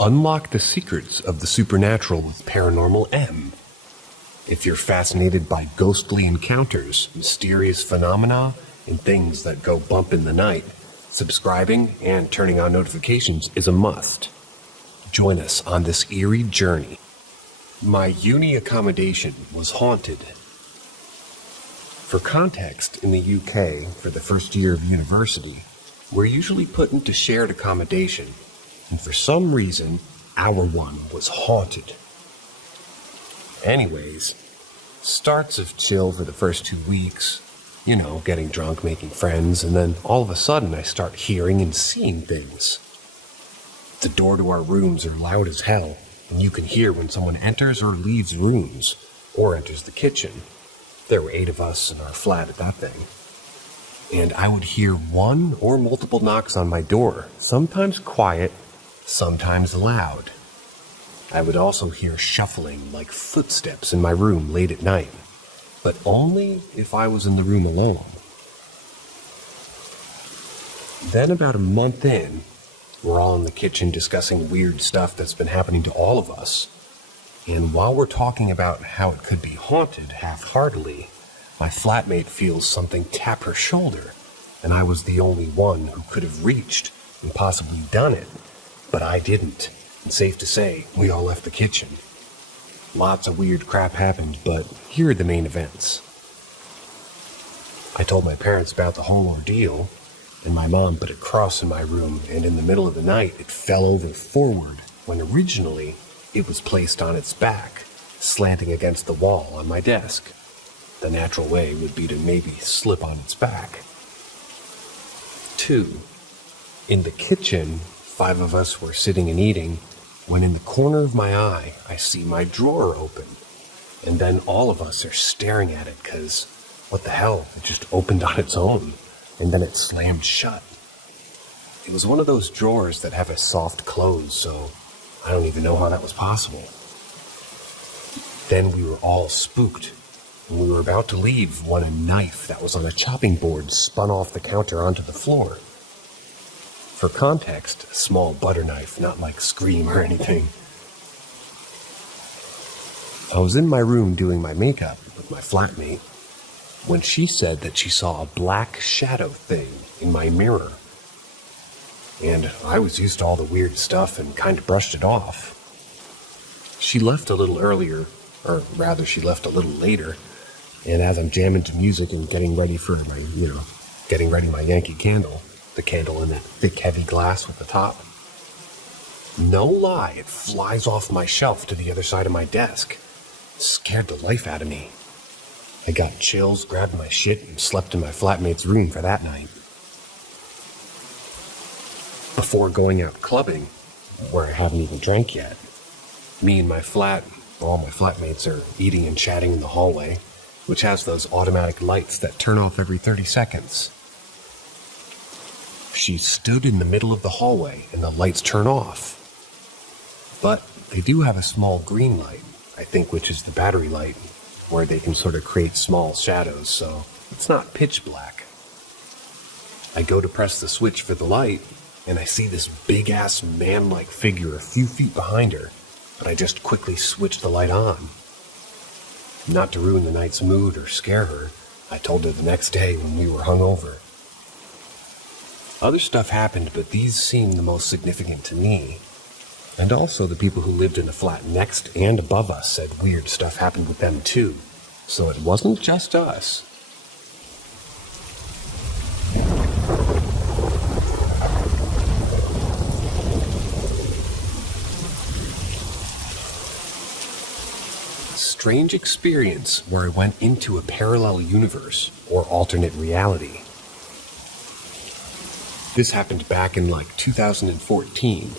Unlock the secrets of the supernatural with Paranormal M. If you're fascinated by ghostly encounters, mysterious phenomena, and things that go bump in the night, subscribing and turning on notifications is a must. Join us on this eerie journey. My uni accommodation was haunted. For context, in the UK, for the first year of university, we're usually put into shared accommodation, and for some reason, our one was haunted. Anyways, starts of chill for the first 2 weeks, getting drunk, making friends, and then all of a sudden I start hearing and seeing things. The door to our rooms are loud as hell, and you can hear when someone enters or leaves rooms, or enters the kitchen. There were 8 of us in our flat at that thing. And I would hear one or multiple knocks on my door, sometimes quiet, sometimes loud. I would also hear shuffling like footsteps in my room late at night, but only if I was in the room alone. Then about a month in, we're all in the kitchen discussing weird stuff that's been happening to all of us. And while we're talking about how it could be haunted half-heartedly, my flatmate feels something tap her shoulder, and I was the only one who could have reached and possibly done it, but I didn't. And safe to say, we all left the kitchen. Lots of weird crap happened, but here are the main events. I told my parents about the whole ordeal, and my mom put a cross in my room, and in the middle of the night, it fell over forward, when originally, it was placed on its back, slanting against the wall on my desk. The natural way would be to maybe slip on its back. 2. In the kitchen, 5 of us were sitting and eating, when in the corner of my eye, I see my drawer open. And then all of us are staring at it, because, what the hell, it just opened on its own, and then it slammed shut. It was one of those drawers that have a soft close, so I don't even know how that was possible. Then we were all spooked, and we were about to leave when a knife that was on a chopping board spun off the counter onto the floor. For context, a small butter knife, not like Scream or anything. I was in my room doing my makeup with my flatmate when she said that she saw a black shadow thing in my mirror. And I was used to all the weird stuff and kind of brushed it off. She left a little earlier, or rather she left a little later, and as I'm jamming to music and getting ready for my, my Yankee Candle, the candle in that thick, heavy glass with the top, no lie, it flies off my shelf to the other side of my desk. Scared the life out of me. I got chills, grabbed my shit, and slept in my flatmate's room for that night. Before going out clubbing, where I haven't even drank yet, me and all my flatmates are eating and chatting in the hallway, which has those automatic lights that turn off every 30 seconds. She stood in the middle of the hallway and the lights turn off. But they do have a small green light, I think, which is the battery light, where they can sort of create small shadows, so it's not pitch black. I go to press the switch for the light, and I see this big-ass man-like figure a few feet behind her, but I just quickly switch the light on. Not to ruin the night's mood or scare her, I told her the next day when we were hungover. Other stuff happened, but these seemed the most significant to me. And also the people who lived in the flat next and above us said weird stuff happened with them too. So it wasn't just us. Strange experience where I went into a parallel universe or alternate reality. This happened back in 2014.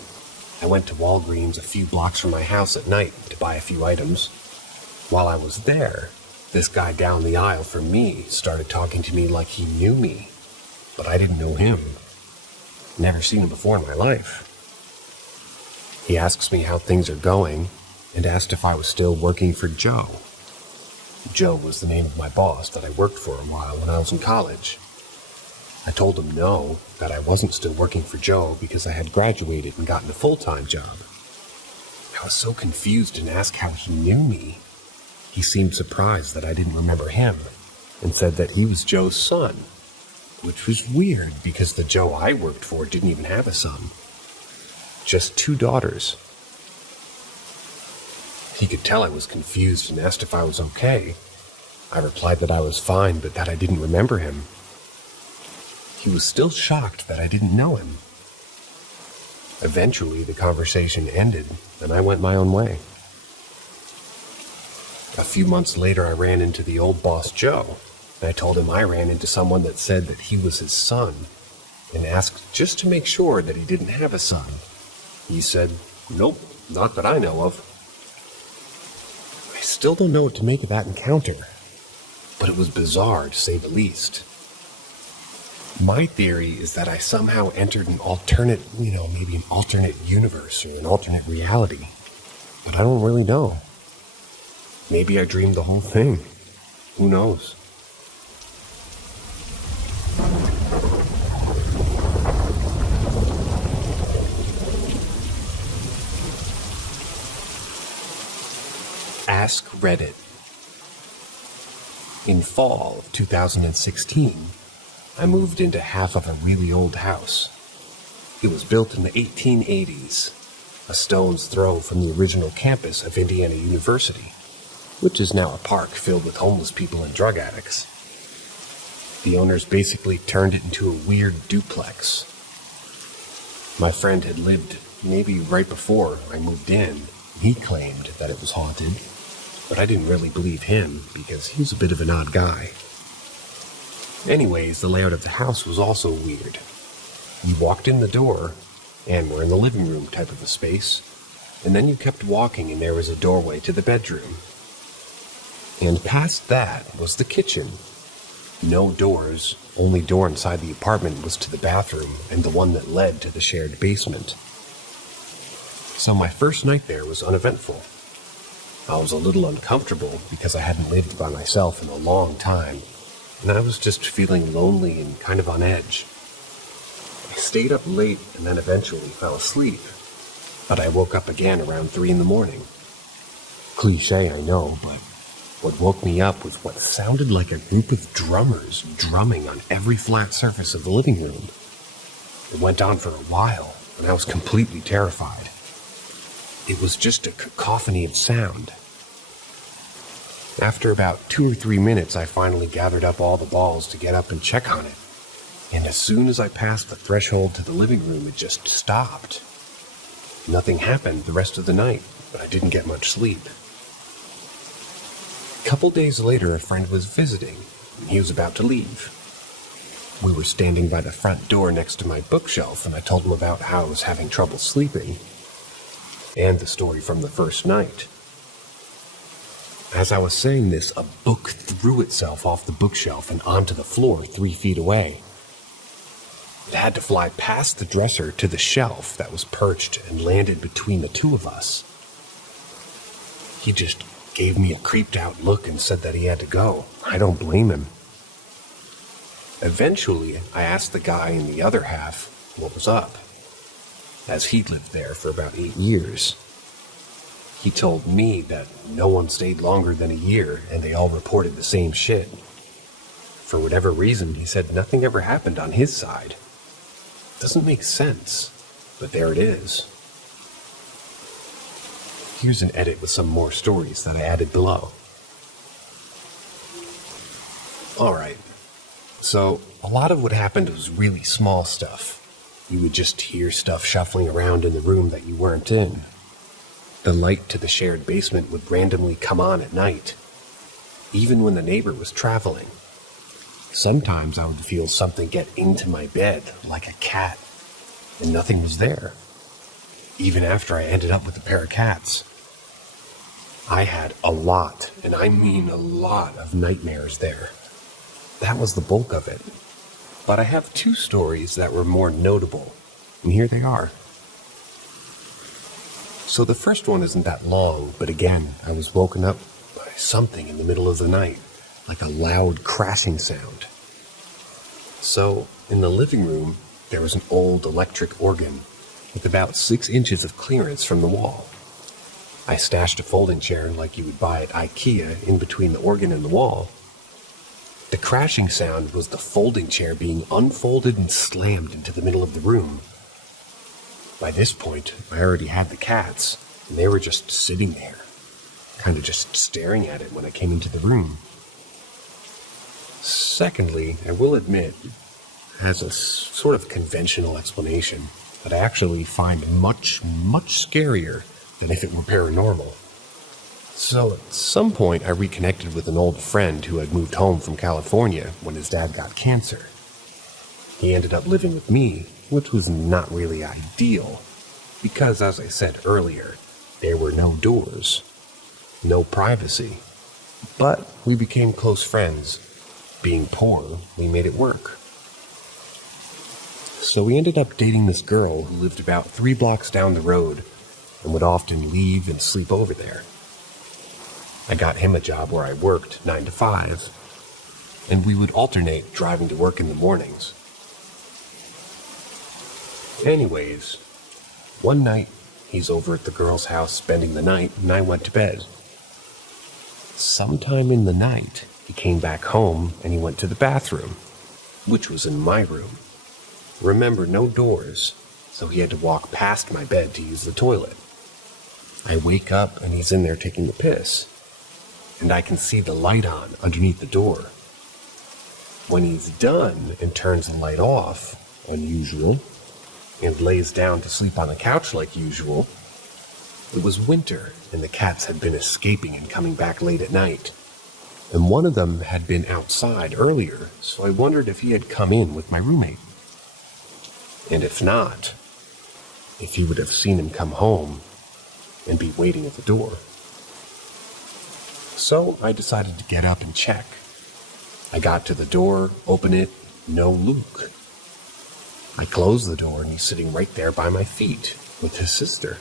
I went to Walgreens a few blocks from my house at night to buy a few items. While I was there, this guy down the aisle from me started talking to me like he knew me, but I didn't know him. Never seen him before in my life. He asks me how things are going and asked if I was still working for Joe. Joe was the name of my boss that I worked for a while when I was in college. I told him no, that I wasn't still working for Joe because I had graduated and gotten a full-time job. I was so confused and asked how he knew me. He seemed surprised that I didn't remember him and said that he was Joe's son, which was weird because the Joe I worked for didn't even have a son. Just 2 daughters. He could tell I was confused and asked if I was okay. I replied that I was fine, but that I didn't remember him. He was still shocked that I didn't know him. Eventually, the conversation ended, and I went my own way. A few months later, I ran into the old boss, Joe, and I told him I ran into someone that said that he was his son, and asked just to make sure that he didn't have a son. He said, "Nope, not that I know of." I still don't know what to make of that encounter, but it was bizarre to say the least. My theory is that I somehow entered an alternate, maybe an alternate universe or an alternate reality, but I don't really know. Maybe I dreamed the whole thing. Who knows? Ask Reddit. In fall of 2016, I moved into half of a really old house. It was built in the 1880s, a stone's throw from the original campus of Indiana University, which is now a park filled with homeless people and drug addicts. The owners basically turned it into a weird duplex. My friend had lived maybe right before I moved in. He claimed that it was haunted, but I didn't really believe him because he was a bit of an odd guy. Anyways, the layout of the house was also weird. You walked in the door, and were in the living room type of a space, and then you kept walking and there was a doorway to the bedroom. And past that was the kitchen. No doors, only door inside the apartment was to the bathroom and the one that led to the shared basement. So my first night there was uneventful. I was a little uncomfortable because I hadn't lived by myself in a long time, and I was just feeling lonely and kind of on edge. I stayed up late and then eventually fell asleep, but I woke up again around 3 in the morning. Cliché, I know, but what woke me up was what sounded like a group of drummers drumming on every flat surface of the living room. It went on for a while, and I was completely terrified. It was just a cacophony of sound. After about 2 or 3 minutes, I finally gathered up all the balls to get up and check on it. And as soon as I passed the threshold to the living room, it just stopped. Nothing happened the rest of the night, but I didn't get much sleep. A couple days later, a friend was visiting, and he was about to leave. We were standing by the front door next to my bookshelf, and I told him about how I was having trouble sleeping, and the story from the first night. As I was saying this, a book threw itself off the bookshelf and onto the floor 3 feet away. It had to fly past the dresser to the shelf that was perched and landed between the two of us. He just gave me a creeped out look and said that he had to go. I don't blame him. Eventually, I asked the guy in the other half what was up, as he'd lived there for about 8 years. He told me that no one stayed longer than a year and they all reported the same shit. For whatever reason, he said nothing ever happened on his side. Doesn't make sense, but there it is. Here's an edit with some more stories that I added below. Alright, so a lot of what happened was really small stuff. You would just hear stuff shuffling around in the room that you weren't in. The light to the shared basement would randomly come on at night, even when the neighbor was traveling. Sometimes I would feel something get into my bed, like a cat, and nothing was there, even after I ended up with a pair of cats. I had a lot, and I mean a lot of nightmares there. That was the bulk of it. But I have 2 stories that were more notable, and here they are. So the first one isn't that long, but again, I was woken up by something in the middle of the night, like a loud crashing sound. So, in the living room, there was an old electric organ with about 6 inches of clearance from the wall. I stashed a folding chair like you would buy at IKEA in between the organ and the wall. The crashing sound was the folding chair being unfolded and slammed into the middle of the room. By this point, I already had the cats, and they were just sitting there, kind of just staring at it when I came into the room. Secondly, I will admit, has a sort of conventional explanation that I actually find much, much scarier than if it were paranormal. So at some point I reconnected with an old friend who had moved home from California when his dad got cancer. He ended up living with me, which was not really ideal, because as I said earlier, there were no doors, no privacy. But we became close friends. Being poor, we made it work. So we ended up dating this girl who lived about 3 blocks down the road and would often leave and sleep over there. I got him a job where I worked 9 to 5, and we would alternate driving to work in the mornings. Anyways, one night he's over at the girl's house spending the night, and I went to bed. Sometime in the night, he came back home and he went to the bathroom, which was in my room. Remember, no doors, so he had to walk past my bed to use the toilet. I wake up and he's in there taking a piss, and I can see the light on underneath the door. When he's done and turns the light off, unusual, and lays down to sleep on the couch like usual, it was winter and the cats had been escaping and coming back late at night. And one of them had been outside earlier, so I wondered if he had come in with my roommate. And if not, if he would have seen him come home and be waiting at the door. So I decided to get up and check. I got to the door, open it, no Luke. I close the door and he's sitting right there by my feet with his sister.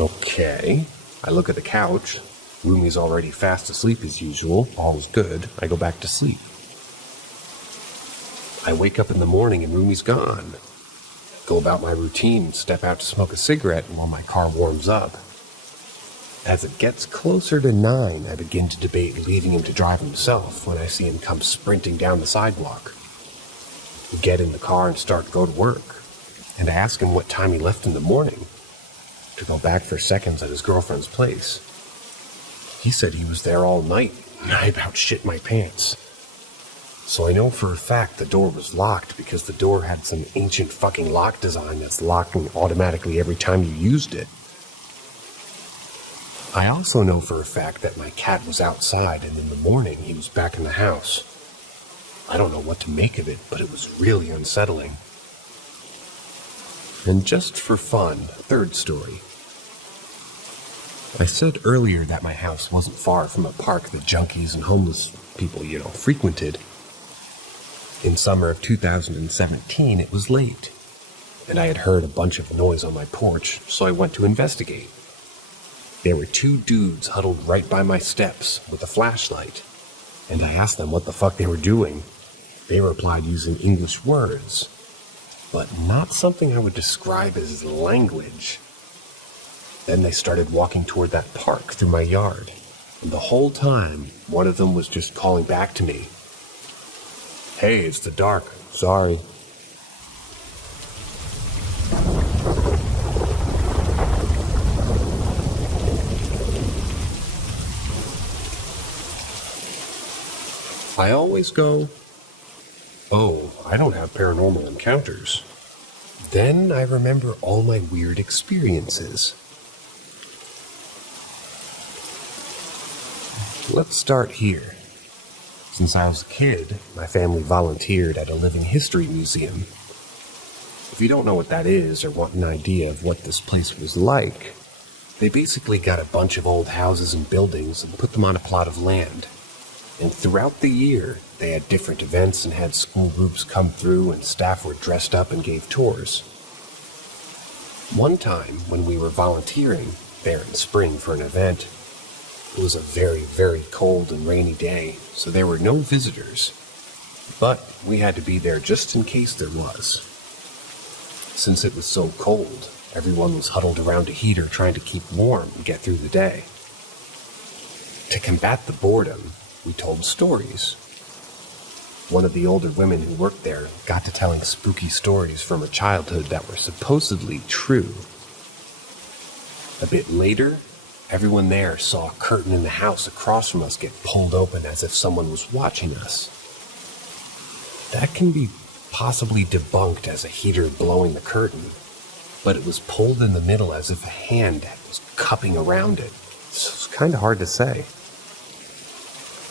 Okay, I look at the couch. Roomie's already fast asleep as usual. All's good. I go back to sleep. I wake up in the morning and Roomie's gone. Go about my routine, step out to smoke a cigarette while my car warms up. As it gets closer to 9, I begin to debate leaving him to drive himself when I see him come sprinting down the sidewalk. We get in the car and start to go to work, and I ask him what time he left in the morning to go back for seconds at his girlfriend's place. He said he was there all night, and I about shit my pants. So I know for a fact the door was locked because the door had some ancient fucking lock design that's locking automatically every time you used it. I also know for a fact that my cat was outside and in the morning he was back in the house. I don't know what to make of it, but it was really unsettling. And just for fun, third story. I said earlier that my house wasn't far from a park that junkies and homeless people, frequented. In summer of 2017, it was late, and I had heard a bunch of noise on my porch, so I went to investigate. There were 2 dudes huddled right by my steps with a flashlight, and I asked them what the fuck they were doing. They replied using English words, but not something I would describe as language. Then they started walking toward that park through my yard, and the whole time, one of them was just calling back to me. Hey, it's the dark. Sorry. I always go, oh, I don't have paranormal encounters. Then I remember all my weird experiences. Let's start here. Since I was a kid, my family volunteered at a living history museum. If you don't know what that is or want an idea of what this place was like, they basically got a bunch of old houses and buildings and put them on a plot of land. And throughout the year, they had different events and had school groups come through and staff were dressed up and gave tours. One time, when we were volunteering there in spring for an event, It was a very, very cold and rainy day, so there were no visitors. But we had to be there just in case there was. Since it was so cold, everyone was huddled around a heater trying to keep warm and get through the day. To combat the boredom, we told stories. One of the older women who worked there got to telling spooky stories from her childhood that were supposedly true. A bit later, everyone there saw a curtain in the house across from us get pulled open as if someone was watching us. That can be possibly debunked as a heater blowing the curtain, but it was pulled in the middle as if a hand was cupping around it. So it's kind of hard to say.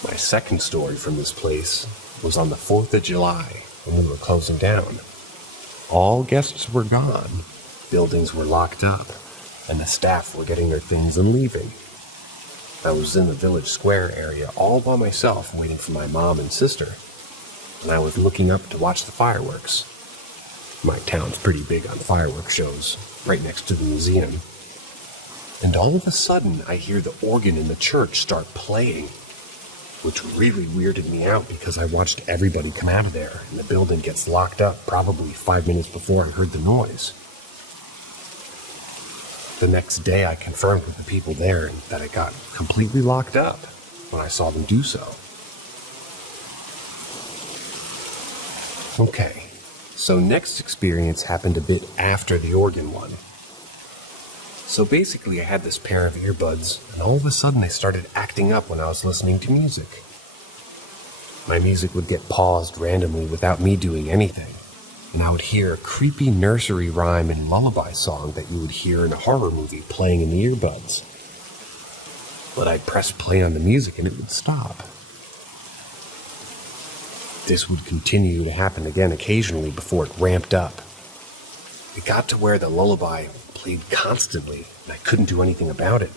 My second story from this place was on the 4th of July when we were closing down. All guests were gone, buildings were locked up, and the staff were getting their things and leaving. I was in the village square area all by myself waiting for my mom and sister, and I was looking up to watch the fireworks. My town's pretty big on fireworks shows, right next to the museum. And all of a sudden, I hear the organ in the church start playing, which really weirded me out because I watched everybody come out of there, and the building gets locked up probably 5 minutes before I heard the noise. The next day, I confirmed with the people there that it got completely locked up when I saw them do so. Okay, so next experience happened a bit after the organ one. So basically I had this pair of earbuds, and all of a sudden they started acting up when I was listening to music. My music would get paused randomly without me doing anything, and I would hear a creepy nursery rhyme and lullaby song that you would hear in a horror movie playing in the earbuds. But I'd press play on the music and it would stop. This would continue to happen again occasionally before it ramped up. It got to where the lullaby played constantly, and I couldn't do anything about it.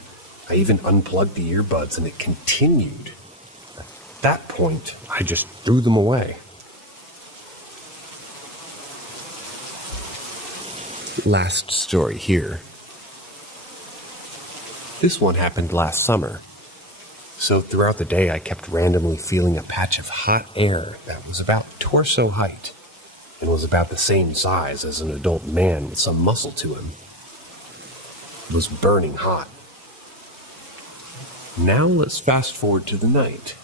I even unplugged the earbuds, and it continued. At that point, I just threw them away. Last story here. This one happened last summer. So throughout the day, I kept randomly feeling a patch of hot air that was about torso height and was about the same size as an adult man with some muscle to him. It was burning hot. Now let's fast forward to the night.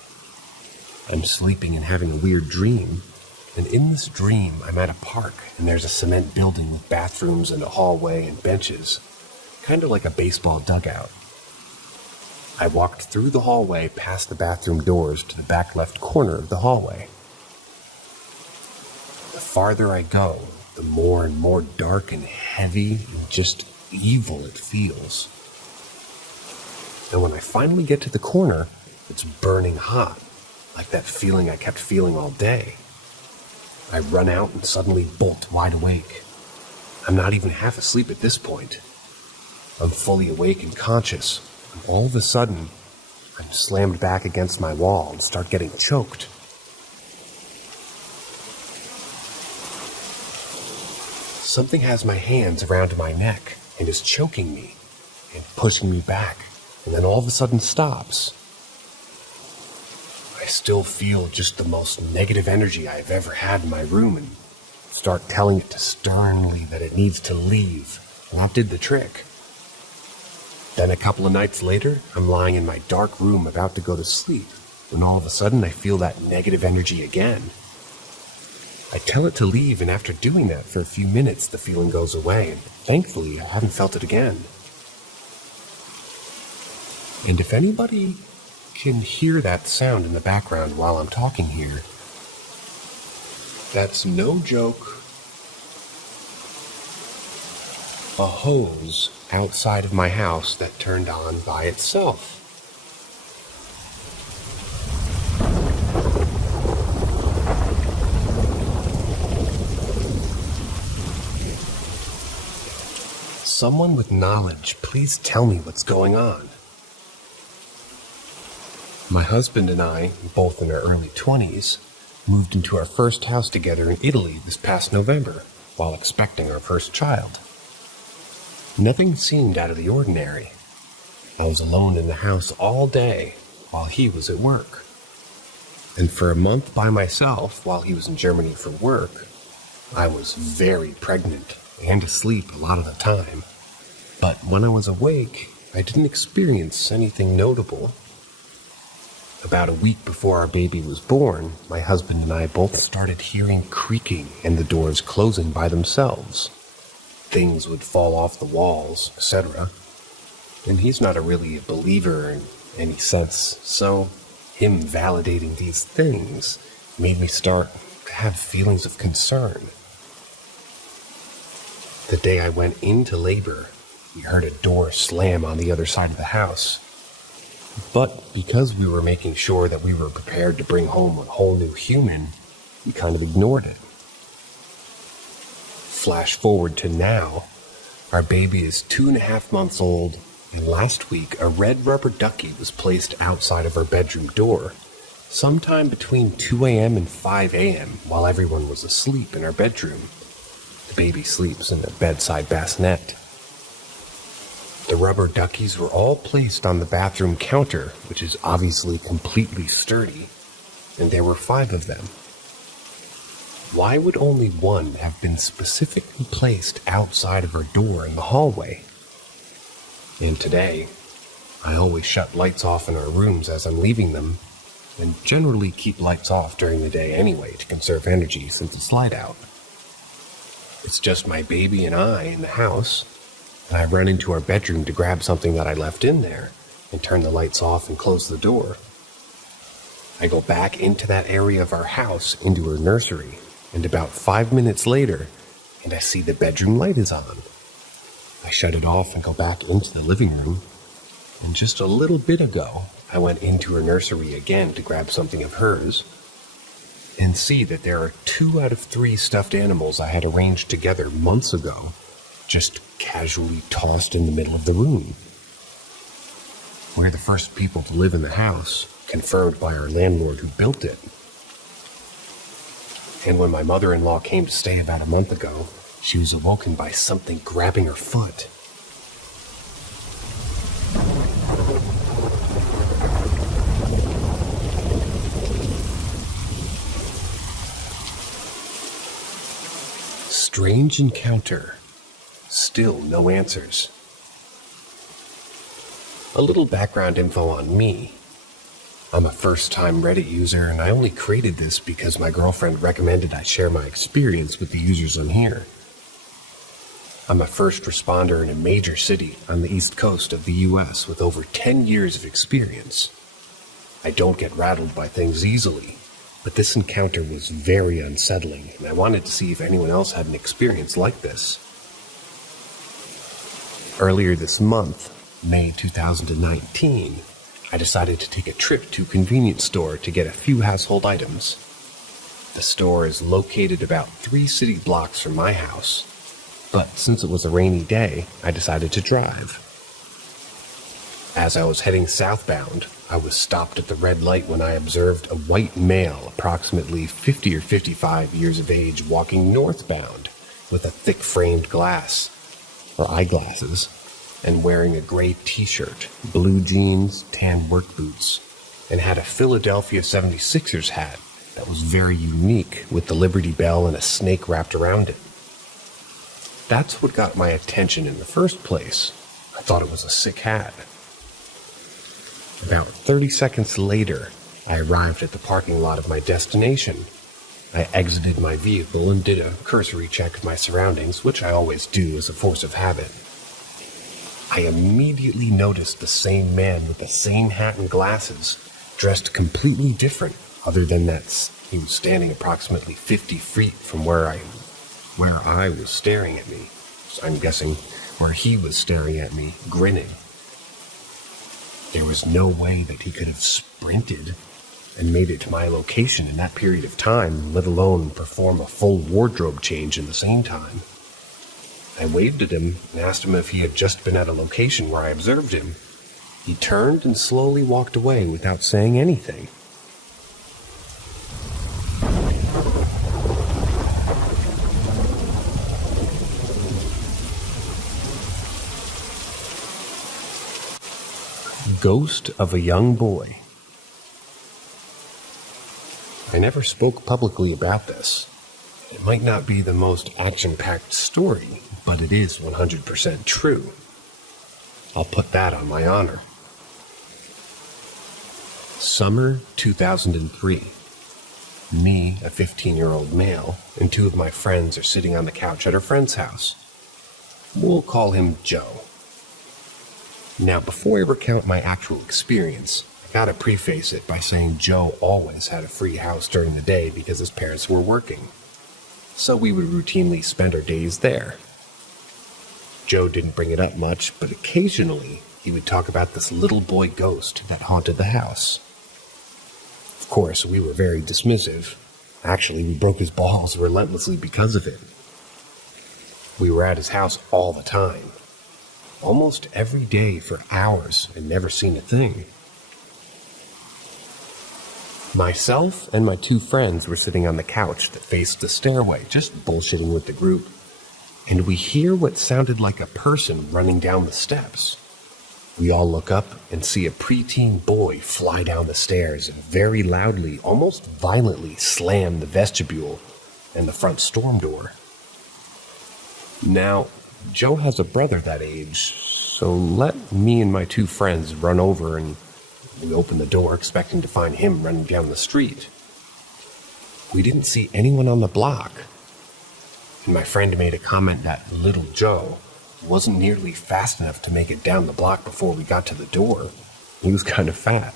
I'm sleeping and having a weird dream, and in this dream I'm at a park and there's a cement building with bathrooms and a hallway and benches, kind of like a baseball dugout. I walked through the hallway past the bathroom doors to the back left corner of the hallway. The farther I go, the more and more dark and heavy and just evil it feels. And when I finally get to the corner, it's burning hot, like that feeling I kept feeling all day. I run out and suddenly bolt wide awake. I'm not even half asleep at this point. I'm fully awake and conscious, and all of a sudden, I'm slammed back against my wall and start getting choked. Something has my hands around my neck and is choking me and pushing me back, and then all of a sudden stops. I still feel just the most negative energy I've ever had in my room and start telling it to sternly that it needs to leave, and that did the trick. Then a couple of nights later, I'm lying in my dark room about to go to sleep, when all of a sudden I feel that negative energy again. I tell it to leave, and after doing that for a few minutes, the feeling goes away, and thankfully I haven't felt it again. And if anybody can hear that sound in the background while I'm talking here, that's no joke. A hose outside of my house that turned on by itself. Someone with knowledge, please tell me what's going on. My husband and I, both in our early 20s, moved into our first house together in Italy this past November while expecting our first child. Nothing seemed out of the ordinary. I was alone in the house all day while he was at work. And for a month by myself while he was in Germany for work, I was very pregnant and asleep a lot of the time. But when I was awake, I didn't experience anything notable. About a week before our baby was born, my husband and I both started hearing creaking and the doors closing by themselves. Things would fall off the walls, etc. And he's not really a believer in any sense, so him validating these things made me start to have feelings of concern. The day I went into labor, we heard a door slam on the other side of the house. But because we were making sure that we were prepared to bring home a whole new human, we kind of ignored it. Flash forward to now, our baby is 2.5 months old, and last week a red rubber ducky was placed outside of our bedroom door, sometime between 2 a.m. and 5 a.m. while everyone was asleep in our bedroom. The baby sleeps in a bedside bassinet. The rubber duckies were all placed on the bathroom counter, which is obviously completely sturdy, and there were 5 of them. Why would only one have been specifically placed outside of our door in the hallway? And today, I always shut lights off in our rooms as I'm leaving them, and generally keep lights off during the day anyway to conserve energy since it's light out. It's just my baby and I in the house, and I run into our bedroom to grab something that I left in there and turn the lights off and close the door. I go back into that area of our house into her nursery, and about 5 minutes later, and I see the bedroom light is on. I shut it off and go back into the living room, and just a little bit ago, I went into her nursery again to grab something of hers, and see that there are 2 out of 3 stuffed animals I had arranged together months ago, just casually tossed in the middle of the room. We're the first people to live in the house, confirmed by our landlord who built it. And when my mother-in-law came to stay about a month ago, she was awoken by something grabbing her foot. Strange encounter. Still no answers. A little background info on me. I'm a first-time Reddit user, and I only created this because my girlfriend recommended I share my experience with the users on here. I'm a first responder in a major city on the East Coast of the US with over 10 years of experience. I don't get rattled by things easily, but this encounter was very unsettling, and I wanted to see if anyone else had an experience like this. Earlier this month, May 2019, I decided to take a trip to a convenience store to get a few household items. The store is located about 3 city blocks from my house, but since it was a rainy day, I decided to drive. As I was heading southbound, I was stopped at the red light when I observed a white male approximately 50 or 55 years of age walking northbound with a thick-framed glass, or eyeglasses, and wearing a gray t-shirt, blue jeans, tan work boots, and had a Philadelphia 76ers hat that was very unique with the Liberty Bell and a snake wrapped around it. That's what got my attention in the first place. I thought it was a sick hat. About 30 seconds later, I arrived at the parking lot of my destination. I exited my vehicle and did a cursory check of my surroundings, which I always do as a force of habit. I immediately noticed the same man with the same hat and glasses, dressed completely different, other than that he was standing approximately 50 feet from where I was staring at me. So I'm guessing where he was staring at me, grinning. There was no way that he could have sprinted and made it to my location in that period of time, let alone perform a full wardrobe change in the same time. I waved at him and asked him if he had just been at a location where I observed him. He turned and slowly walked away without saying anything. Ghost of a Young Boy. I never spoke publicly about this. It might not be the most action-packed story, but it is 100% true. I'll put that on my honor. Summer 2003. Me, a 15-year-old male, and two of my friends are sitting on the couch at our friend's house. We'll call him Joe. Now, before I recount my actual experience, I gotta preface it by saying Joe always had a free house during the day because his parents were working. So we would routinely spend our days there. Joe didn't bring it up much, but occasionally he would talk about this little boy ghost that haunted the house. Of course, we were very dismissive. Actually, we broke his balls relentlessly because of it. We were at his house all the time. Almost every day for hours and never seen a thing. Myself and my two friends were sitting on the couch that faced the stairway, just bullshitting with the group, and we hear what sounded like a person running down the steps. We all look up and see a preteen boy fly down the stairs and very loudly, almost violently, slam the vestibule and the front storm door. Now, Joe has a brother that age, so let me and my two friends run over and we open the door expecting to find him running down the street. We didn't see anyone on the block, and my friend made a comment that little Joe wasn't nearly fast enough to make it down the block before we got to the door. He was kind of fat.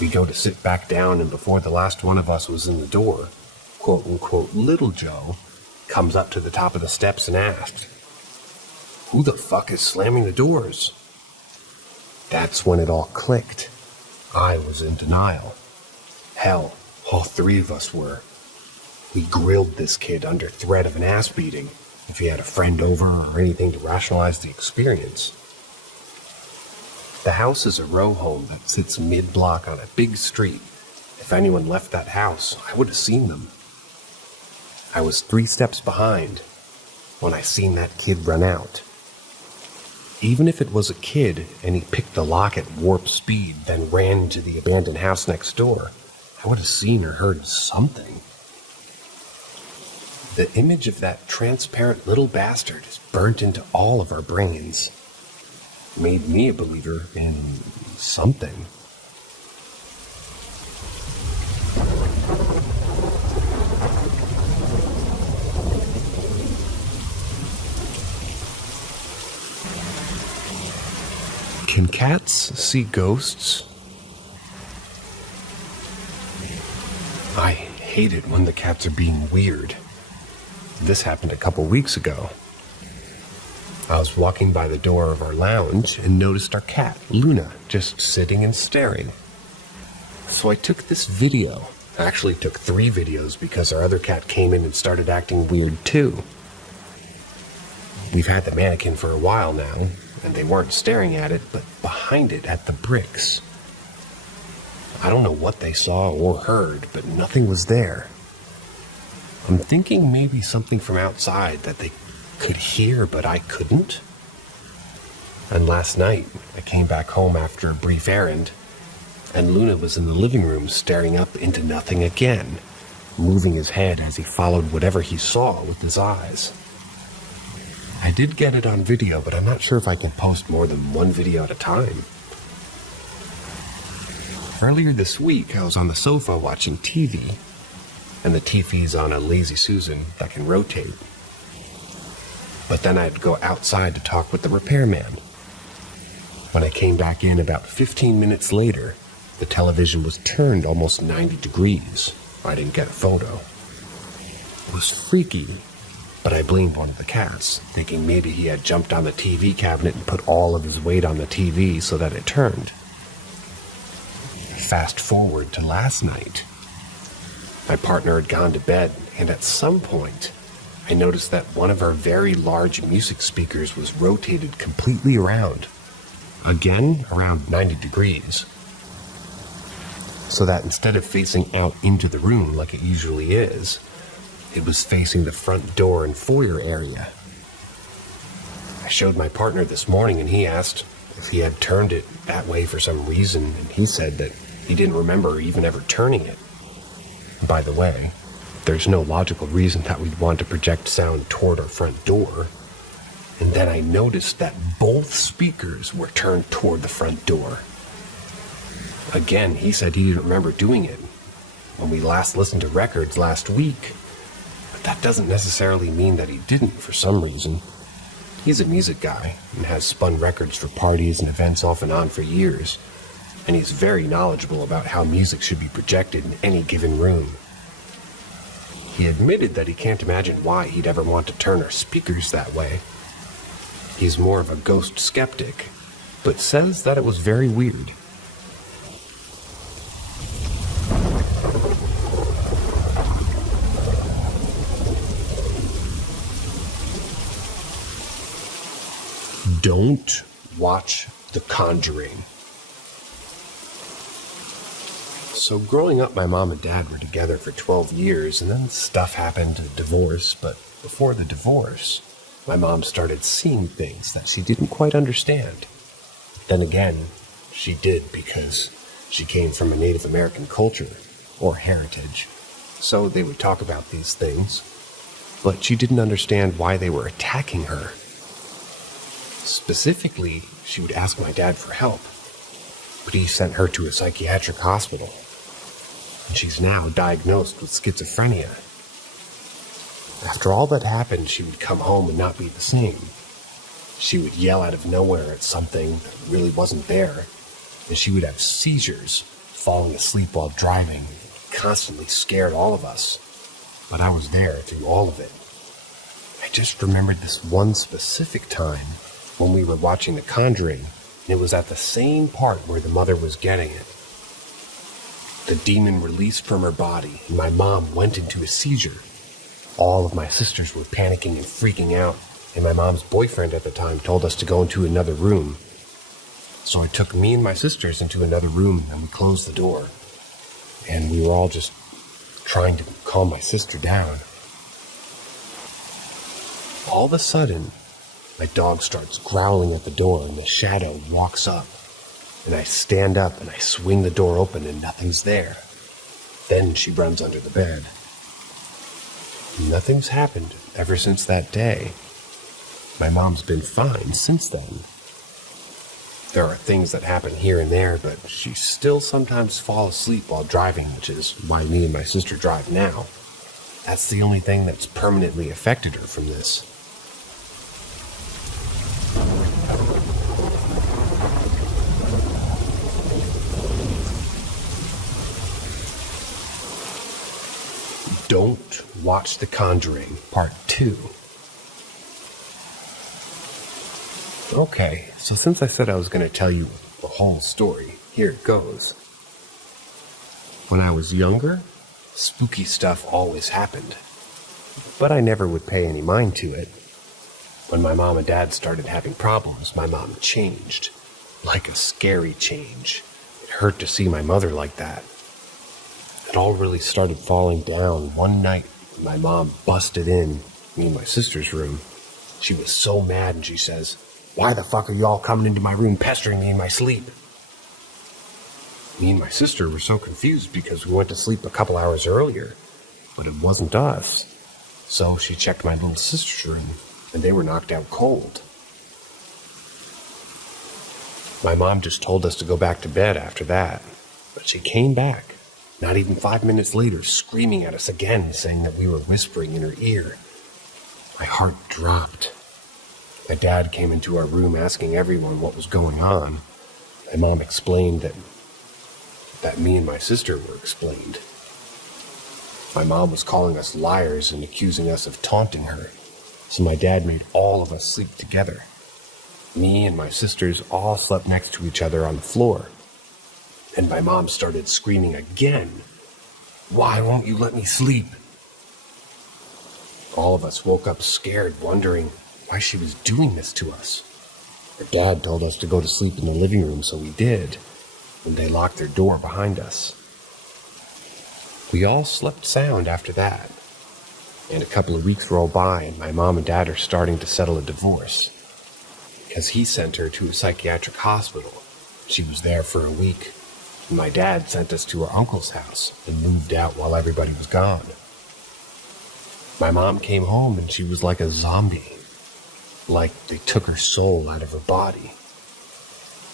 We go to sit back down, and before the last one of us was in the door, quote-unquote little Joe comes up to the top of the steps and asked, "Who the fuck is slamming the doors?" That's when it all clicked. I was in denial. Hell, all three of us were. We grilled this kid under threat of an ass beating if he had a friend over or anything to rationalize the experience. The house is a row home that sits mid-block on a big street. If anyone left that house, I would have seen them. I was 3 steps behind when I seen that kid run out. Even if it was a kid and he picked the lock at warp speed, then ran to the abandoned house next door, I would have seen or heard something. The image of that transparent little bastard is burnt into all of our brains. Made me a believer in something. Can cats see ghosts? I hate it when the cats are being weird. This happened a couple weeks ago. I was walking by the door of our lounge and noticed our cat, Luna, just sitting and staring. So I took this video. I actually took 3 videos because our other cat came in and started acting weird too. We've had the mannequin for a while now, and they weren't staring at it, but behind it at the bricks. I don't know what they saw or heard, but nothing was there. I'm thinking maybe something from outside that they could hear, but I couldn't. And last night, I came back home after a brief errand, and Luna was in the living room staring up into nothing again, moving his head as he followed whatever he saw with his eyes. I did get it on video, but I'm not sure if I can post more than 1 video at a time. Earlier this week, I was on the sofa watching TV, and the TV's on a Lazy Susan that can rotate. But then I'd go outside to talk with the repairman. When I came back in about 15 minutes later, the television was turned almost 90 degrees. I didn't get a photo. It was freaky, but I blamed one of the cats, thinking maybe he had jumped on the TV cabinet and put all of his weight on the TV so that it turned. Fast forward to last night. My partner had gone to bed, and at some point, I noticed that one of our very large music speakers was rotated completely around. Again, around 90 degrees. So that instead of facing out into the room like it usually is, it was facing the front door and foyer area. I showed my partner this morning and he asked, if he had turned it that way for some reason, and he said that he didn't remember even ever turning it. By the way, there's no logical reason that we'd want to project sound toward our front door. And then I noticed that both speakers were turned toward the front door. Again, he said he didn't remember doing it when we last listened to records last week. But that doesn't necessarily mean that he didn't for some reason. He's a music guy and has spun records for parties and events off and on for years. And he's very knowledgeable about how music should be projected in any given room. He admitted that he can't imagine why he'd ever want to turn our speakers that way. He's more of a ghost skeptic, but says that it was very weird. Don't watch The Conjuring. So growing up, my mom and dad were together for 12 years, and then stuff happened, a divorce, but before the divorce, my mom started seeing things that she didn't quite understand. Then again, she did because she came from a Native American culture, or heritage, so they would talk about these things, but she didn't understand why they were attacking her. Specifically, she would ask my dad for help, but he sent her to a psychiatric hospital, and she's now diagnosed with schizophrenia. After all that happened, she would come home and not be the same. She would yell out of nowhere at something that really wasn't there, and she would have seizures, falling asleep while driving, constantly scared all of us. But I was there through all of it. I just remembered this one specific time when we were watching The Conjuring, and it was at the same part where the mother was getting it. The demon released from her body, and my mom went into a seizure. All of my sisters were panicking and freaking out, and my mom's boyfriend at the time told us to go into another room. So I took me and my sisters into another room, and we closed the door. And we were all just trying to calm my sister down. All of a sudden, my dog starts growling at the door, and the shadow walks up. And I stand up, and I swing the door open, and nothing's there. Then she runs under the bed. Nothing's happened ever since that day. My mom's been fine since then. There are things that happen here and there, but she still sometimes falls asleep while driving, which is why me and my sister drive now. That's the only thing that's permanently affected her from this. Don't watch The Conjuring, Part 2. Okay, so since I said I was going to tell you the whole story, here it goes. When I was younger, spooky stuff always happened, but I never would pay any mind to it. When my mom and dad started having problems, my mom changed, like a scary change. It hurt to see my mother like that. It all really started falling down one night when my mom busted in me and my sister's room. She was so mad, and she says, "Why the fuck are you all coming into my room pestering me in my sleep?" Me and my sister were so confused because we went to sleep a couple hours earlier, but it wasn't us. So she checked my little sister's room, and they were knocked out cold. My mom just told us to go back to bed after that, but she came back. Not even 5 minutes later, screaming at us again, saying that we were whispering in her ear. My heart dropped. My dad came into our room asking everyone what was going on. My mom explained that me and my sister were explained. My mom was calling us liars and accusing us of taunting her, so my dad made all of us sleep together. Me and my sisters all slept next to each other on the floor. And my mom started screaming again, "Why won't you let me sleep?" All of us woke up scared, wondering why she was doing this to us. Her dad told us to go to sleep in the living room, so we did, and they locked their door behind us. We all slept sound after that, and a couple of weeks roll by, and my mom and dad are starting to settle a divorce. because he sent her to a psychiatric hospital. She was there for a week. And my dad sent us to our uncle's house and moved out while everybody was gone. My mom came home and she was like a zombie. Like they took her soul out of her body.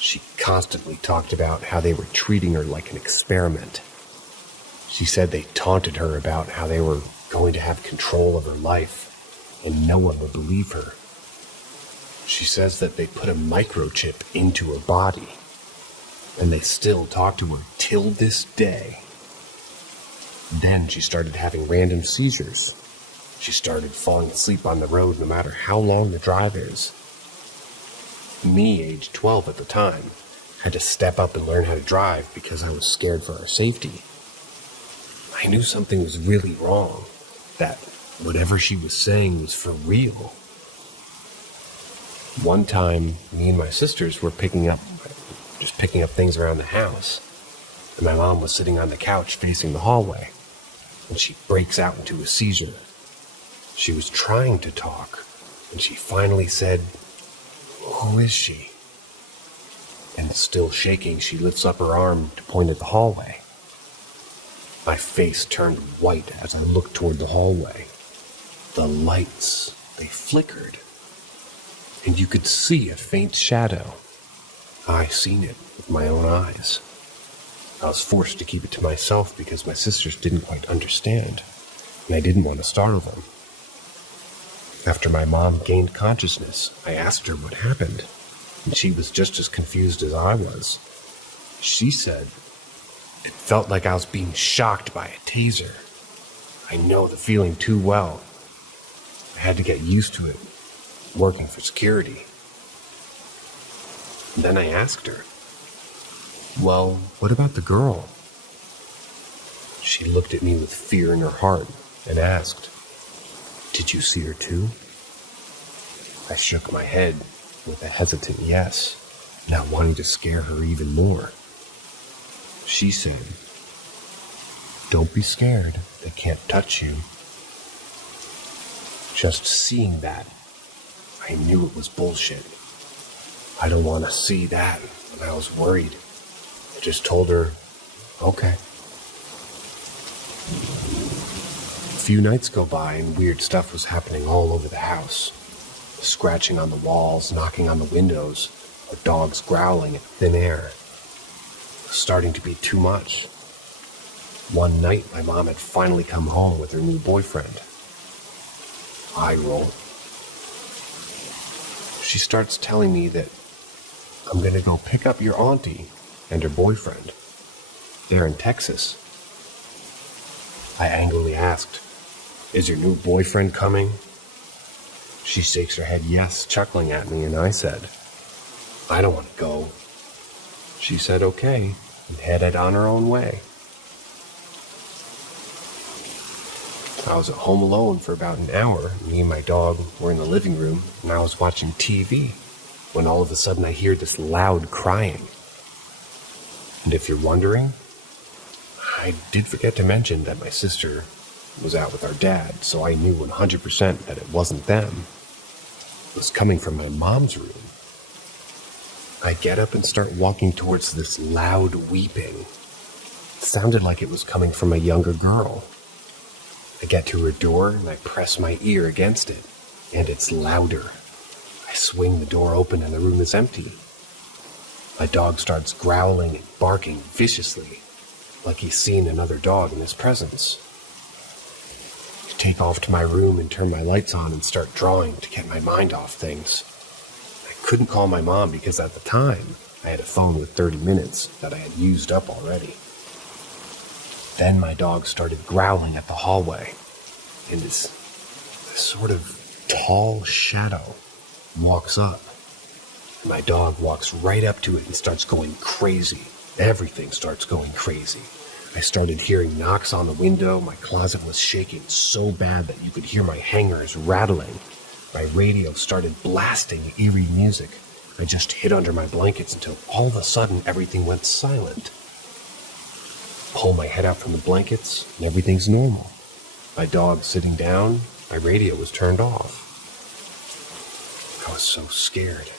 She constantly talked about how they were treating her like an experiment. She said they taunted her about how they were going to have control of her life, and no one would believe her. She says that they put a microchip into her body, and they still talk to her till this day. Then she started having random seizures. She started falling asleep on the road no matter how long the drive is. Me, age 12 at the time, had to step up and learn how to drive because I was scared for our safety. I knew something was really wrong, that whatever she was saying was for real. One time, me and my sisters were picking up things around the house, and my mom was sitting on the couch facing the hallway, and she breaks out into a seizure. She was trying to talk, and she finally said, "Who is she?" And still shaking, she lifts up her arm to point at the hallway. My face turned white as I looked toward the hallway. The lights, they flickered, and you could see a faint shadow. I seen it with my own eyes. I was forced to keep it to myself because my sisters didn't quite understand, and I didn't want to startle them. After my mom gained consciousness, I asked her what happened, and she was just as confused as I was. She said, "It felt like I was being shocked by a taser. I know the feeling too well. I had to get used to it, working for security." And then I asked her, "Well, what about the girl?" She looked at me with fear in her heart and asked, "Did you see her too?" I shook my head with a hesitant yes, not wanting to scare her even more. She said, "Don't be scared, they can't touch you." Just seeing that, I knew it was bullshit. I don't want to see that, and I was worried. I just told her, "Okay." A few nights go by and weird stuff was happening all over the house. Scratching on the walls, knocking on the windows, or dogs growling at thin air. It was starting to be too much. One night, my mom had finally come home with her new boyfriend. I roll. She starts telling me that I'm gonna go pick up your auntie and her boyfriend. They're in Texas. I angrily asked, "Is your new boyfriend coming?" She shakes her head yes, chuckling at me, and I said, "I don't want to go." She said okay, and headed on her own way. I was at home alone for about an hour. Me and my dog were in the living room, and I was watching TV, when all of a sudden I hear this loud crying. And if you're wondering, I did forget to mention that my sister was out with our dad, so I knew 100% that it wasn't them. It was coming from my mom's room. I get up and start walking towards this loud weeping. It sounded like it was coming from a younger girl. I get to her door and I press my ear against it, and it's louder. I swing the door open and the room is empty. My dog starts growling and barking viciously, like he's seen another dog in his presence. I take off to my room and turn my lights on and start drawing to get my mind off things. I couldn't call my mom because at the time, I had a phone with 30 minutes that I had used up already. Then my dog started growling at the hallway, and this sort of tall shadow walks up. My dog walks right up to it and starts going crazy. Everything starts going crazy. I started hearing knocks on the window. My closet was shaking so bad that you could hear my hangers rattling. My radio started blasting eerie music. I just hid under my blankets until all of a sudden everything went silent. Pull my head out from the blankets and everything's normal. My dog sitting down, my radio was turned off. I was so scared.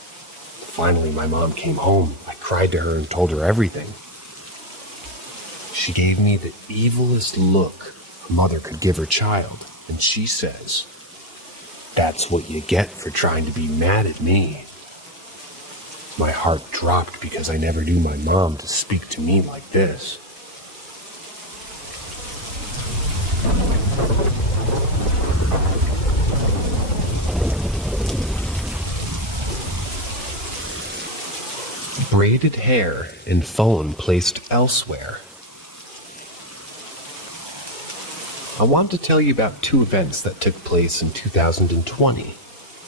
finally my mom came home, I cried to her and told her everything. She gave me the evilest look a mother could give her child, and she says, "That's what you get for trying to be mad at me." My heart dropped because I never knew my mom to speak to me like this. Braided hair and phone placed elsewhere. I want to tell you about two events that took place in 2020,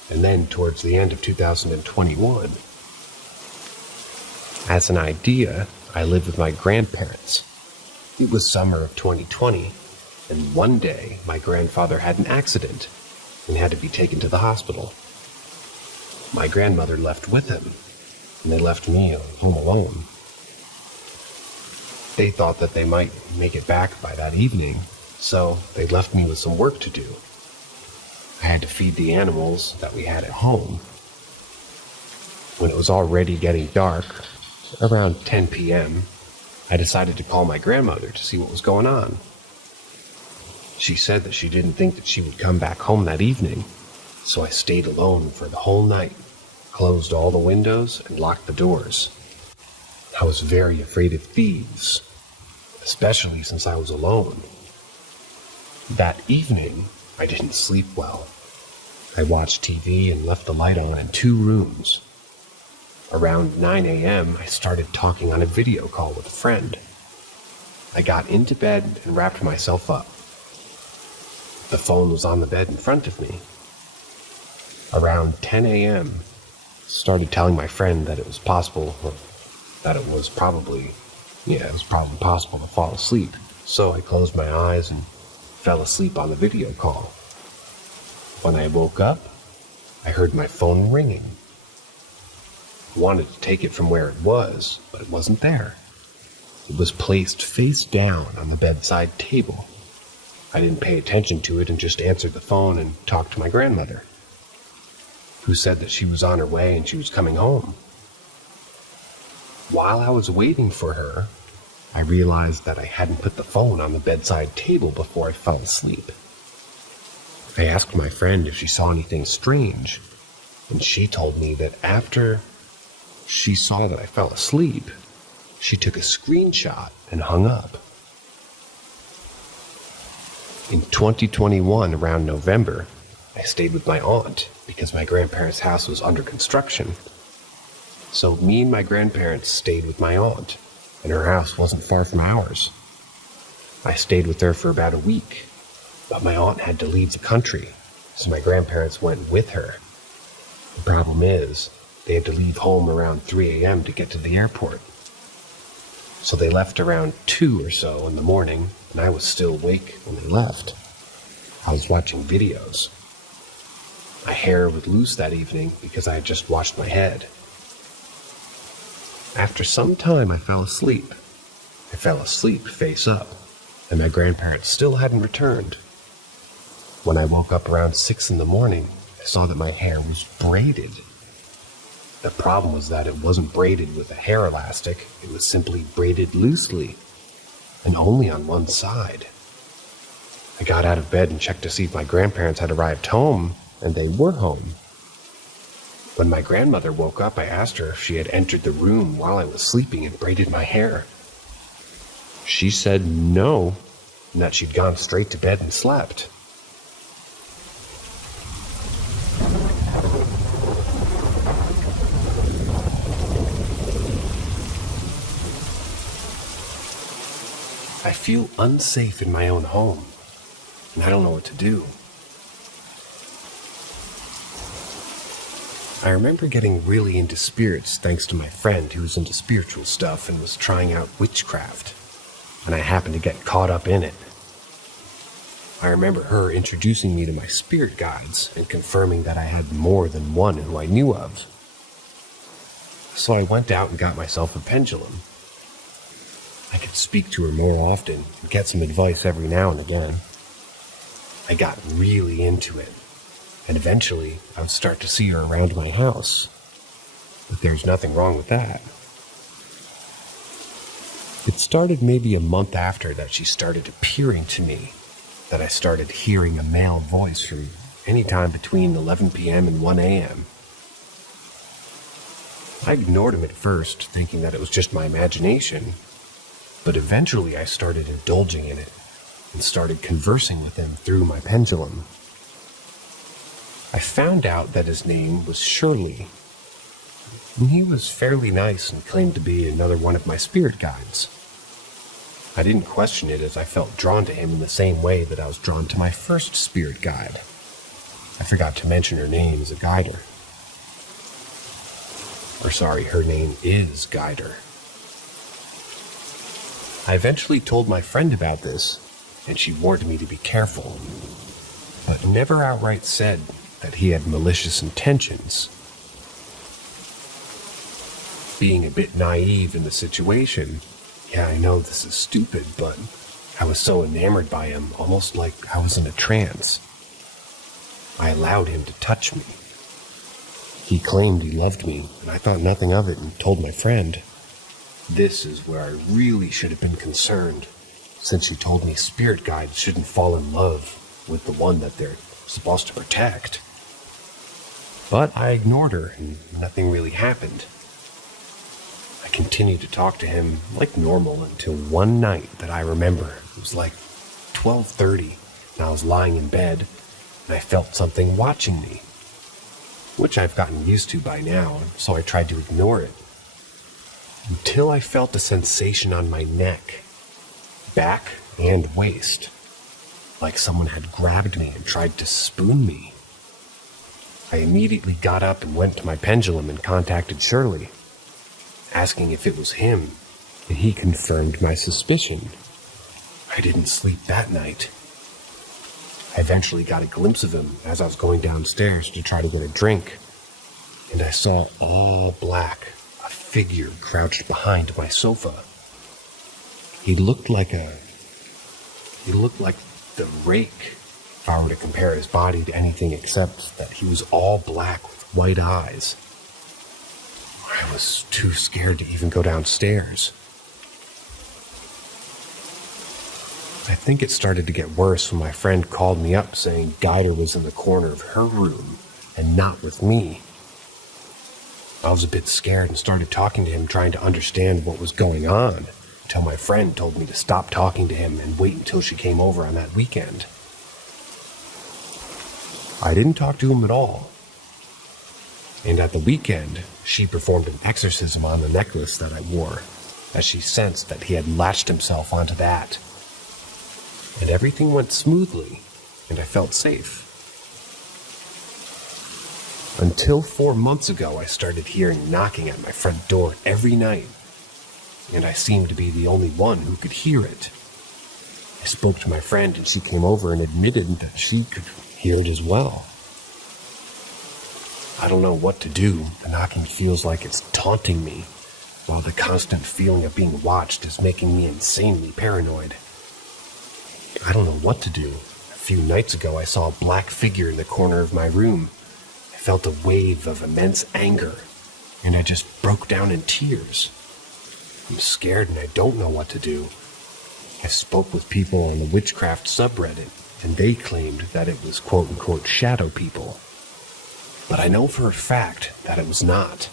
and then towards the end of 2021. As an idea, I lived with my grandparents. It was summer of 2020, and one day my grandfather had an accident and had to be taken to the hospital. My grandmother left with him, and they left me home alone. They thought that they might make it back by that evening, so they left me with some work to do. I had to feed the animals that we had at home. When it was already getting dark, around 10 p.m., I decided to call my grandmother to see what was going on. She said that she didn't think that she would come back home that evening, so I stayed alone for the whole night, closed all the windows and locked the doors. I was very afraid of thieves, especially since I was alone. That evening, I didn't sleep well. I watched TV and left the light on in 2 rooms. Around 9 a.m., I started talking on a video call with a friend. I got into bed and wrapped myself up. The phone was on the bed in front of me. Around 10 a.m., started telling my friend that it was possible, or that it was probably possible to fall asleep. So I closed my eyes and fell asleep on the video call. When I woke up, I heard my phone ringing. I wanted to take it from where it was, but it wasn't there. It was placed face down on the bedside table. I didn't pay attention to it and just answered the phone and talked to my grandmother, who said that she was on her way and she was coming home. While I was waiting for her, I realized that I hadn't put the phone on the bedside table before I fell asleep. I asked my friend if she saw anything strange, and she told me that after she saw that I fell asleep, she took a screenshot and hung up. In 2021, around November, I stayed with my aunt because my grandparents' house was under construction. So me and my grandparents stayed with my aunt, and her house wasn't far from ours. I stayed with her for about a week, but my aunt had to leave the country, so my grandparents went with her. The problem is, they had to leave home around 3 a.m. to get to the airport. So they left around 2 or so in the morning, and I was still awake when they left. I was watching videos. My hair was loose that evening because I had just washed my head. After some time, I fell asleep. I fell asleep face up, and my grandparents still hadn't returned. When I woke up around 6 in the morning, I saw that my hair was braided. The problem was that it wasn't braided with a hair elastic, it was simply braided loosely, and only on one side. I got out of bed and checked to see if my grandparents had arrived home, and they were home. When my grandmother woke up, I asked her if she had entered the room while I was sleeping and braided my hair. She said no, and that she'd gone straight to bed and slept. I feel unsafe in my own home, and I don't know what to do. I remember getting really into spirits thanks to my friend who was into spiritual stuff and was trying out witchcraft, and I happened to get caught up in it. I remember her introducing me to my spirit guides and confirming that I had more than one who I knew of. So I went out and got myself a pendulum. I could speak to her more often and get some advice every now and again. I got really into it, and eventually I would start to see her around my house. but there's nothing wrong with that. It started maybe a month after that she started appearing to me, that I started hearing a male voice from any time between 11 p.m. and 1 a.m. I ignored him at first, thinking that it was just my imagination, but eventually I started indulging in it and started conversing with him through my pendulum. I found out that his name was Shirley, and he was fairly nice and claimed to be another one of my spirit guides. I didn't question it, as I felt drawn to him in the same way that I was drawn to my first spirit guide. I forgot to mention her name is a guider. Her name is Guider. I eventually told my friend about this, and she warned me to be careful, but never outright said that he had malicious intentions. Being a bit naive in the situation, yeah, I know this is stupid, but I was so enamored by him, almost like I was in a trance. I allowed him to touch me. He claimed he loved me, and I thought nothing of it and told my friend. This is where I really should have been concerned, since she told me spirit guides shouldn't fall in love with the one that they're supposed to protect. But I ignored her, and nothing really happened. I continued to talk to him like normal until one night that I remember. It was like 12:30, and I was lying in bed, and I felt something watching me, which I've gotten used to by now, so I tried to ignore it. Until I felt a sensation on my neck, back, and waist, like someone had grabbed me and tried to spoon me. I immediately got up and went to my pendulum and contacted Shirley, asking if it was him, and he confirmed my suspicion. I didn't sleep that night. I eventually got a glimpse of him as I was going downstairs to try to get a drink, and I saw all black, a figure crouched behind my sofa. He looked like the Rake, if I were to compare his body to anything except that he was all black with white eyes. I was too scared to even go downstairs. I think it started to get worse when my friend called me up saying Guider was in the corner of her room and not with me. I was a bit scared and started talking to him, trying to understand what was going on, until my friend told me to stop talking to him and wait until she came over on that weekend. I didn't talk to him at all. And at the weekend, she performed an exorcism on the necklace that I wore, as she sensed that he had latched himself onto that. And everything went smoothly, and I felt safe. Until 4 months ago, I started hearing knocking at my front door every night, and I seemed to be the only one who could hear it. I spoke to my friend, and she came over and admitted that she could hear it as well. I don't know what to do. The knocking feels like it's taunting me, while the constant feeling of being watched is making me insanely paranoid. I don't know what to do. A few nights ago, I saw a black figure in the corner of my room. I felt a wave of immense anger, and I just broke down in tears. I'm scared and I don't know what to do. I spoke with people on the witchcraft subreddit, and they claimed that it was quote-unquote shadow people. But I know for a fact that it was not.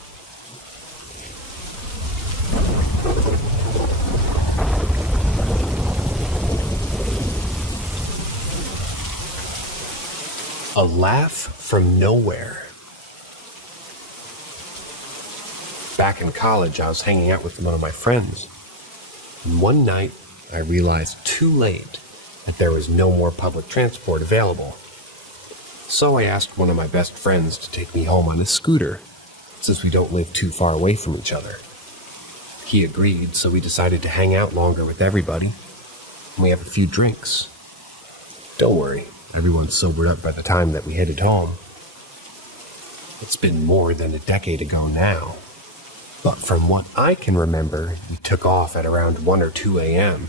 A laugh from nowhere. Back in college, I was hanging out with one of my friends. And one night, I realized too late that there was no more public transport available. So I asked one of my best friends to take me home on his scooter, since we don't live too far away from each other. He agreed, so we decided to hang out longer with everybody, and we have a few drinks. Don't worry, everyone's sobered up by the time that we headed home. It's been more than a decade ago now, but from what I can remember, we took off at around 1 or 2 a.m.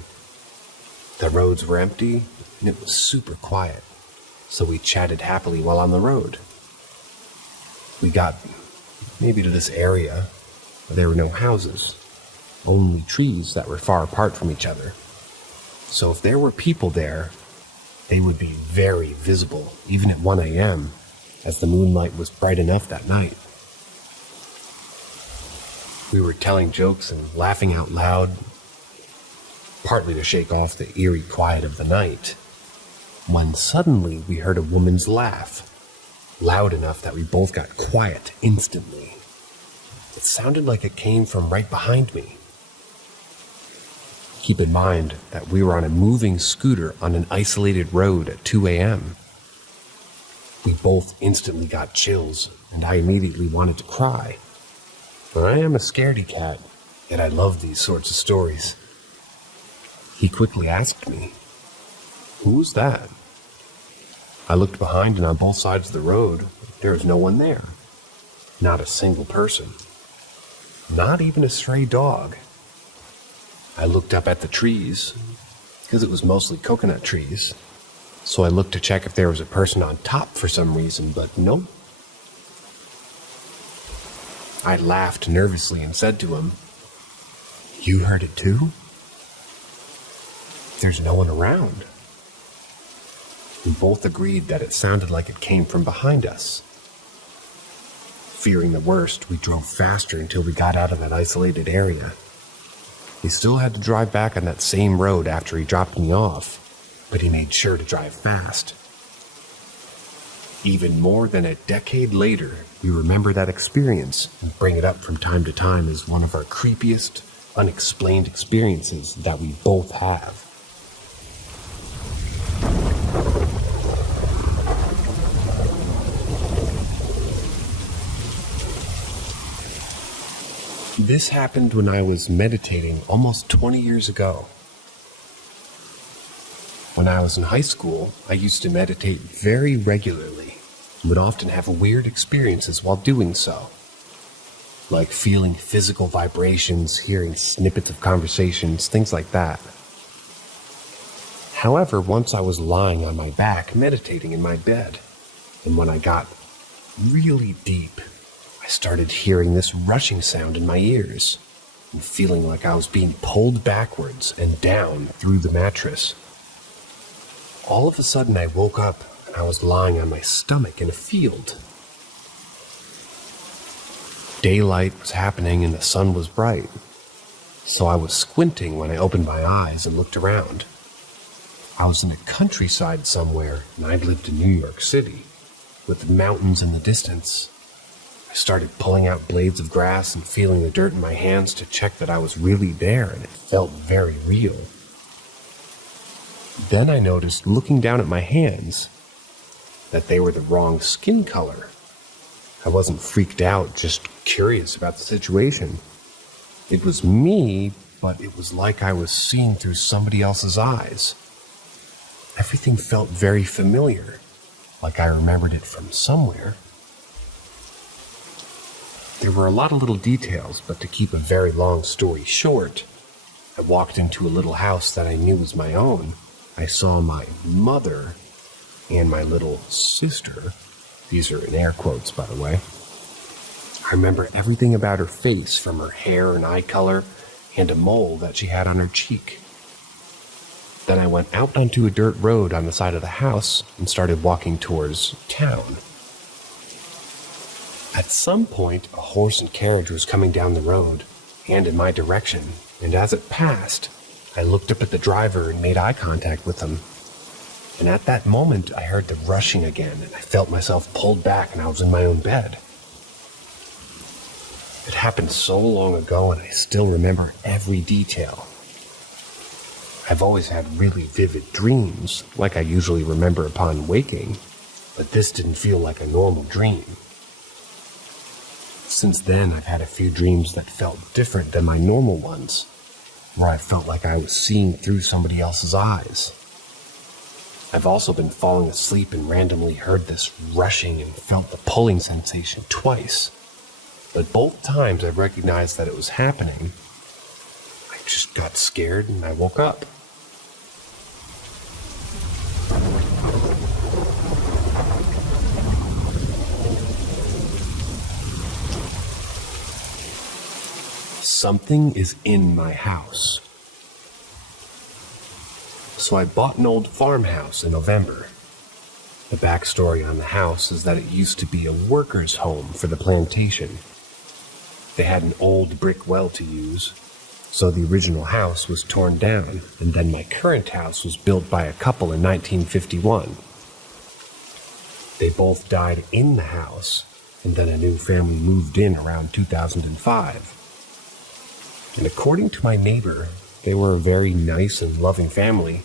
The roads were empty, and it was super quiet, so we chatted happily while on the road. We got maybe to this area where there were no houses, only trees that were far apart from each other. So if there were people there, they would be very visible, even at 1 a.m., as the moonlight was bright enough that night. We were telling jokes and laughing out loud, partly to shake off the eerie quiet of the night, when suddenly we heard a woman's laugh, loud enough that we both got quiet instantly. It sounded like it came from right behind me. Keep in mind that we were on a moving scooter on an isolated road at 2 a.m. We both instantly got chills, and I immediately wanted to cry. I am a scaredy cat, yet I love these sorts of stories. He quickly asked me, "Who was that?" I looked behind, and on both sides of the road, there was no one there. Not a single person. Not even a stray dog. I looked up at the trees, because it was mostly coconut trees, so I looked to check if there was a person on top for some reason, but nope. I laughed nervously and said to him, "You heard it too?" "There's no one around." We both agreed that it sounded like it came from behind us. Fearing the worst, we drove faster until we got out of that isolated area. We still had to drive back on that same road after he dropped me off, but he made sure to drive fast. Even more than a decade later, we remember that experience and bring it up from time to time as one of our creepiest, unexplained experiences that we both have. This happened when I was meditating almost 20 years ago. When I was in high school, I used to meditate very regularly and would often have weird experiences while doing so, like feeling physical vibrations, hearing snippets of conversations, things like that. However, once I was lying on my back meditating in my bed, and when I got really deep, I started hearing this rushing sound in my ears and feeling like I was being pulled backwards and down through the mattress. All of a sudden I woke up and I was lying on my stomach in a field. Daylight was happening and the sun was bright, so I was squinting when I opened my eyes and looked around. I was in a countryside somewhere, and I'd lived in New York City, with mountains in the distance. I started pulling out blades of grass and feeling the dirt in my hands to check that I was really there, and it felt very real. Then I noticed, looking down at my hands, that they were the wrong skin color. I wasn't freaked out, just curious about the situation. It was me, but it was like I was seeing through somebody else's eyes. Everything felt very familiar, like I remembered it from somewhere. There were a lot of little details, but to keep a very long story short, I walked into a little house that I knew was my own. I saw my mother and my little sister. These are in air quotes, by the way. I remember everything about her face, from her hair and eye color, and a mole that she had on her cheek. Then I went out onto a dirt road on the side of the house and started walking towards town. At some point, a horse and carriage was coming down the road and in my direction, and as it passed, I looked up at the driver and made eye contact with him. And at that moment, I heard the rushing again, and I felt myself pulled back, and I was in my own bed. It happened so long ago, and I still remember every detail. I've always had really vivid dreams, like I usually remember upon waking, but this didn't feel like a normal dream. Since then, I've had a few dreams that felt different than my normal ones, where I felt like I was seeing through somebody else's eyes. I've also been falling asleep and randomly heard this rushing and felt the pulling sensation twice, but both times I recognized that it was happening. I just got scared and I woke up. something is in my house. So I bought an old farmhouse in November. The backstory on the house is that it used to be a workers' home for the plantation. They had an old brick well to use, so the original house was torn down, and then my current house was built by a couple in 1951. They both died in the house, and then a new family moved in around 2005. And according to my neighbor, they were a very nice and loving family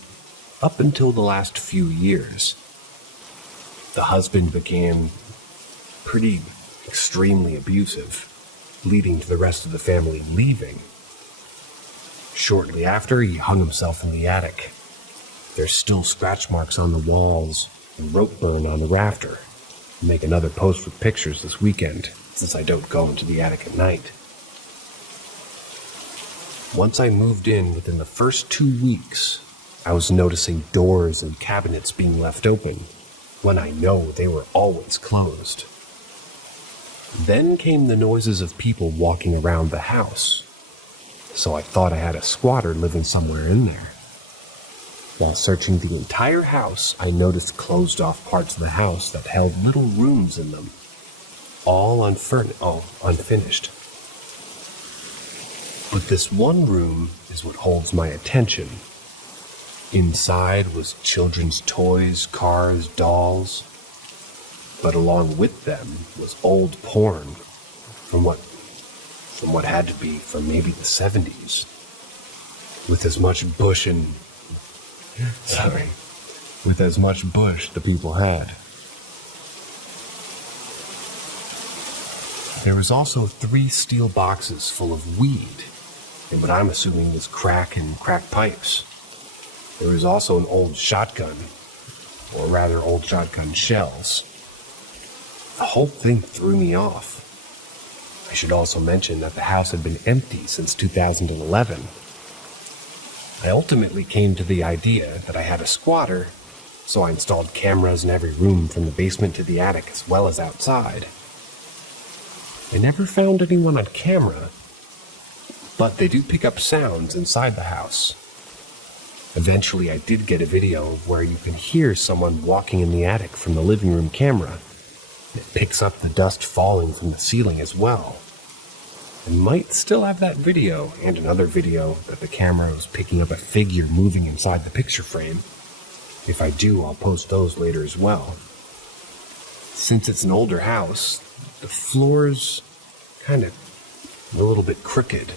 up until the last few years. The husband became pretty extremely abusive, leading to the rest of the family leaving. Shortly after, he hung himself in the attic. There's still scratch marks on the walls and rope burn on the rafter. I'll make another post with pictures this weekend, since I don't go into the attic at night. Once I moved in, within the first 2 weeks, I was noticing doors and cabinets being left open, when I know they were always closed. Then came the noises of people walking around the house, so I thought I had a squatter living somewhere in there. While searching the entire house, I noticed closed-off parts of the house that held little rooms in them, all unfinished. But this one room is what holds my attention. Inside was children's toys, cars, dolls, but along with them was old porn from what had to be from maybe the 70s, with as much bush the people had. There was also 3 steel boxes full of weed, and what I'm assuming was crack and crack pipes. There was also an old shotgun, or rather old shotgun shells. The whole thing threw me off. I should also mention that the house had been empty since 2011. I ultimately came to the idea that I had a squatter, so I installed cameras in every room from the basement to the attic as well as outside. I never found anyone on camera, but they do pick up sounds inside the house. Eventually, I did get a video where you can hear someone walking in the attic from the living room camera. It picks up the dust falling from the ceiling as well. I might still have that video and another video that the camera was picking up a figure moving inside the picture frame. If I do, I'll post those later as well. Since it's an older house, the floor's kind of a little bit crooked.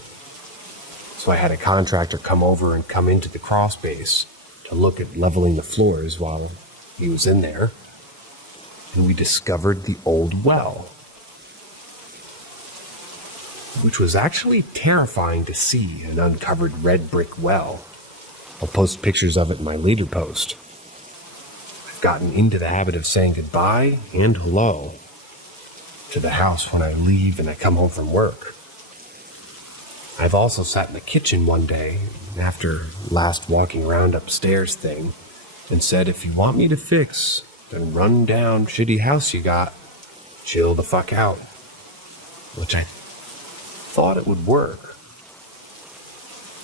So I had a contractor come over and come into the crawl space to look at leveling the floors while he was in there. And we discovered the old well, which was actually terrifying to see, an uncovered red brick well. I'll post pictures of it in my later post. I've gotten into the habit of saying goodbye and hello to the house when I leave and I come home from work. I've also sat in the kitchen one day after last walking around upstairs thing and said, if you want me to fix the run down shitty house you got, chill the fuck out. Which I thought it would work.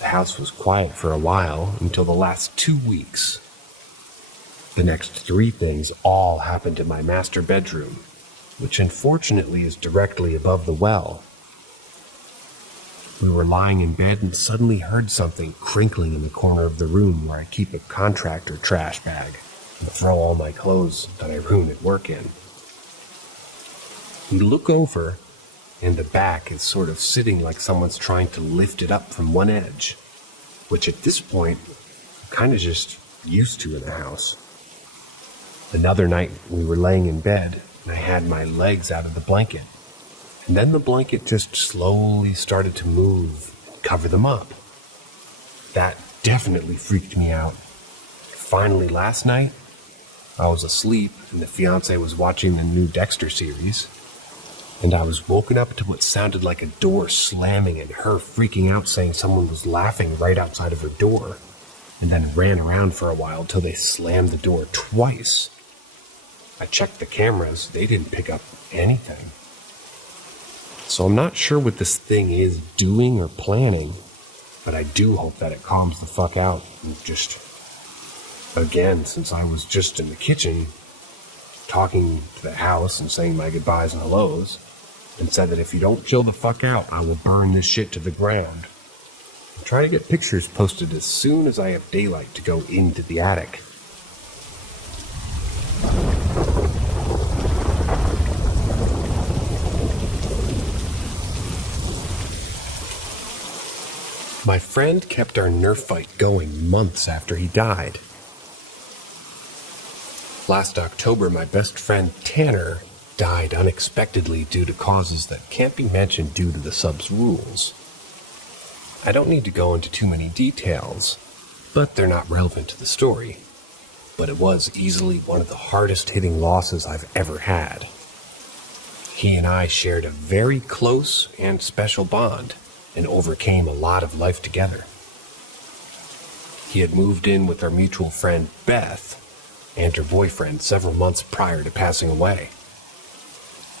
The house was quiet for a while until the last 2 weeks. The next 3 things all happened in my master bedroom, which unfortunately is directly above the well. We were lying in bed and suddenly heard something crinkling in the corner of the room where I keep a contractor trash bag and throw all my clothes that I ruin at work in. We look over, and the back is sort of sitting like someone's trying to lift it up from one edge, which at this point, I'm kind of just used to in the house. Another night, we were laying in bed, and I had my legs out of the blanket. And then the blanket just slowly started to move and cover them up. That definitely freaked me out. Finally, last night, I was asleep and the fiancé was watching the new Dexter series, and I was woken up to what sounded like a door slamming and her freaking out saying someone was laughing right outside of her door, and then ran around for a while till they slammed the door twice. I checked the cameras, they didn't pick up anything. So I'm not sure what this thing is doing or planning, but I do hope that it calms the fuck out. And just, again, since I was just in the kitchen talking to the house and saying my goodbyes and hellos, and said that if you don't chill the fuck out, I will burn this shit to the ground. I'm trying to get pictures posted as soon as I have daylight to go into the attic. My friend kept our Nerf fight going months after he died. Last October, my best friend Tanner died unexpectedly due to causes that can't be mentioned due to the sub's rules. I don't need to go into too many details, but they're not relevant to the story. But it was easily one of the hardest hitting losses I've ever had. He and I shared a very close and special bond and overcame a lot of life together. He had moved in with our mutual friend Beth and her boyfriend several months prior to passing away.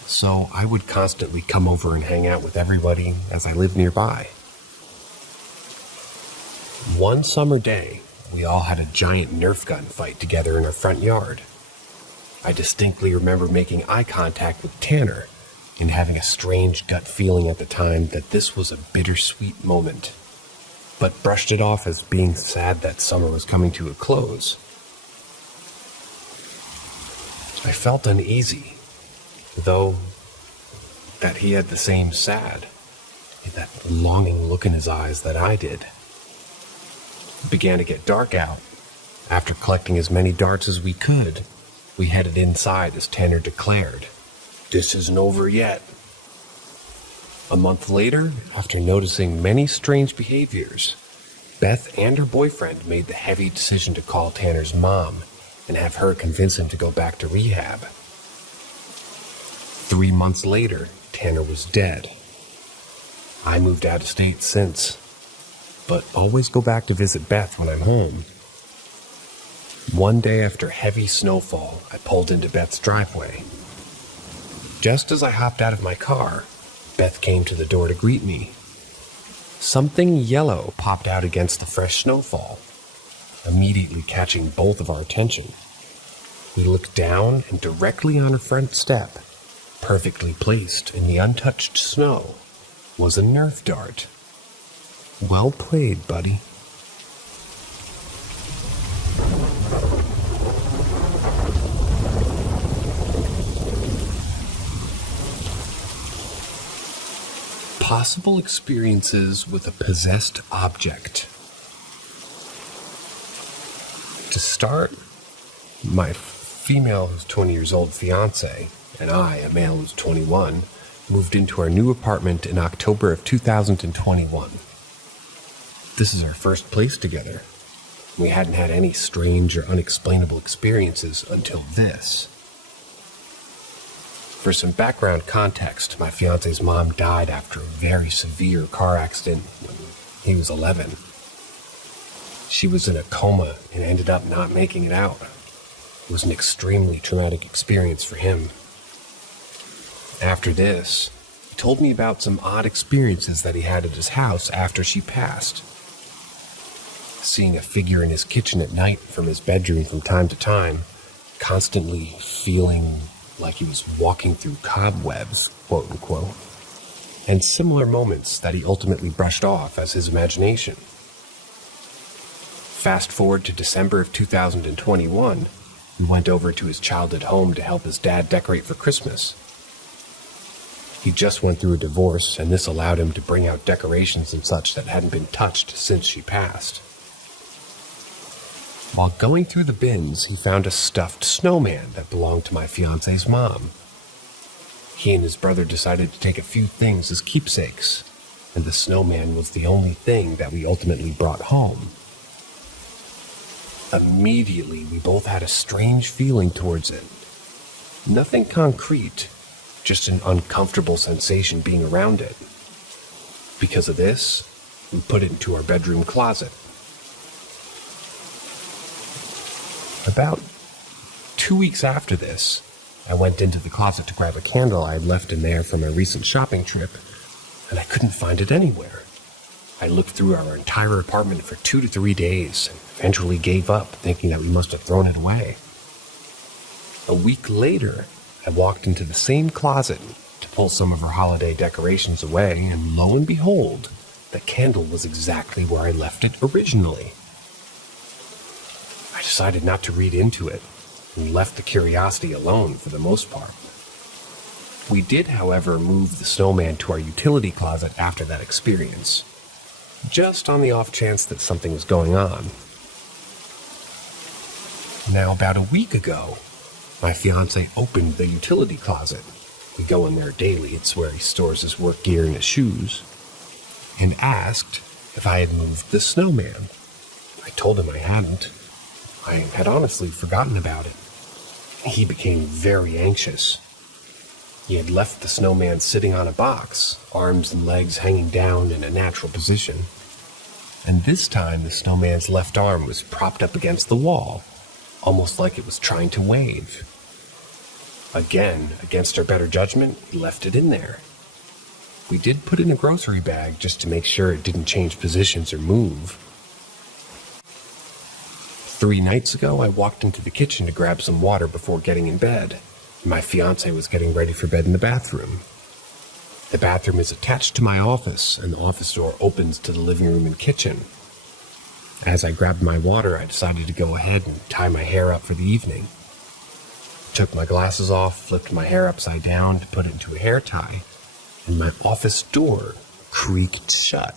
So I would constantly come over and hang out with everybody as I lived nearby. One summer day, we all had a giant Nerf gun fight together in our front yard. I distinctly remember making eye contact with Tanner and having a strange gut feeling at the time that this was a bittersweet moment, but brushed it off as being sad that summer was coming to a close. I felt uneasy, though, that he had the same sad, that longing look in his eyes that I did. It began to get dark out. After collecting as many darts as we could, we headed inside as Tanner declared, "This isn't over yet." A month later, after noticing many strange behaviors, Beth and her boyfriend made the heavy decision to call Tanner's mom and have her convince him to go back to rehab. 3 months later, Tanner was dead. I moved out of state since, but always go back to visit Beth when I'm home. One day after heavy snowfall, I pulled into Beth's driveway. Just as I hopped out of my car, Beth came to the door to greet me. Something yellow popped out against the fresh snowfall, immediately catching both of our attention. We looked down, and directly on her front step, perfectly placed in the untouched snow, was a Nerf dart. Well played, buddy. Possible experiences with a possessed object. To start, my female who's 20 years old fiance and I, a male who's 21, moved into our new apartment in October of 2021. This is our first place together. We hadn't had any strange or unexplainable experiences until this. For some background context, my fiance's mom died after a very severe car accident when he was 11. She was in a coma and ended up not making it out. It was an extremely traumatic experience for him. After this, he told me about some odd experiences that he had at his house after she passed. Seeing a figure in his kitchen at night from his bedroom from time to time, constantly feeling like he was walking through cobwebs, quote unquote, and similar moments that he ultimately brushed off as his imagination. Fast forward to December of 2021, we went over to his childhood home to help his dad decorate for Christmas. He just went through a divorce, and this allowed him to bring out decorations and such that hadn't been touched since she passed. While going through the bins, he found a stuffed snowman that belonged to my fiance's mom. He and his brother decided to take a few things as keepsakes, and the snowman was the only thing that we ultimately brought home. Immediately, we both had a strange feeling towards it. Nothing concrete, just an uncomfortable sensation being around it. Because of this, we put it into our bedroom closet. About 2 weeks after this, I went into the closet to grab a candle I had left in there from a recent shopping trip, and I couldn't find it anywhere. I looked through our entire apartment for 2 to 3 days and eventually gave up, thinking that we must have thrown it away. A week later, I walked into the same closet to pull some of our holiday decorations away, and lo and behold, the candle was exactly where I left it originally. I decided not to read into it and left the curiosity alone for the most part. We did, however, move the snowman to our utility closet after that experience, just on the off chance that something was going on. Now, about a week ago, my fiancé opened the utility closet. We go in there daily, it's where he stores his work gear and his shoes, and asked if I had moved the snowman. I told him I hadn't. I had honestly forgotten about it. He became very anxious. He had left the snowman sitting on a box, arms and legs hanging down in a natural position. And this time the snowman's left arm was propped up against the wall, almost like it was trying to wave. Again, against our better judgment, we left it in there. We did put it in a grocery bag just to make sure it didn't change positions or move. 3 nights ago, I walked into the kitchen to grab some water before getting in bed. My fiancé was getting ready for bed in the bathroom. The bathroom is attached to my office, and the office door opens to the living room and kitchen. As I grabbed my water, I decided to go ahead and tie my hair up for the evening. Took my glasses off, flipped my hair upside down to put it into a hair tie, and my office door creaked shut.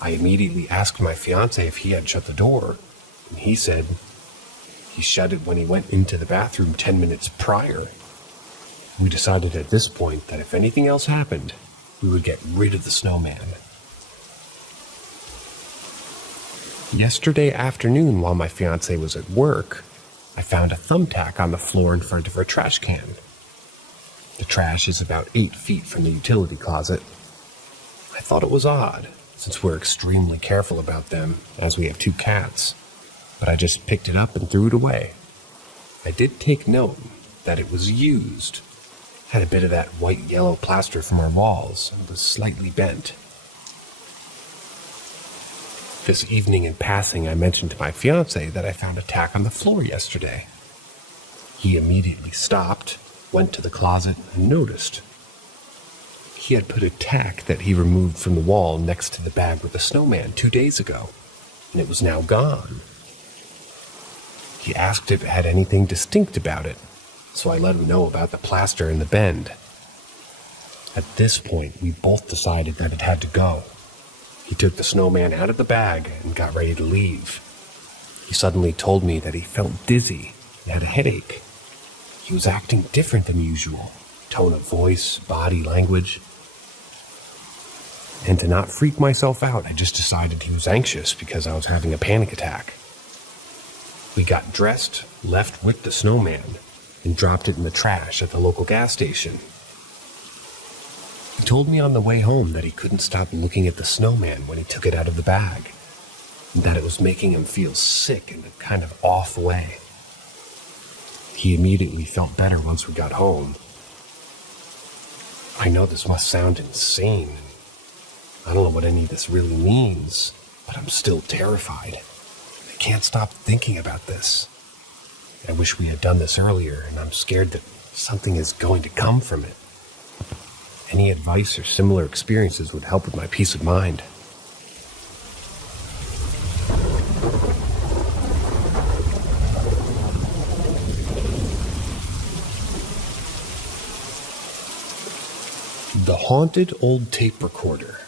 I immediately asked my fiancé if he had shut the door, and he said he shut it when he went into the bathroom 10 minutes prior. We decided at this point that if anything else happened, we would get rid of the snowman. Yesterday afternoon, while my fiancé was at work, I found a thumbtack on the floor in front of her trash can. The trash is about 8 feet from the utility closet. I thought it was odd, since we're extremely careful about them, as we have 2 cats, but I just picked it up and threw it away. I did take note that it was used, had a bit of that white-yellow plaster from our walls, and was slightly bent. This evening in passing, I mentioned to my fiancé that I found a tack on the floor yesterday. He immediately stopped, went to the closet, and noticed. He had put a tack that he removed from the wall next to the bag with the snowman 2 days ago, and it was now gone. He asked if it had anything distinct about it, so I let him know about the plaster and the bend. At this point, we both decided that it had to go. He took the snowman out of the bag and got ready to leave. He suddenly told me that he felt dizzy and had a headache. He was acting different than usual, tone of voice, body language. And to not freak myself out, I just decided he was anxious because I was having a panic attack. We got dressed, left with the snowman, and dropped it in the trash at the local gas station. He told me on the way home that he couldn't stop looking at the snowman when he took it out of the bag, and that it was making him feel sick in a kind of off way. He immediately felt better once we got home. I know this must sound insane. I don't know what any of this really means, but I'm still terrified. I can't stop thinking about this. I wish we had done this earlier, and I'm scared that something is going to come from it. Any advice or similar experiences would help with my peace of mind. The Haunted Old Tape Recorder,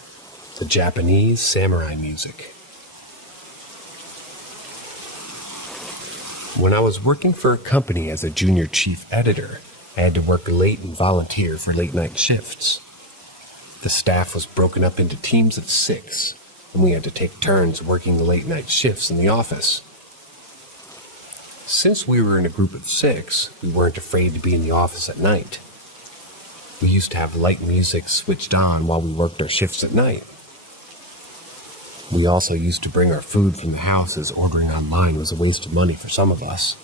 the Japanese samurai music. When I was working for a company as a junior chief editor, I had to work late and volunteer for late-night shifts. The staff was broken up into teams of 6, and we had to take turns working the late-night shifts in the office. Since we were in a group of 6, we weren't afraid to be in the office at night. We used to have light music switched on while we worked our shifts at night. We also used to bring our food from the house, as ordering online was a waste of money for some of us.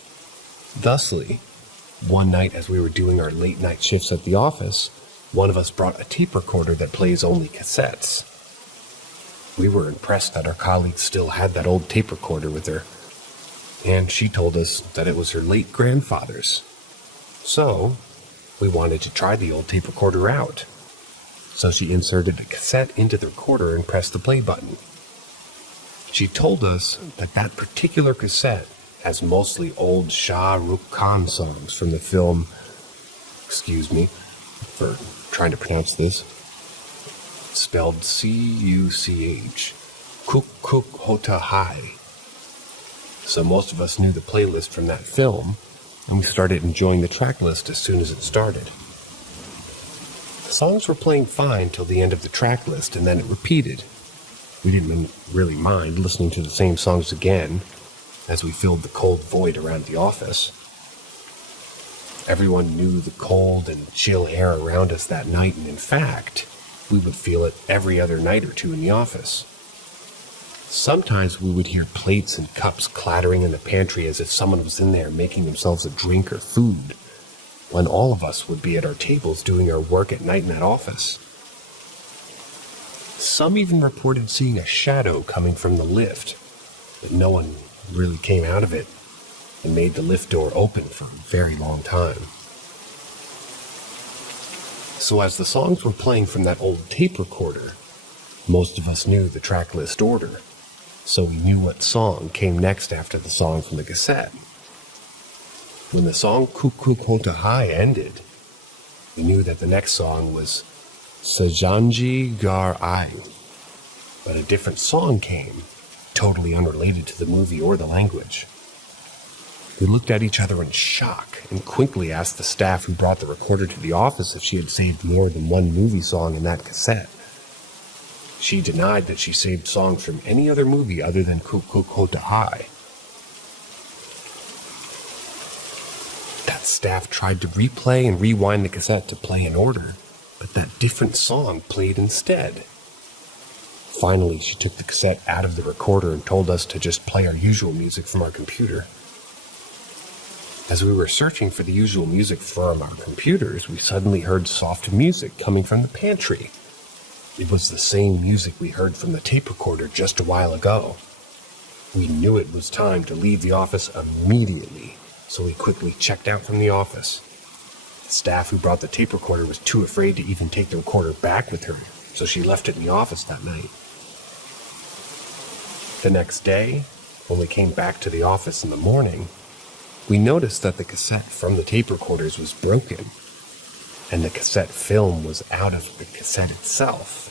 Thusly, One night as we were doing our late night shifts at the office, one of us brought a tape recorder that plays only cassettes. We were impressed that our colleague still had that old tape recorder with her, and she told us that it was her late grandfather's. So, we wanted to try the old tape recorder out. So she inserted a cassette into the recorder and pressed the play button. She told us that that particular cassette has mostly old Shah Rukh Khan songs from the film, excuse me for trying to pronounce this, spelled C-U-C-H, Kuk Kuk Hota Hai. So most of us knew the playlist from that film, and we started enjoying the track list as soon as it started. The songs were playing fine till the end of the track list, and then it repeated. We didn't really mind listening to the same songs again, as we filled the cold void around the office. Everyone knew the cold and chill air around us that night, and in fact, we would feel it every other night or two in the office. Sometimes we would hear plates and cups clattering in the pantry as if someone was in there making themselves a drink or food, when all of us would be at our tables doing our work at night in that office. Some even reported seeing a shadow coming from the lift, but no one really came out of it and made the lift door open for a very long time. So as the songs were playing from that old tape recorder, most of us knew the track list order, so we knew what song came next after the song from the cassette. When the song Kuk Kuk Hota Hai ended, we knew that the next song was Sajanji Gar Ai, but a different song came, totally unrelated to the movie or the language. We looked at each other in shock and quickly asked the staff who brought the recorder to the office if she had saved more than one movie song in that cassette. She denied that she saved songs from any other movie other than Kuk Kuk Hota Hai. That staff tried to replay and rewind the cassette to play in order, but that different song played instead. Finally, she took the cassette out of the recorder and told us to just play our usual music from our computer. As we were searching for the usual music from our computers, we suddenly heard soft music coming from the pantry. It was the same music we heard from the tape recorder just a while ago. We knew it was time to leave the office immediately, so we quickly checked out from the office. The staff who brought the tape recorder was too afraid to even take the recorder back with her, so she left it in the office that night. The next day, when we came back to the office in the morning, we noticed that the cassette from the tape recorders was broken, and the cassette film was out of the cassette itself.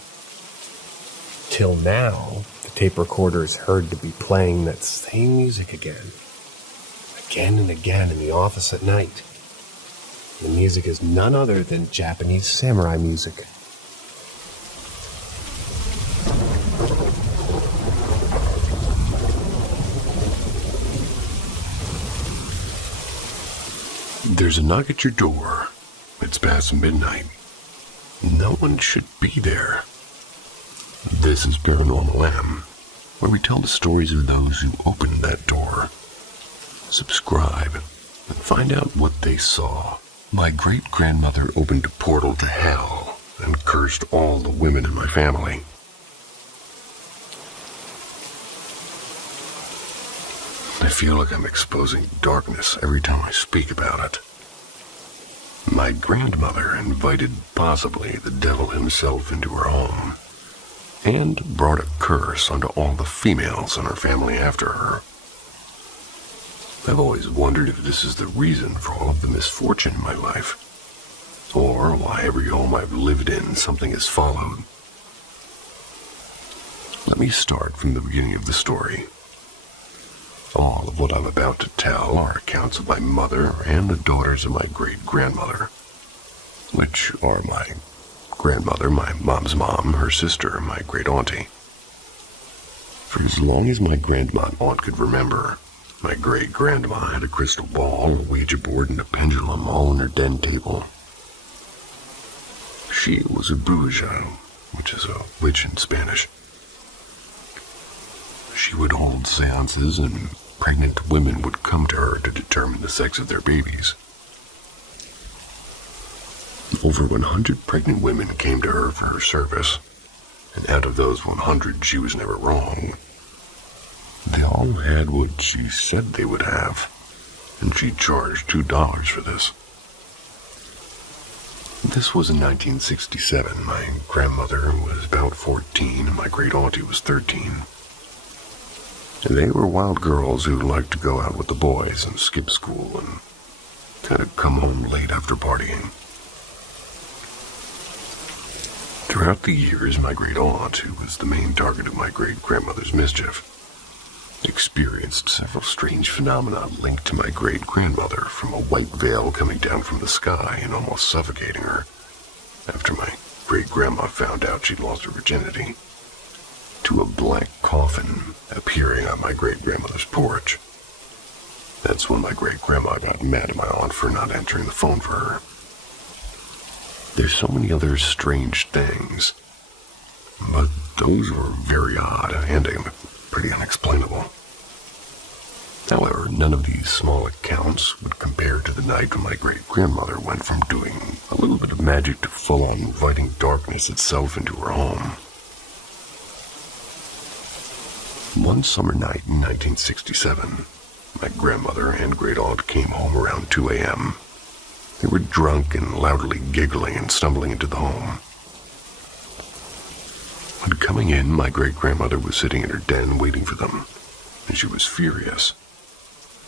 Till now, the tape recorder is heard to be playing that same music again and again in the office at night. The music is none other than Japanese samurai music. There's a knock at your door. It's past midnight. No one should be there. This is Paranormal M, where we tell the stories of those who opened that door. Subscribe and find out what they saw. My great-grandmother opened a portal to hell and cursed all the women in my family. I feel like I'm exposing darkness every time I speak about it. My grandmother invited possibly the devil himself into her home, and brought a curse onto all the females in her family after her. I've always wondered if this is the reason for all of the misfortune in my life, or why every home I've lived in something has followed. Let me start from the beginning of the story. All of what I'm about to tell are accounts of my mother and the daughters of my great-grandmother, which are my grandmother, my mom's mom, her sister, my great-auntie. For as long as my grandma aunt could remember, my great-grandma had a crystal ball, a Ouija board, and a pendulum all on her den table. She was a bruja, which is a witch in Spanish. She would hold seances, and pregnant women would come to her to determine the sex of their babies. Over 100 pregnant women came to her for her service, and out of those 100, she was never wrong. They all had what she said they would have, and she charged $2 for this. This was in 1967. My grandmother was about 14, and my great-auntie was 13. And they were wild girls who liked to go out with the boys and skip school and kind of come home late after partying. Throughout the years, my great-aunt, who was the main target of my great-grandmother's mischief, experienced several strange phenomena linked to my great-grandmother, from a white veil coming down from the sky and almost suffocating her after my great-grandma found out she'd lost her virginity, to a black coffin appearing on my great-grandmother's porch. That's when my great-grandma got mad at my aunt for not answering the phone for her. There's so many other strange things, but those were very odd and pretty unexplainable. However, none of these small accounts would compare to the night when my great-grandmother went from doing a little bit of magic to full-on inviting darkness itself into her home. One summer night in 1967, my grandmother and great-aunt came home around 2 a.m. They were drunk and loudly giggling and stumbling into the home. When coming in, my great-grandmother was sitting in her den waiting for them, and she was furious.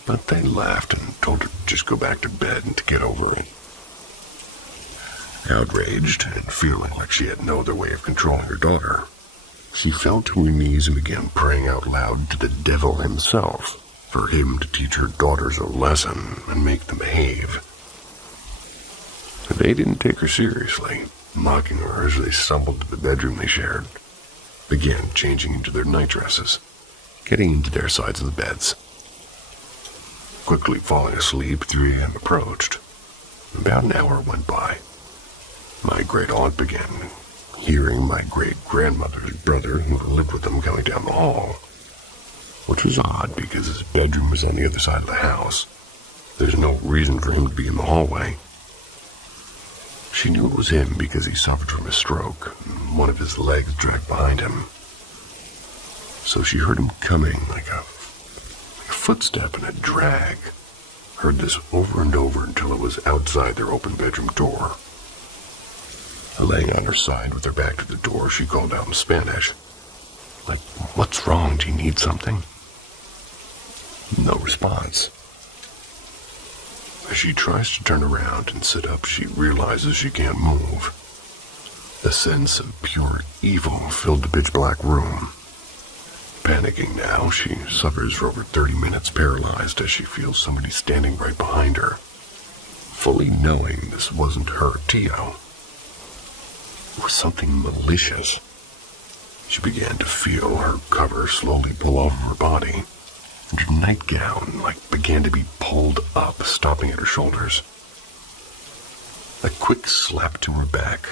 But they laughed and told her to just go back to bed and to get over it. Outraged and feeling like she had no other way of controlling her daughter, she fell to her knees and began praying out loud to the devil himself for him to teach her daughters a lesson and make them behave. They didn't take her seriously, mocking her as they stumbled to the bedroom they shared, began changing into their nightdresses, getting into their sides of the beds. Quickly falling asleep, 3 a.m. approached. About an hour went by. My great-aunt began hearing my great-grandmother's brother, who lived with them, coming down the hall, which was odd because his bedroom was on the other side of the house. There's no reason for him to be in the hallway. She knew it was him because he suffered from a stroke, and one of his legs dragged behind him. So she heard him coming like a footstep and a drag. Heard this over and over until it was outside their open bedroom door. Laying on her side with her back to the door, she called out in Spanish, like, "What's wrong? Do you need something?" No response. As she tries to turn around and sit up, she realizes she can't move. The sense of pure evil filled the pitch-black room. Panicking now, she suffers for over 30 minutes paralyzed as she feels somebody standing right behind her, fully knowing this wasn't her Tio. It was something malicious. She began to feel her cover slowly pull over her body, and her nightgown began to be pulled up, stopping at her shoulders. A quick slap to her back,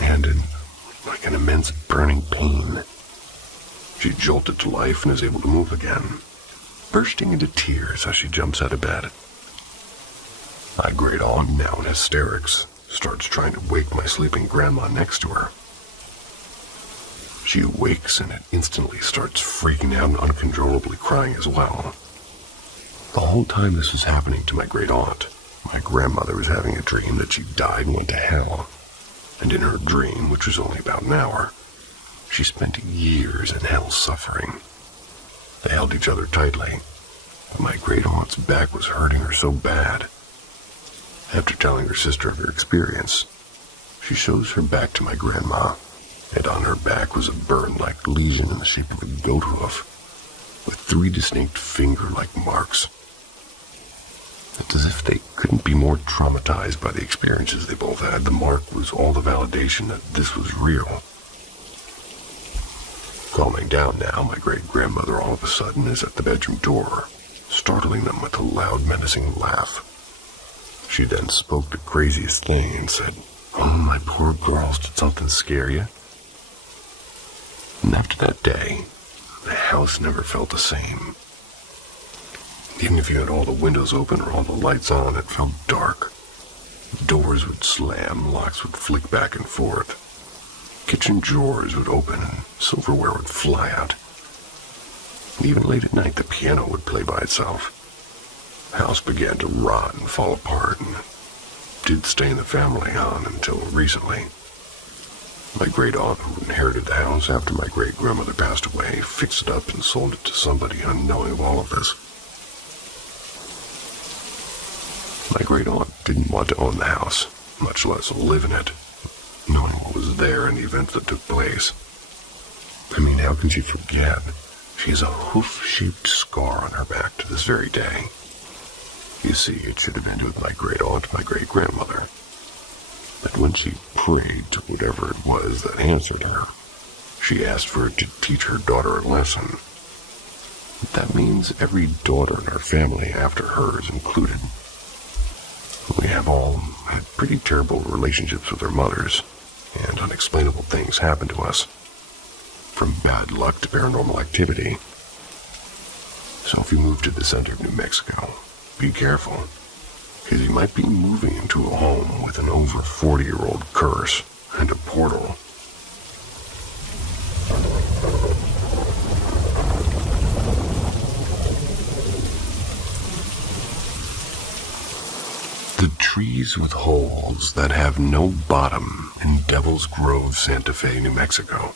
and an immense burning pain. She jolted to life and is able to move again, bursting into tears as she jumps out of bed. My great-aunt, now in hysterics, starts trying to wake my sleeping grandma next to her. She awakes and it instantly starts freaking out and uncontrollably crying as well. The whole time this was happening to my great-aunt, my grandmother was having a dream that she died and went to hell. And in her dream, which was only about an hour, she spent years in hell suffering. They held each other tightly, but my great-aunt's back was hurting her so bad. After telling her sister of her experience, she shows her back to my grandma, and on her back was a burn-like lesion in the shape of a goat hoof, with 3 distinct finger-like marks. It's as if they couldn't be more traumatized by the experiences they both had. The mark was all the validation that this was real. Calming down now, my great-grandmother all of a sudden is at the bedroom door, startling them with a loud, menacing laugh. She then spoke the craziest thing and said, "Oh, my poor girls, did something scare you?" And after that day, the house never felt the same. Even if you had all the windows open or all the lights on, it felt dark, Doors would slam, locks would flick back and forth. Kitchen drawers would open and silverware would fly out. And even late at night, the piano would play by itself. The house began to rot and fall apart, and did stay in the family on until recently. My great aunt, who inherited the house after my great grandmother passed away, fixed it up and sold it to somebody unknowing of all of this. My great aunt didn't want to own the house, much less live in it, knowing what was there in the events that took place. I mean, how can she forget? She has a hoof-shaped scar on her back to this very day. You see, it should have ended with my great aunt, my great grandmother. But when she prayed to whatever it was that answered her, she asked for it to teach her daughter a lesson. That means every daughter in our family after hers included. We have all had pretty terrible relationships with our mothers, and unexplainable things happen to us. From bad luck to paranormal activity. So if you move to the center of New Mexico, be careful, because you might be moving into a home with an over 40-year-old curse and a portal. The trees with holes that have no bottom in Devil's Grove, Santa Fe, New Mexico.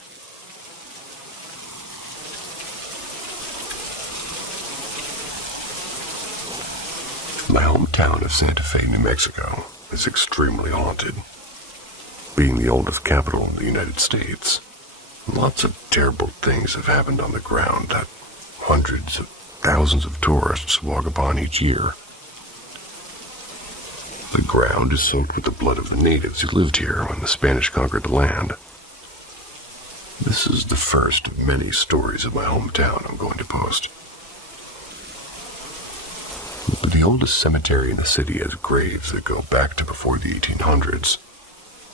My hometown of Santa Fe, New Mexico, is extremely haunted. Being the oldest capital in the United States, lots of terrible things have happened on the ground that hundreds of thousands of tourists walk upon each year. The ground is soaked with the blood of the natives who lived here when the Spanish conquered the land. This is the first of many stories of my hometown I'm going to post. The oldest cemetery in the city has graves that go back to before the 1800s.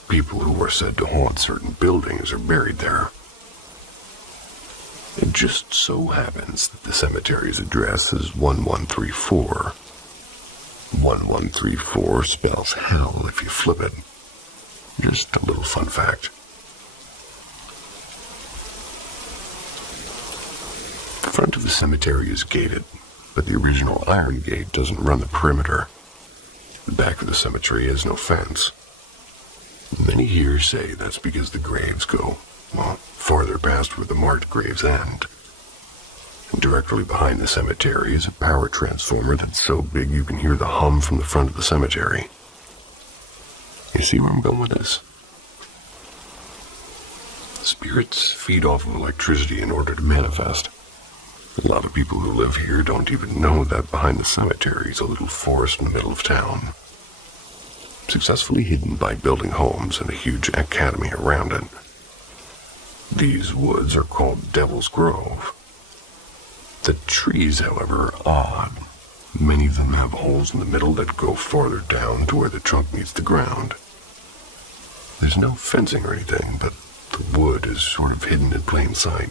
People who are said to haunt certain buildings are buried there. It just so happens that the cemetery's address is 1134. 1134 spells hell if you flip it. Just a little fun fact. The front of the cemetery is gated, but the original iron gate doesn't run the perimeter. The back of the cemetery has no fence. Many here say that's because the graves go, well, farther past where the marked graves end. And directly behind the cemetery is a power transformer that's so big you can hear the hum from the front of the cemetery. You see where I'm going with this? Spirits feed off of electricity in order to manifest. A lot of people who live here don't even know that behind the cemetery is a little forest in the middle of town, successfully hidden by building homes and a huge academy around it. These woods are called Devil's Grove. The trees, however, are odd. Many of them have holes in the middle that go farther down to where the trunk meets the ground. There's no fencing or anything, but the wood is sort of hidden in plain sight.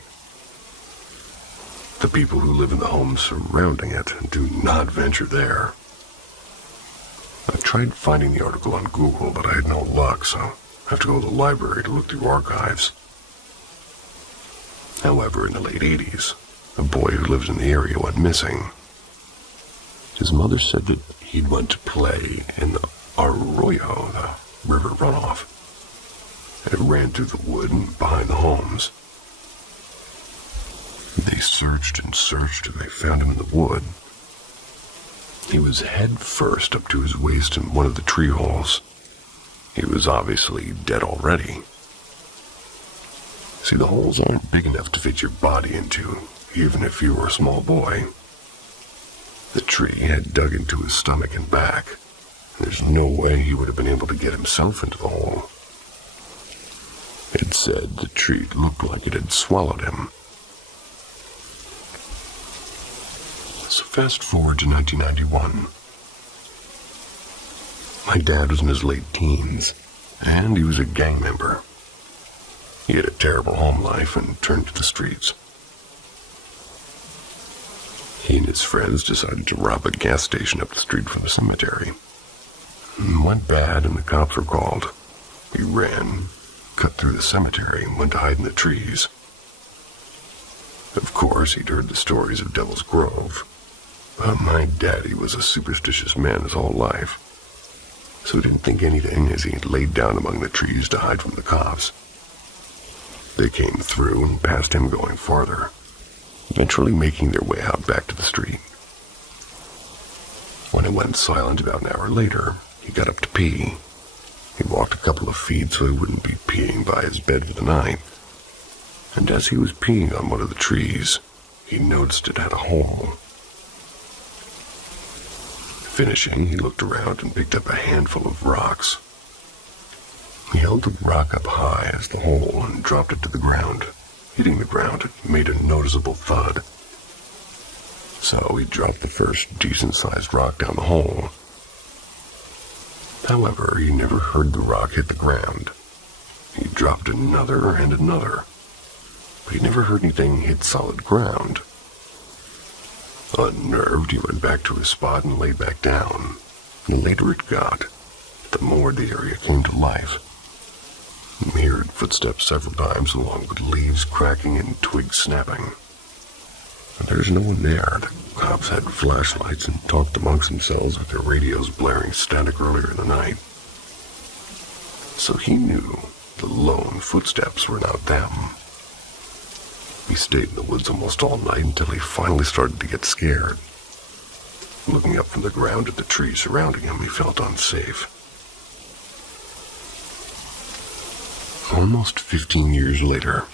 The people who live in the homes surrounding it do not venture there. I tried finding the article on Google, but I had no luck, so I have to go to the library to look through archives. However, in the late 80s, a boy who lived in the area went missing. His mother said that he'd went to play in the arroyo, the river runoff, and it ran through the wood and behind the homes. They searched and searched, and they found him in the wood. He was head first up to his waist in one of the tree holes. He was obviously dead already. See, the holes aren't big enough to fit your body into, even if you were a small boy. The tree had dug into his stomach and back. There's no way he would have been able to get himself into the hole. It said the tree looked like it had swallowed him. So fast forward to 1991. My dad was in his late teens, and he was a gang member. He had a terrible home life and turned to the streets. He and his friends decided to rob a gas station up the street from the cemetery. Went bad and the cops were called. He ran, cut through the cemetery, and went to hide in the trees. Of course, he'd heard the stories of Devil's Grove, but my daddy was a superstitious man his whole life, so he didn't think anything as he laid down among the trees to hide from the cops. They came through and passed him going farther, eventually making their way out back to the street. When it went silent about an hour later, he got up to pee. He walked a couple of feet so he wouldn't be peeing by his bed for the night. And as he was peeing on one of the trees, he noticed it had a hole. Finishing, he looked around and picked up a handful of rocks. He held the rock up high as the hole and dropped it to the ground. Hitting the ground, it made a noticeable thud. So he dropped the first decent-sized rock down the hole. However, he never heard the rock hit the ground. He dropped another and another, but he never heard anything hit solid ground. Unnerved, he went back to his spot and lay back down. The later it got, the more the area came to life. He heard footsteps several times along with leaves cracking and twigs snapping. But there's no one there. The cops had flashlights and talked amongst themselves with their radios blaring static earlier in the night. So he knew the lone footsteps were not them. He stayed in the woods almost all night until he finally started to get scared. Looking up from the ground at the trees surrounding him, he felt unsafe. Almost 15 years later,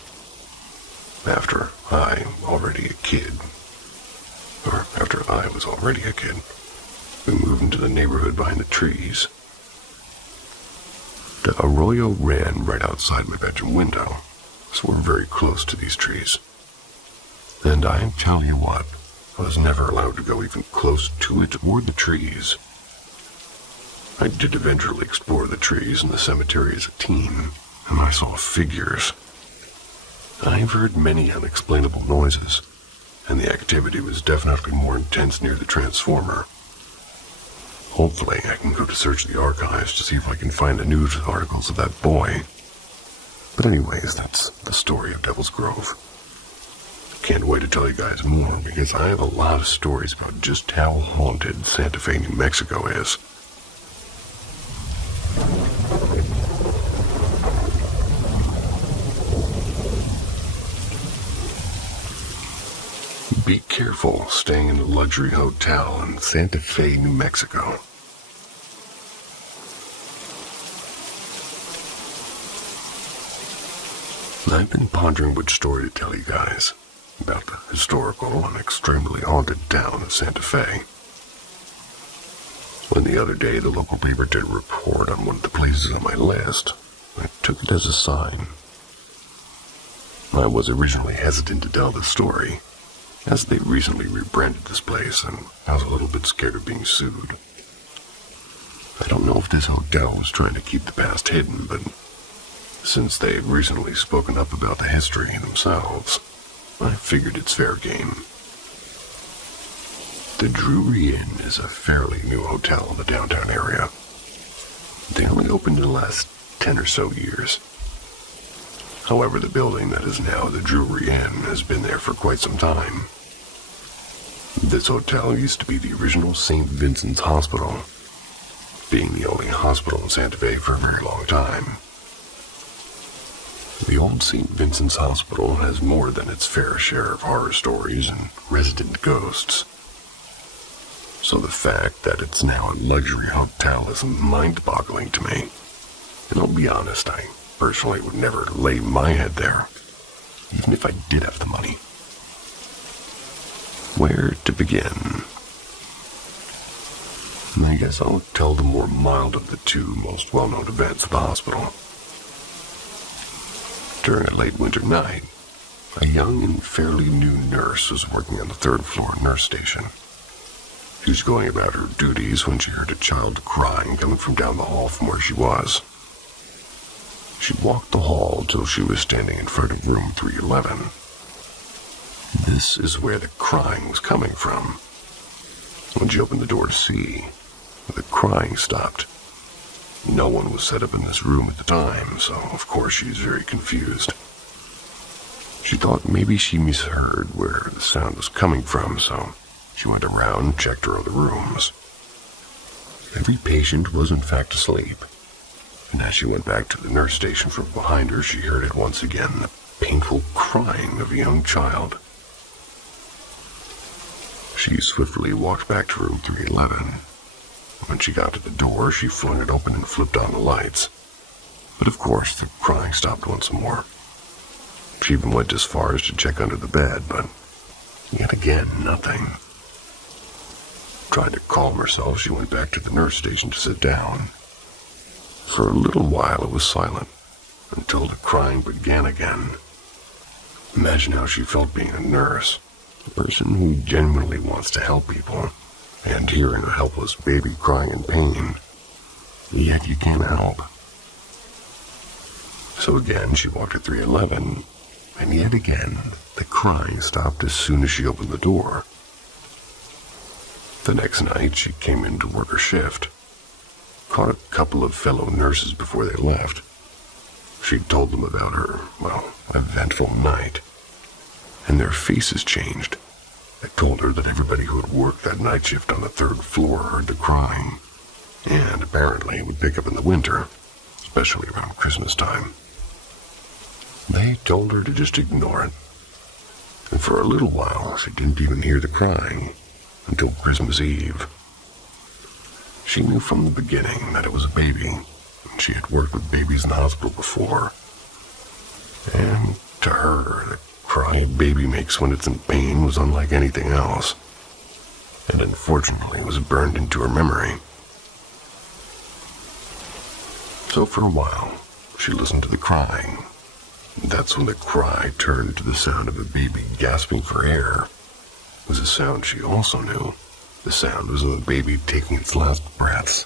after I was already a kid, we moved into the neighborhood behind the trees. The arroyo ran right outside my bedroom window, so we're very close to these trees. And I tell you what, I was never allowed to go even close to it or the trees. I did eventually explore the trees and the cemetery as a teen, and I saw figures. I've heard many unexplainable noises, and the activity was definitely more intense near the transformer. Hopefully, I can go to search the archives to see if I can find the news articles of that boy. But anyways, that's the story of Devil's Grove. Can't wait to tell you guys more, because I have a lot of stories about just how haunted Santa Fe, New Mexico is. Be careful staying in a luxury hotel in Santa Fe, New Mexico. I've been pondering which story to tell you guys about the historical and extremely haunted town of Santa Fe. When the other day the local paper did a report on one of the places on my list, I took it as a sign. I was originally hesitant to tell the story, as they recently rebranded this place, and I was a little bit scared of being sued. I don't know if this hotel was trying to keep the past hidden, but since they had recently spoken up about the history themselves, I figured it's fair game. The Drury Inn is a fairly new hotel in the downtown area. They only opened in the last 10 or so years. However, the building that is now the Drury Inn has been there for quite some time. This hotel used to be the original St. Vincent's Hospital, being the only hospital in Santa Fe for a very long time. The old St. Vincent's Hospital has more than its fair share of horror stories and resident ghosts. So the fact that it's now a luxury hotel is mind-boggling to me. And I'll be honest, I personally would never lay my head there, even if I did have the money. Where to begin? I guess I'll tell the more mild of the two most well-known events of the hospital. During a late winter night, a young and fairly new nurse was working on the third-floor nurse station. She was going about her duties when she heard a child crying coming from down the hall from where she was. She walked the hall till she was standing in front of room 311. This is where the crying was coming from. When she opened the door to see, the crying stopped, No one was set up in this room at the time, so of course she's very confused. She thought maybe she misheard where the sound was coming from, so she went around and checked her other rooms. Every patient was in fact asleep, and as she went back to the nurse station from behind her, she heard it once again, the painful crying of a young child. She swiftly walked back to room 311. When she got to the door, she flung it open and flipped on the lights. But of course, the crying stopped once more. She even went as far as to check under the bed, but yet again, nothing. Trying to calm herself, she went back to the nurse station to sit down. For a little while it was silent, until the crying began again. Imagine how she felt being a nurse, a person who genuinely wants to help people, and hearing a helpless baby crying in pain, yet you can't help. So again, she walked to 311, and yet again, the crying stopped as soon as she opened the door. The next night, she came in to work her shift, caught a couple of fellow nurses before they left. She told them about her, eventful night, and their faces changed. They told her that everybody who had worked that night shift on the 3rd floor heard the crying, and apparently it would pick up in the winter, especially around Christmas time. They told her to just ignore it, and for a little while she didn't even hear the crying until Christmas Eve. She knew from the beginning that it was a baby, and she had worked with babies in the hospital before, and to her, the cry a baby makes when it's in pain was unlike anything else, and unfortunately was burned into her memory. So for a while, she listened to the crying. That's when the cry turned to the sound of a baby gasping for air. It was a sound she also knew. The sound was of a baby taking its last breaths.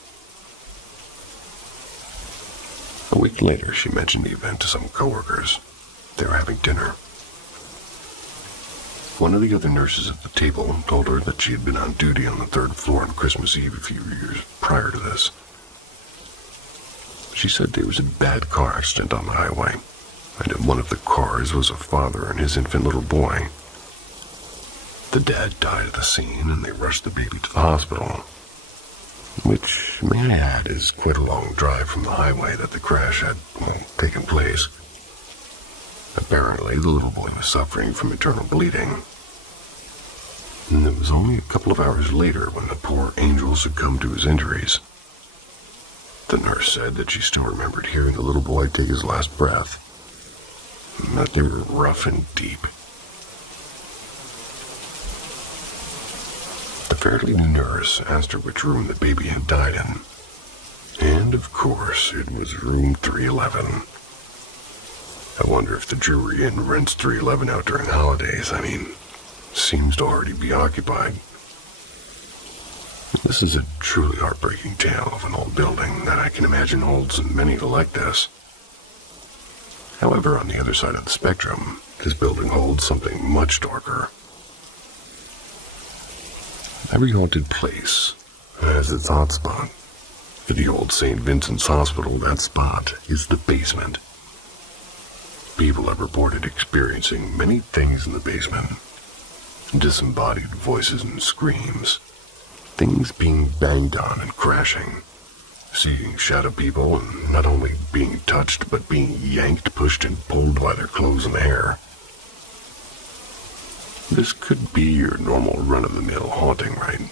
A week later, she mentioned the event to some coworkers. They were having dinner. One of the other nurses at the table told her that she had been on duty on the 3rd floor on Christmas Eve a few years prior to this. She said there was a bad car accident on the highway, and in one of the cars was a father and his infant little boy. The dad died at the scene, and they rushed the baby to the hospital, which, may I add, is quite a long drive from the highway that the crash had taken place. Apparently, the little boy was suffering from internal bleeding, and it was only a couple of hours later when the poor angel succumbed to his injuries. The nurse said that she still remembered hearing the little boy take his last breath, and that they were rough and deep. The fairly new nurse asked her which room the baby had died in, and of course, it was room 311. I wonder if the Jewelry Inn rents 311 out during holidays. Seems to already be occupied. This is a truly heartbreaking tale of an old building that I can imagine holds many like this. However, on the other side of the spectrum, this building holds something much darker. Every haunted place has its hotspot. For the old St. Vincent's Hospital, that spot is the basement. People have reported experiencing many things in the basement. Disembodied voices and screams. Things being banged on and crashing. Seeing shadow people and not only being touched, but being yanked, pushed, and pulled by their clothes and hair. This could be your normal run-of-the-mill haunting, right?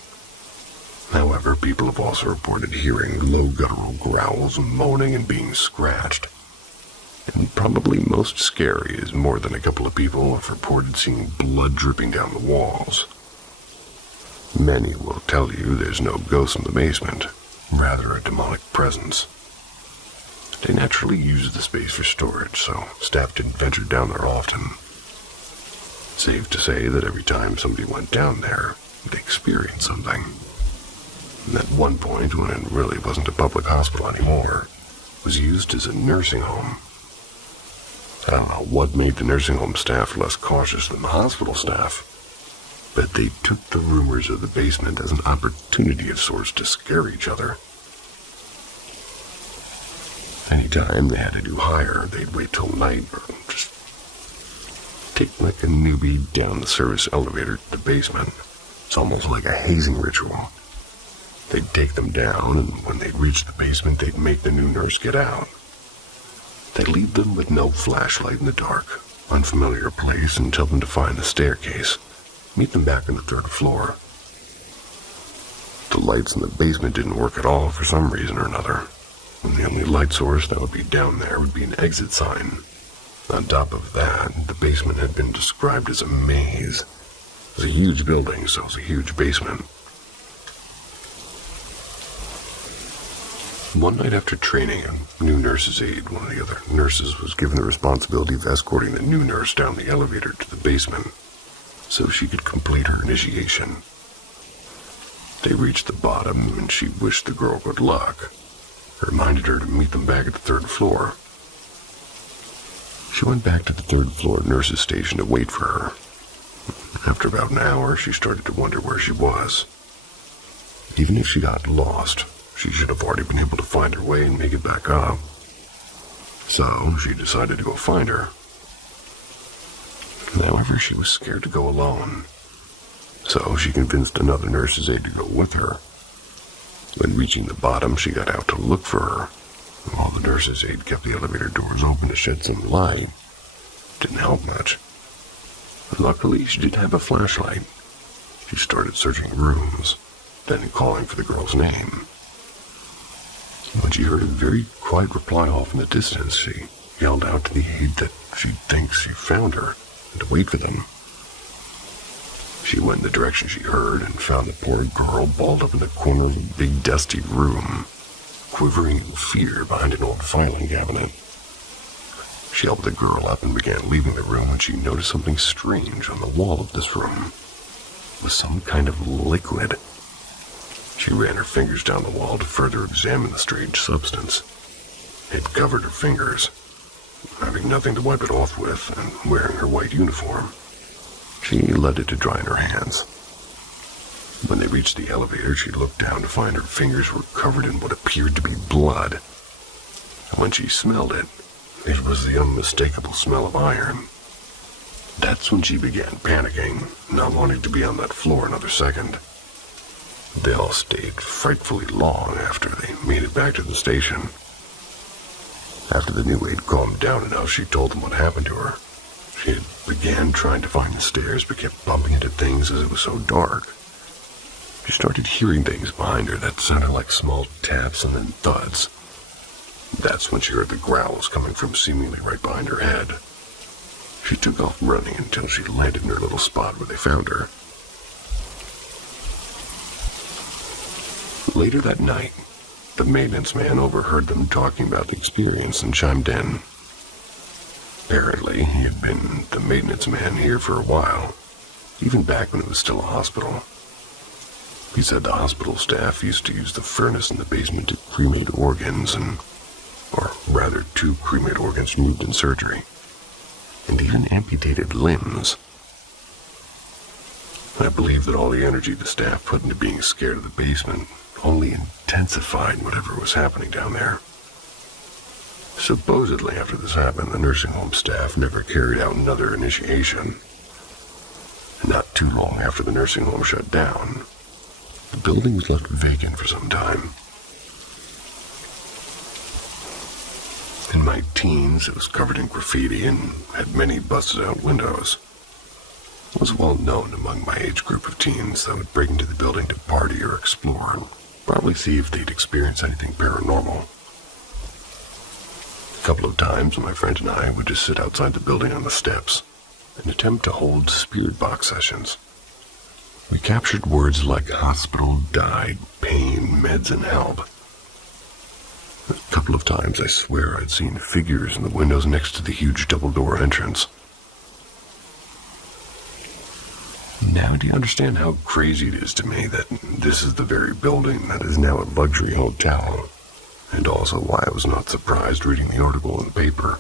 However, people have also reported hearing low guttural growls, moaning, and being scratched. And probably most scary is more than a couple of people have reported seeing blood dripping down the walls. Many will tell you there's no ghost in the basement, rather a demonic presence. They naturally use the space for storage, so staff didn't venture down there often. Safe to say that every time somebody went down there, they experienced something. And at one point, when it really wasn't a public hospital anymore, it was used as a nursing home. I don't know what made the nursing home staff less cautious than the hospital staff, but they took the rumors of the basement as an opportunity of sorts to scare each other. Anytime they had to do higher, they'd wait till night or just take like a newbie down the service elevator to the basement. It's almost like a hazing ritual. They'd take them down, and when they'd reach the basement, they'd make the new nurse get out. They'd leave them with no flashlight in the dark, unfamiliar place, and tell them to find the staircase. Meet them back on the 3rd floor. The lights in the basement didn't work at all for some reason or another, and the only light source that would be down there would be an exit sign. On top of that, the basement had been described as a maze. It was a huge building, so it was a huge basement. One night after training, a new nurse's aide, one of the other nurses, was given the responsibility of escorting the new nurse down the elevator to the basement so she could complete her initiation. They reached the bottom, and she wished the girl good luck, reminded her to meet them back at the 3rd floor. She went back to the 3rd floor nurse's station to wait for her. After about an hour, she started to wonder where she was. Even if she got lost, she should have already been able to find her way and make it back up. So, she decided to go find her. However, she was scared to go alone. So, she convinced another nurse's aide to go with her. When reaching the bottom, she got out to look for her. While the nurse's aide kept the elevator doors open to shed some light, didn't help much. Luckily, she did have a flashlight. She started searching rooms, then calling for the girl's name. When she heard a very quiet reply off in the distance, she yelled out to the aide that she thinks she found her and to wait for them. She went in the direction she heard and found the poor girl balled up in the corner of a big dusty room, quivering in fear behind an old filing cabinet. She helped the girl up and began leaving the room when she noticed something strange on the wall of this room. It was some kind of liquid. She ran her fingers down the wall to further examine the strange substance. It covered her fingers. Having nothing to wipe it off with and wearing her white uniform, she let it to dry in her hands. When they reached the elevator, she looked down to find her fingers were covered in what appeared to be blood. When she smelled it, it was the unmistakable smell of iron. That's when she began panicking, not wanting to be on that floor another second. They all stayed frightfully long after they made it back to the station. After the new aide calmed down enough, she told them what happened to her. She began trying to find the stairs, but kept bumping into things as it was so dark. She started hearing things behind her that sounded like small taps and then thuds. That's when she heard the growls coming from seemingly right behind her head. She took off running until she landed in her little spot where they found her. Later that night, the maintenance man overheard them talking about the experience and chimed in. Apparently, he had been the maintenance man here for a while, even back when it was still a hospital. He said the hospital staff used to use the furnace in the basement to cremate organs or rather 2 cremate organs removed in surgery, and even amputated limbs. I believe that all the energy the staff put into being scared of the basement only intensified whatever was happening down there. Supposedly, after this happened, the nursing home staff never carried out another initiation. Not too long after the nursing home shut down, the building was left vacant for some time. In my teens, it was covered in graffiti and had many busted-out windows. It was well known among my age group of teens that would break into the building to party or explore and probably see if they'd experience anything paranormal. A couple of times, my friend and I would just sit outside the building on the steps and attempt to hold spirit box sessions. We captured words like hospital, died, pain, meds, and help. A couple of times, I swear I'd seen figures in the windows next to the huge double-door entrance. Now do you understand how crazy it is to me that this is the very building that is now a luxury hotel? And also why I was not surprised reading the article in the paper.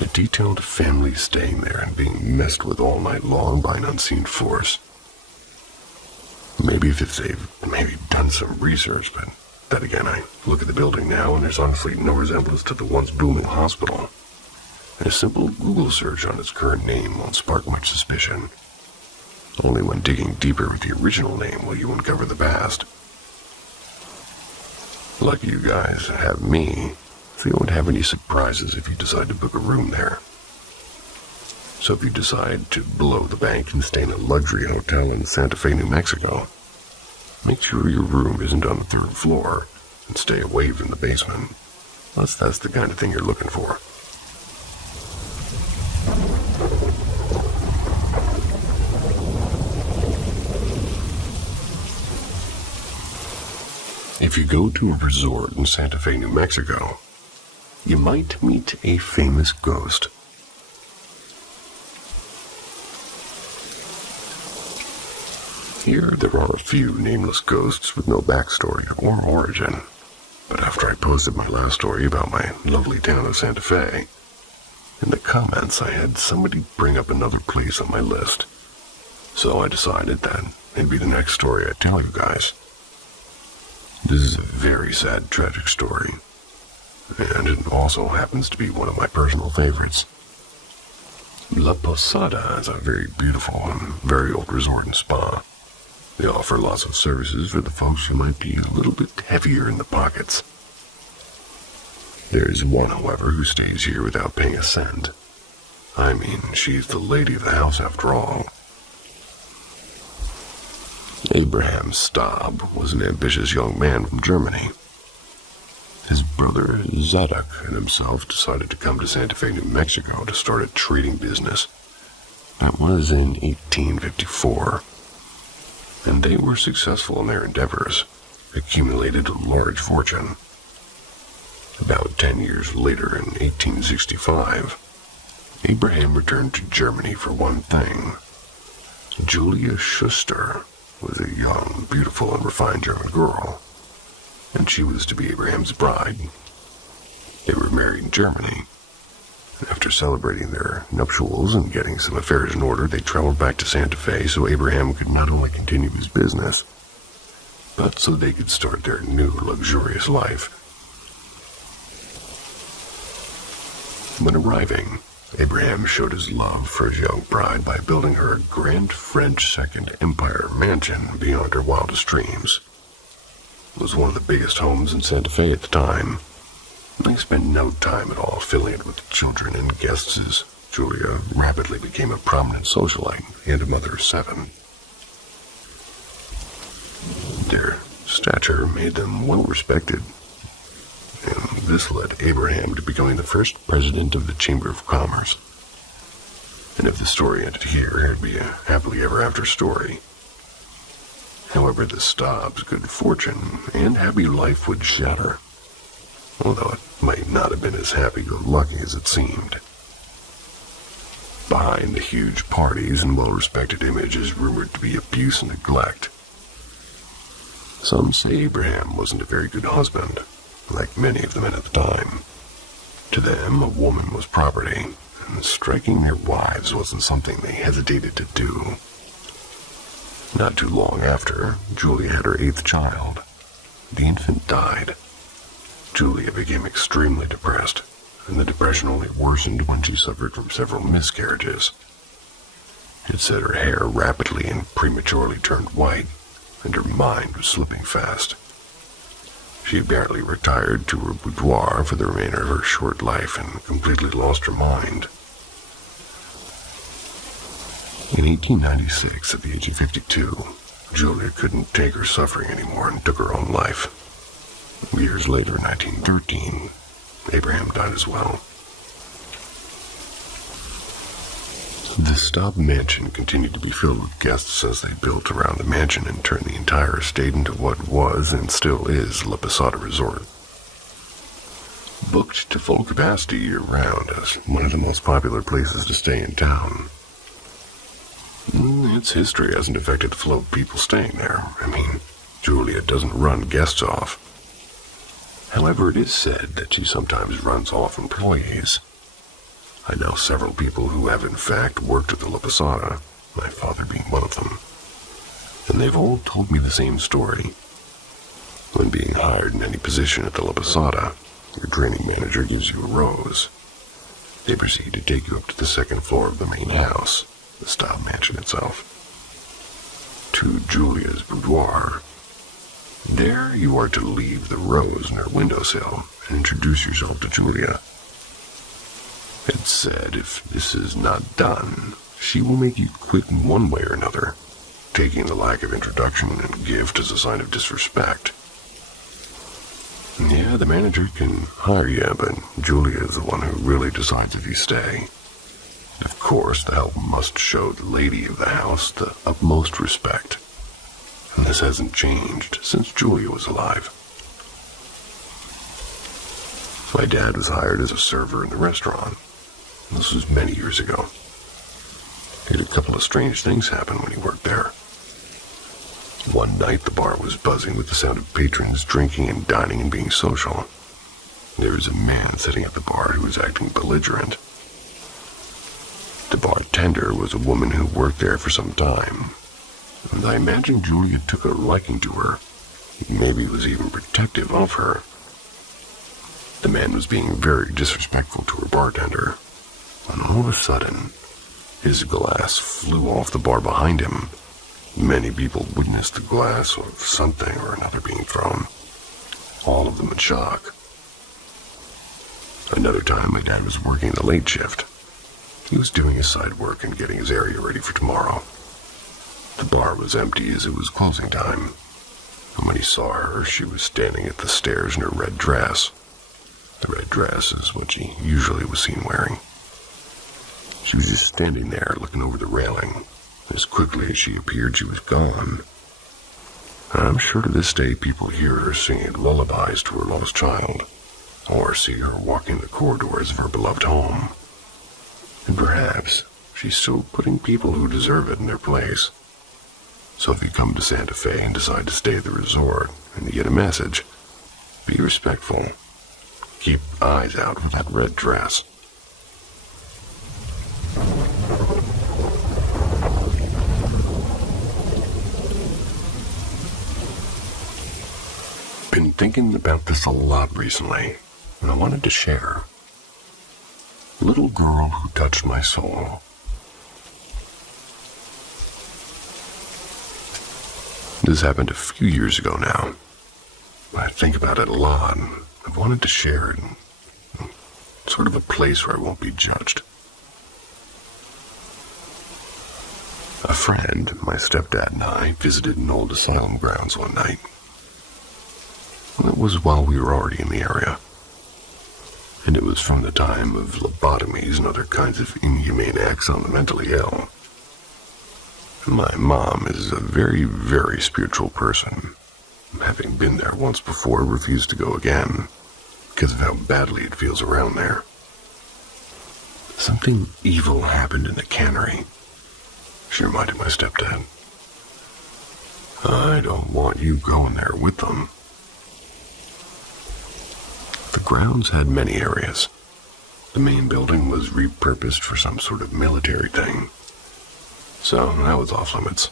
It detailed families staying there and being messed with all night long by an unseen force. Maybe if they've done some research, but Then again, I look at the building now, and there's honestly no resemblance to the once booming hospital. A simple Google search on its current name won't spark much suspicion. Only when digging deeper with the original name will you uncover the past. Lucky you guys have me, so you won't have any surprises if you decide to book a room there. So if you decide to blow the bank and stay in a luxury hotel in Santa Fe, New Mexico, make sure your room isn't on the 3rd floor and stay away from the basement, unless that's the kind of thing you're looking for. If you go to a resort in Santa Fe, New Mexico, you might meet a famous ghost. Here, there are a few nameless ghosts with no backstory or origin. But after I posted my last story about my lovely town of Santa Fe, in the comments I had somebody bring up another place on my list. So I decided that it'd be the next story I'd tell you guys. This is a very sad, tragic story, and it also happens to be one of my personal favorites. La Posada is a very beautiful and very old resort and spa. They offer lots of services for the folks who might be a little bit heavier in the pockets. There is one, however, who stays here without paying a cent. I mean, she's the lady of the house after all. Abraham Staub was an ambitious young man from Germany. His brother Zadok and himself decided to come to Santa Fe, New Mexico to start a trading business. That was in 1854. And they were successful in their endeavors, accumulated a large fortune. About 10 years later, in 1865, Abraham returned to Germany for one thing. Julia Schuster was a young, beautiful, and refined German girl, and she was to be Abraham's bride. They were married in Germany. After celebrating their nuptials and getting some affairs in order, they traveled back to Santa Fe so Abraham could not only continue his business, but so they could start their new luxurious life. When arriving, Abraham showed his love for his young bride by building her a grand French Second Empire mansion beyond her wildest dreams. It was one of the biggest homes in Santa Fe at the time. They spent no time at all filling it with children and guests as Julia rapidly became a prominent socialite and a mother of 7. Their stature made them well respected, and this led Abraham to becoming the first president of the Chamber of Commerce. And if the story ended here, it'd be a happily ever after story. However, the Staub's good fortune and happy life would shatter, although it might not have been as happy-go-lucky as it seemed. Behind the huge parties and well-respected image is rumored to be abuse and neglect. Some say Abraham wasn't a very good husband, like many of the men at the time. To them, a woman was property, and striking their wives wasn't something they hesitated to do. Not too long after, Julia had her 8th child. The infant died. Julia became extremely depressed, and the depression only worsened when she suffered from several miscarriages. It said her hair rapidly and prematurely turned white, and her mind was slipping fast. She apparently retired to her boudoir for the remainder of her short life and completely lost her mind. In 1896, at the age of 52, Julia couldn't take her suffering anymore and took her own life. Years later, in 1913, Abraham died as well. The Staub mansion continued to be filled with guests as they built around the mansion and turned the entire estate into what was and still is La Posada Resort. Booked to full capacity year-round as one of the most popular places to stay in town. Its history hasn't affected the flow of people staying there. I mean, Julia doesn't run guests off. However, it is said that she sometimes runs off employees. I know several people who have in fact worked at the La Posada, my father being one of them, and they've all told me the same story. When being hired in any position at the La Posada, your training manager gives you a rose. They proceed to take you up to the second floor of the main house, the style mansion itself, to Julia's boudoir. There you are to leave the rose in her windowsill and introduce yourself to Julia. It's said if this is not done, she will make you quit in one way or another, taking the lack of introduction and gift as a sign of disrespect. Yeah, the manager can hire you, but Julia is the one who really decides if you stay. Of course, the help must show the lady of the house the utmost respect. And this hasn't changed since Julia was alive. My dad was hired as a server in the restaurant. This was many years ago. He had a couple of strange things happen when he worked there. One night, the bar was buzzing with the sound of patrons drinking and dining and being social. There was a man sitting at the bar who was acting belligerent. The bartender was a woman who worked there for some time, and I imagine Julia took a liking to her. Maybe was even protective of her. The man was being very disrespectful to her bartender, when all of a sudden, his glass flew off the bar behind him. Many people witnessed the glass or something or another being thrown, all of them in shock. Another time, my dad was working the late shift. He was doing his side work and getting his area ready for tomorrow. The bar was empty as it was closing time, and when he saw her, she was standing at the stairs in her red dress. The red dress is what she usually was seen wearing. She was just standing there looking over the railing. As quickly as she appeared, she was gone. I'm sure to this day people hear her singing lullabies to her lost child, or see her walking the corridors of her beloved home. And perhaps she's still putting people who deserve it in their place. So if you come to Santa Fe and decide to stay at the resort and you get a message, be respectful. Keep eyes out for that red dress. Been thinking about this a lot recently, and I wanted to share. Little girl who touched my soul. This happened a few years ago now. I think about it a lot, and I've wanted to share it in sort of a place where I won't be judged. A friend, my stepdad and I, visited an old asylum grounds one night. It was while we were already in the area, and it was from the time of lobotomies and other kinds of inhumane acts on the mentally ill. My mom is a very, very spiritual person. Having been there once before, refused to go again, because of how badly it feels around there. Something evil happened in the cannery, she reminded my stepdad. I don't want you going there with them. The grounds had many areas. The main building was repurposed for some sort of military thing, so that was off limits.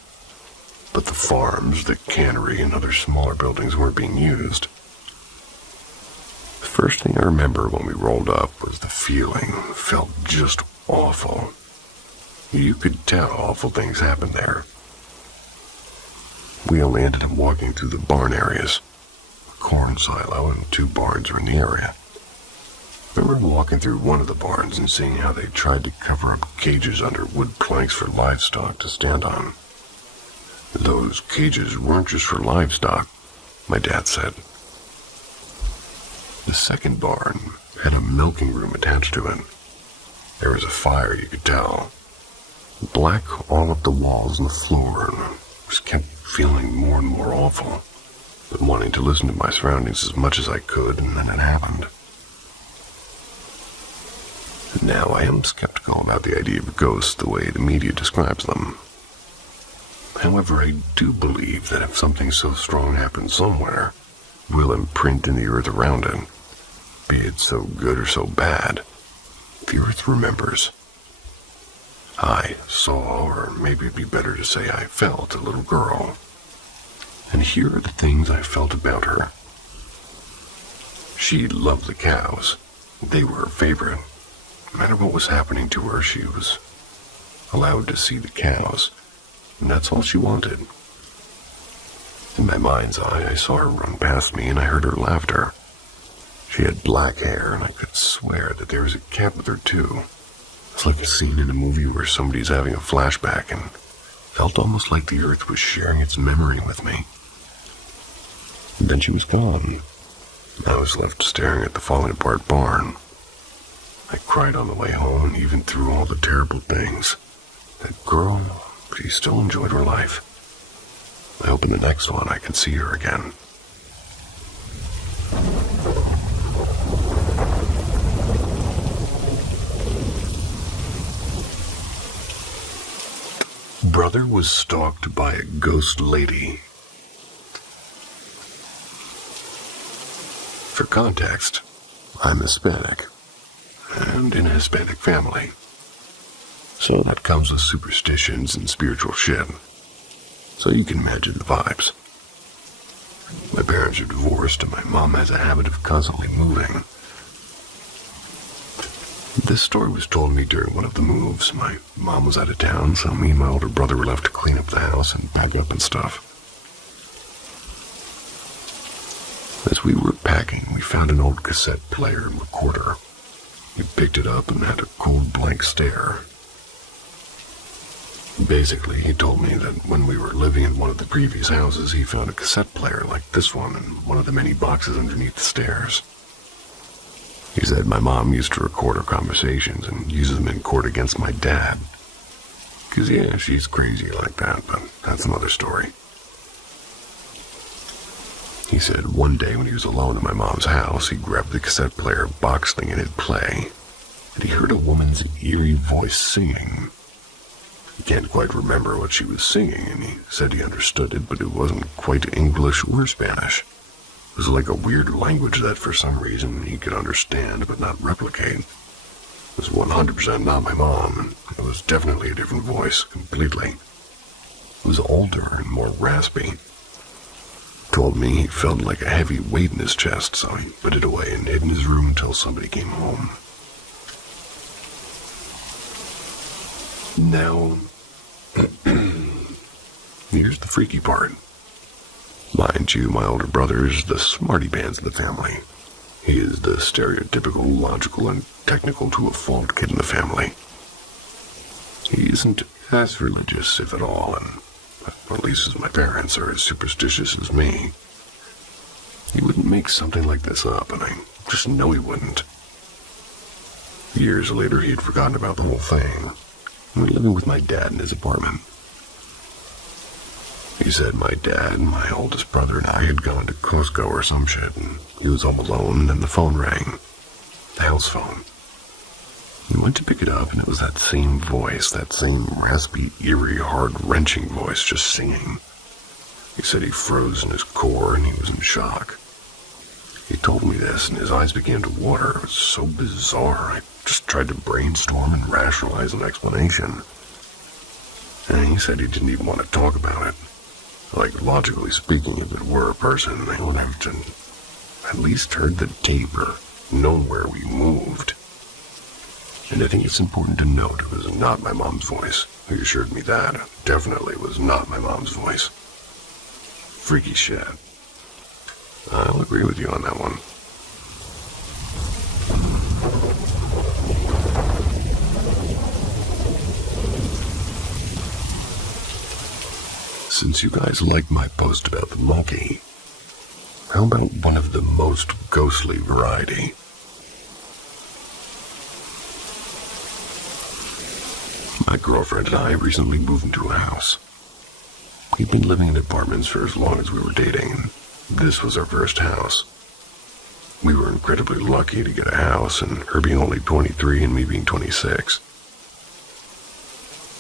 But the farms, the cannery, and other smaller buildings weren't being used. The first thing I remember when we rolled up was the feeling. It felt just awful. You could tell awful things happened there. We only ended up walking through the barn areas. A corn silo and 2 barns were in the area. I remember walking through one of the barns and seeing how they tried to cover up cages under wood planks for livestock to stand on. Those cages weren't just for livestock, my dad said. The second barn had a milking room attached to it. There was a fire, you could tell. Black all up the walls and the floor, and I just kept feeling more and more awful, but wanting to listen to my surroundings as much as I could, and then it happened. Now I am skeptical about the idea of ghosts the way the media describes them. However, I do believe that if something so strong happens somewhere, it will imprint in the earth around it. Be it so good or so bad, the earth remembers. I saw, or maybe it'd be better to say I felt, a little girl. And here are the things I felt about her. She loved the cows. They were her favorite. No matter what was happening to her, she was allowed to see the cows, and that's all she wanted. In my mind's eye, I saw her run past me, and I heard her laughter. She had black hair, and I could swear that there was a cat with her, too. It's like a scene in a movie where somebody's having a flashback, and felt almost like the earth was sharing its memory with me. And then she was gone. I was left staring at the falling apart barn. I cried on the way home, and even through all the terrible things, that girl, she still enjoyed her life. I hope in the next one I can see her again. Brother was stalked by a ghost lady. For context, I'm Hispanic, and in a Hispanic family. So that comes with superstitions and spiritual shit. So you can imagine the vibes. My parents are divorced, and my mom has a habit of constantly moving. This story was told me during one of the moves. My mom was out of town, so me and my older brother were left to clean up the house and pack up and stuff. As we were packing, we found an old cassette player and recorder. We picked it up and had a cold blank stare. Basically, he told me that when we were living in one of the previous houses, he found a cassette player like this one in one of the many boxes underneath the stairs. He said my mom used to record our conversations and uses them in court against my dad. 'Cause yeah, she's crazy like that, but that's another story. He said one day when he was alone in my mom's house, he grabbed the cassette player box thing and hit play, and he heard a woman's eerie voice singing. He can't quite remember what she was singing, and he said he understood it, but it wasn't quite English or Spanish. It was like a weird language that for some reason he could understand but not replicate. It was 100% not my mom, and it was definitely a different voice, completely. It was older and more raspy. Told me he felt like a heavy weight in his chest, so he put it away and hid in his room until somebody came home. Now, here's the freaky part. Mind you, my older brother is the smarty pants of the family. He is the stereotypical, logical, and technical to a fault kid in the family. He isn't as religious, if at all, and at least as my parents are as superstitious as me. He wouldn't make something like this up, and I just know he wouldn't. Years later, he had forgotten about the whole thing. We were living with my dad in his apartment. He said my dad, my oldest brother, and I had gone to Costco or some shit, and he was home alone, and then the phone rang. The house phone. He went to pick it up, and it was that same voice, that same raspy, eerie, heart-wrenching voice just singing. He said he froze in his core, and he was in shock. He told me this, and his eyes began to water. It was so bizarre. I just tried to brainstorm and rationalize an explanation. And he said he didn't even want to talk about it. Like, logically speaking, if it were a person, they would have to at least heard the tape or known where we moved. And I think it's important to note it was not my mom's voice. He assured me that. It definitely was not my mom's voice. Freaky shit. I'll agree with you on that one. Since you guys liked my post about the monkey, how about one of the most ghostly variety? My girlfriend and I recently moved into a house. We'd been living in apartments for as long as we were dating, and this was our first house. We were incredibly lucky to get a house, and her being only 23 and me being 26.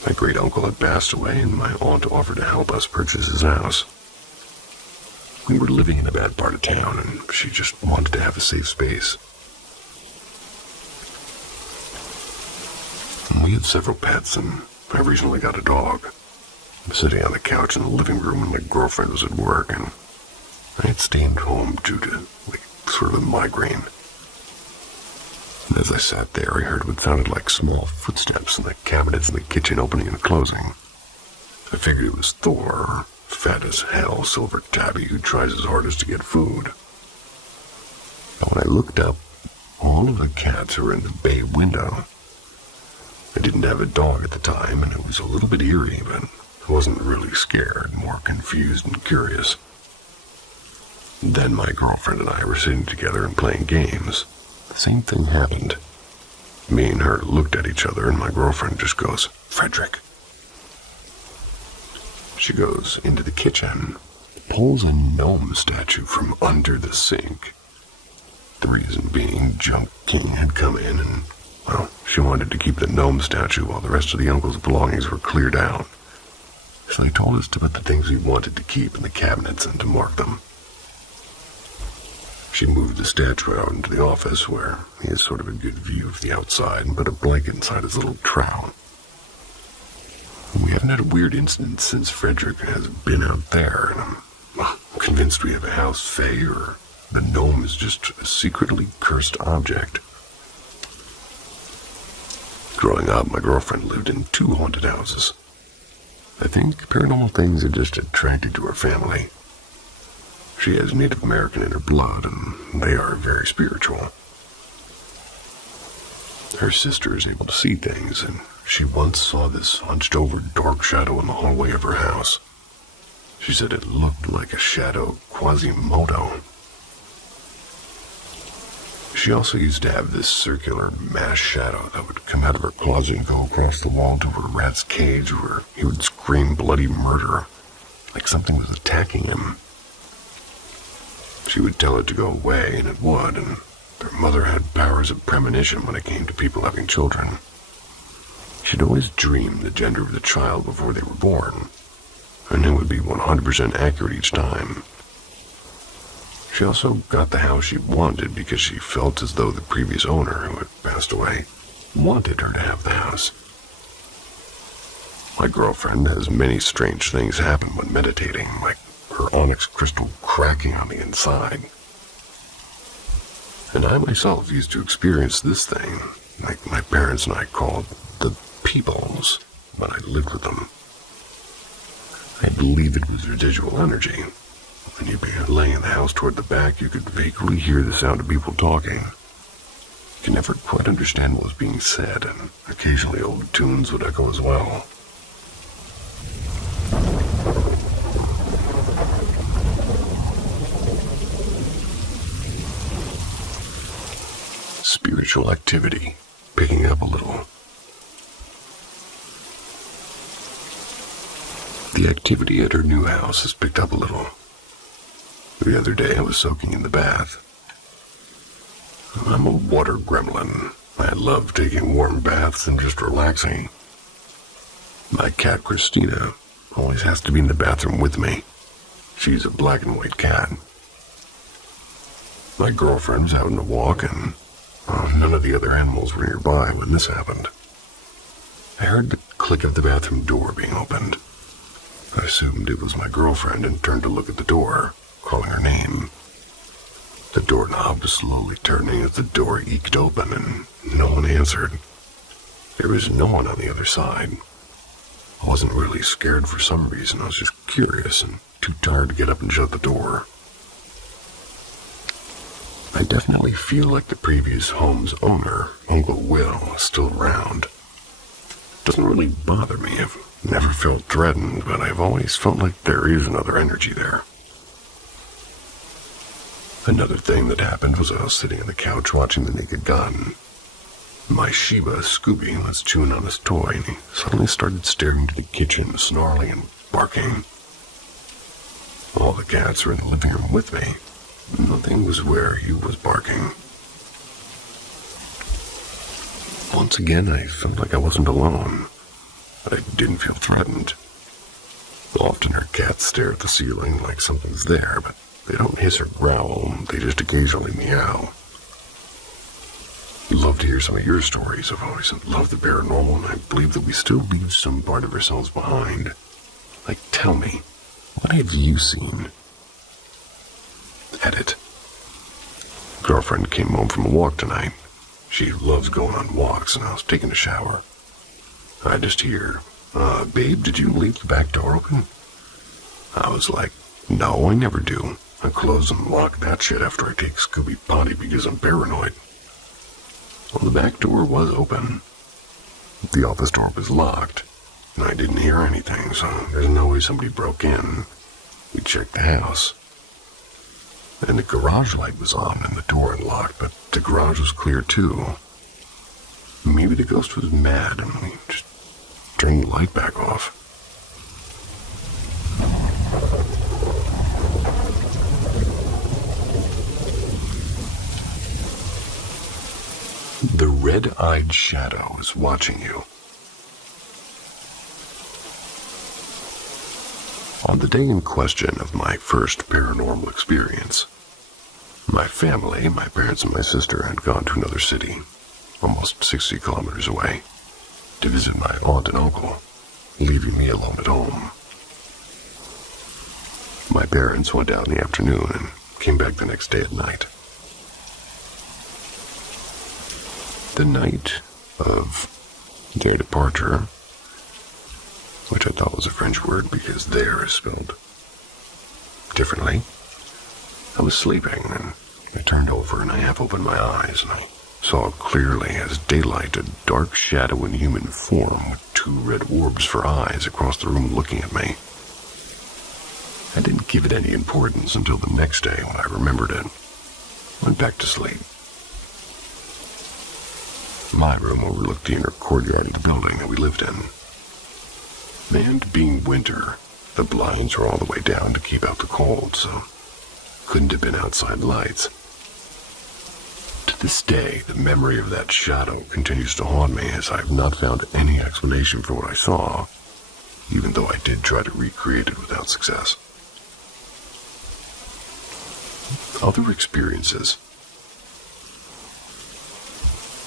My great-uncle had passed away, and my aunt offered to help us purchase his house. We were living in a bad part of town, and she just wanted to have a safe space. We have several pets, and I recently got a dog. I was sitting on the couch in the living room and my girlfriend was at work, and I had stayed home due to, sort of a migraine. And as I sat there, I heard what sounded like small footsteps in the cabinets in the kitchen opening and closing. I figured it was Thor, fat as hell, silver tabby, who tries his hardest to get food. But when I looked up, all of the cats were in the bay window. I didn't have a dog at the time, and it was a little bit eerie, but I wasn't really scared, more confused and curious. Then my girlfriend and I were sitting together and playing games. The same thing happened. Me and her looked at each other, and my girlfriend just goes, "Frederick." She goes into the kitchen, pulls a gnome statue from under the sink. The reason being, Junk King had come in and, well, she wanted to keep the gnome statue while the rest of the uncle's belongings were cleared out. So they told us to put the things we wanted to keep in the cabinets and to mark them. She moved the statue out into the office where he has sort of a good view of the outside and put a blanket inside his little trowel. We haven't had a weird incident since Frederick has been out there, and I'm convinced we have a house fae or the gnome is just a secretly cursed object. Growing up, my girlfriend lived in 2 haunted houses. I think paranormal things are just attracted to her family. She has Native American in her blood, and they are very spiritual. Her sister is able to see things, and she once saw this hunched-over dark shadow in the hallway of her house. She said it looked like a shadow Quasimodo. She also used to have this circular mass shadow that would come out of her closet and go across the wall to her rat's cage where he would scream bloody murder, like something was attacking him. She would tell it to go away, and it would, and their mother had powers of premonition when it came to people having children. She'd always dream the gender of the child before they were born, and it would be 100% accurate each time. She also got the house she wanted because she felt as though the previous owner, who had passed away, wanted her to have the house. My girlfriend has many strange things happen when meditating, like her onyx crystal cracking on the inside. And I myself used to experience this thing, like my parents and I called the peoples, when I lived with them. I believe it was residual energy. When you'd be laying in the house toward the back, you could vaguely hear the sound of people talking. You could never quite understand what was being said, and occasionally old tunes would echo as well. Spiritual activity picking up a little. The activity at her new house has picked up a little. The other day I was soaking in the bath. I'm a water gremlin. I love taking warm baths and just relaxing. My cat Christina always has to be in the bathroom with me. She's a black and white cat. My girlfriend was out on a walk and none of the other animals were nearby when this happened. I heard the click of the bathroom door being opened. I assumed it was my girlfriend and turned to look at the door, calling her name. The doorknob was slowly turning as the door eked open and no one answered. There was no one on the other side. I wasn't really scared for some reason. I was just curious and too tired to get up and shut the door. I definitely feel like the previous home's owner, Uncle Will, is still around. Doesn't really bother me. I've never felt threatened, but I've always felt like there is another energy there. Another thing that happened was I was sitting on the couch watching The Naked Gun. My Shiba, Scooby, was chewing on his toy, and he suddenly started staring into the kitchen, snarling and barking. All the cats were in the living room with me. Nothing was where he was barking. Once again, I felt like I wasn't alone. I didn't feel threatened. Often our cats stare at the ceiling like something's there, but they don't hiss or growl, they just occasionally meow. I'd love to hear some of your stories. I've always loved the paranormal, and I believe that we still leave some part of ourselves behind. Like, tell me, what have you seen? Edit. Girlfriend came home from a walk tonight. She loves going on walks, and I was taking a shower. I just hear, babe, did you leave the back door open? I was like, no, I never do. I close and lock that shit after I take Scooby potty because I'm paranoid. Well, the back door was open. The office door was locked, and I didn't hear anything, so there's no way somebody broke in. We checked the house. And the garage light was on and the door unlocked, but the garage was clear too. Maybe the ghost was mad and we just turned the light back off. The red-eyed shadow is watching you. On the day in question of my first paranormal experience, my family, my parents and my sister, had gone to another city, almost 60 kilometers away, to visit my aunt and uncle, leaving me alone at home. My parents went out in the afternoon and came back the next day at night. The night of their departure, which I thought was a French word because there is spelled differently, I was sleeping and I turned over and I half opened my eyes and I saw clearly as daylight a dark shadow in human form with two red orbs for eyes across the room looking at me. I didn't give it any importance until the next day when I remembered it. Went back to sleep. My room overlooked the inner courtyard of the building that we lived in. And being winter, the blinds were all the way down to keep out the cold, so couldn't have been outside lights. To this day, the memory of that shadow continues to haunt me as I have not found any explanation for what I saw, even though I did try to recreate it without success. Other experiences.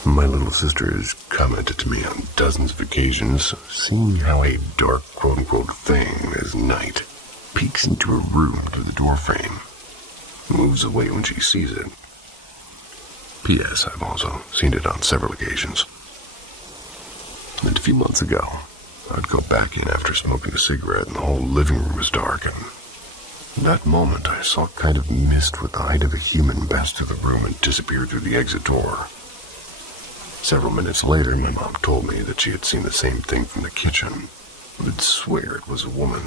My little sister has commented to me on dozens of occasions, seeing how a dark quote-unquote thing as night peeks into a room through the doorframe, moves away when she sees it. P.S. I've also seen it on several occasions. And a few months ago, I'd go back in after smoking a cigarette and the whole living room was dark, and in that moment I saw a kind of mist with the height of a human pass through the room and disappear through the exit door. Several minutes later, my mom told me that she had seen the same thing from the kitchen, but would swear it was a woman.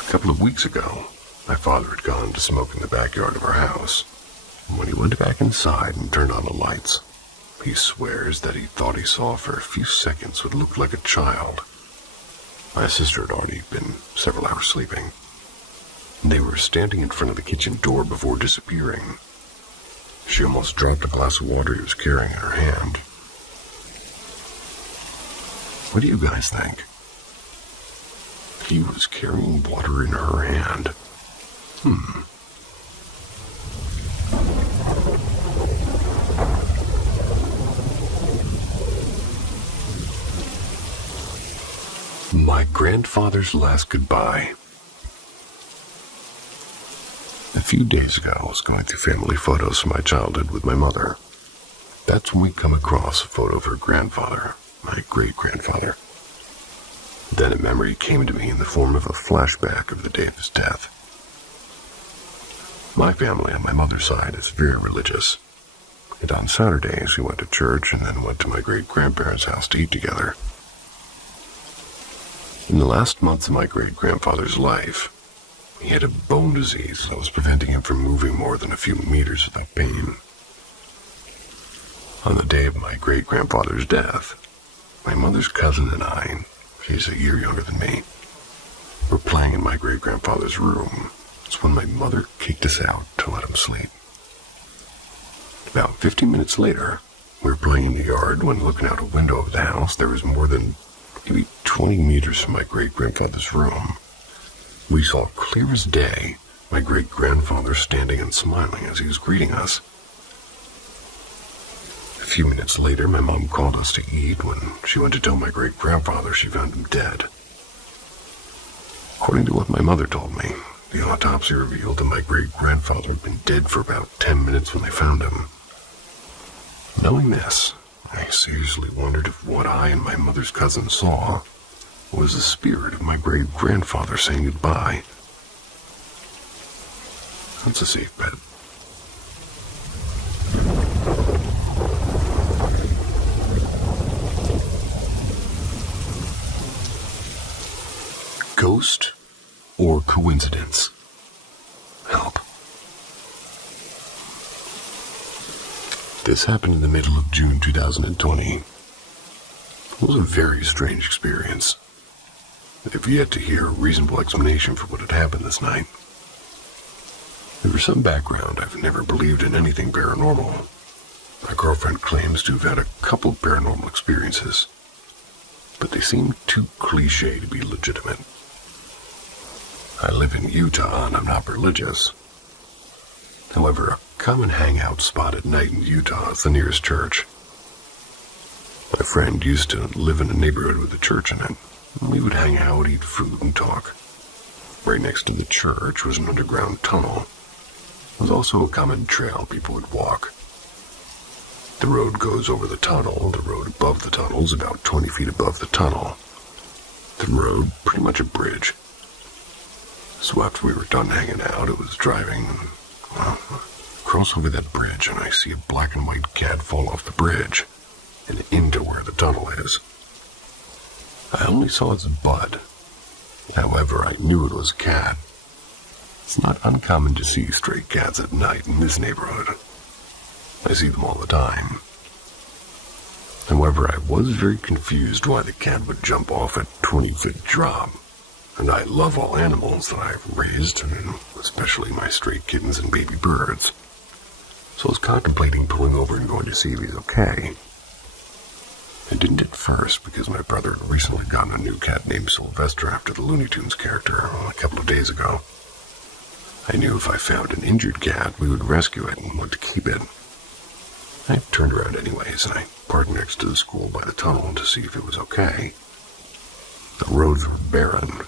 A couple of weeks ago, my father had gone to smoke in the backyard of our house, and when he went back inside and turned on the lights, he swears that he thought he saw for a few seconds what looked like a child. My sister had already been several hours sleeping. They were standing in front of the kitchen door before disappearing. She almost dropped a glass of water he was carrying in her hand. What do you guys think? He was carrying water in her hand. My grandfather's last goodbye. A few days ago, I was going through family photos from my childhood with my mother. That's when we come across a photo of her grandfather, my great-grandfather. Then a memory came to me in the form of a flashback of the day of his death. My family on my mother's side is very religious, and on Saturdays we went to church and then went to my great-grandparents' house to eat together. In the last months of my great-grandfather's life, he had a bone disease that was preventing him from moving more than a few meters without pain. On the day of my great-grandfather's death, my mother's cousin and I, she's a year younger than me, were playing in my great-grandfather's room. It's when my mother kicked us out to let him sleep. About 15 minutes later, we were playing in the yard when looking out a window of the house, there was more than maybe 20 meters from my great-grandfather's room. We saw clear as day my great-grandfather standing and smiling as he was greeting us. A few minutes later, my mom called us to eat when she went to tell my great-grandfather she found him dead. According to what my mother told me, the autopsy revealed that my great-grandfather had been dead for about 10 minutes when they found him. Knowing this, I seriously wondered if what I and my mother's cousin saw was the spirit of my great-grandfather saying goodbye. That's a safe bet. Ghost or coincidence? Help. This happened in the middle of June 2020. It was a very strange experience. I've yet to hear a reasonable explanation for what had happened this night. For some background, I've never believed in anything paranormal. My girlfriend claims to have had a couple paranormal experiences, but they seem too cliche to be legitimate. I live in Utah and I'm not religious. However, a common hangout spot at night in Utah is the nearest church. My friend used to live in a neighborhood with a church in it. We would hang out, eat food, and talk. Right next to the church was an underground tunnel. There was also a common trail people would walk. The road goes over the tunnel. The road above the tunnel is about 20 feet above the tunnel. The road, pretty much a bridge. So after we were done hanging out, it was driving, cross over that bridge, and I see a black and white cat fall off the bridge and into where the tunnel is. I only saw its butt. However, I knew it was a cat. It's not uncommon to see stray cats at night in this neighborhood. I see them all the time. However, I was very confused why the cat would jump off a 20-foot drop. And I love all animals that I've raised, and especially my stray kittens and baby birds. So I was contemplating pulling over and going to see if he's okay. I didn't at first because my brother had recently gotten a new cat named Sylvester after the Looney Tunes character a couple of days ago. I knew if I found an injured cat, we would rescue it and want to keep it. I turned around anyways, and I parked next to the school by the tunnel to see if it was okay. The roads were barren.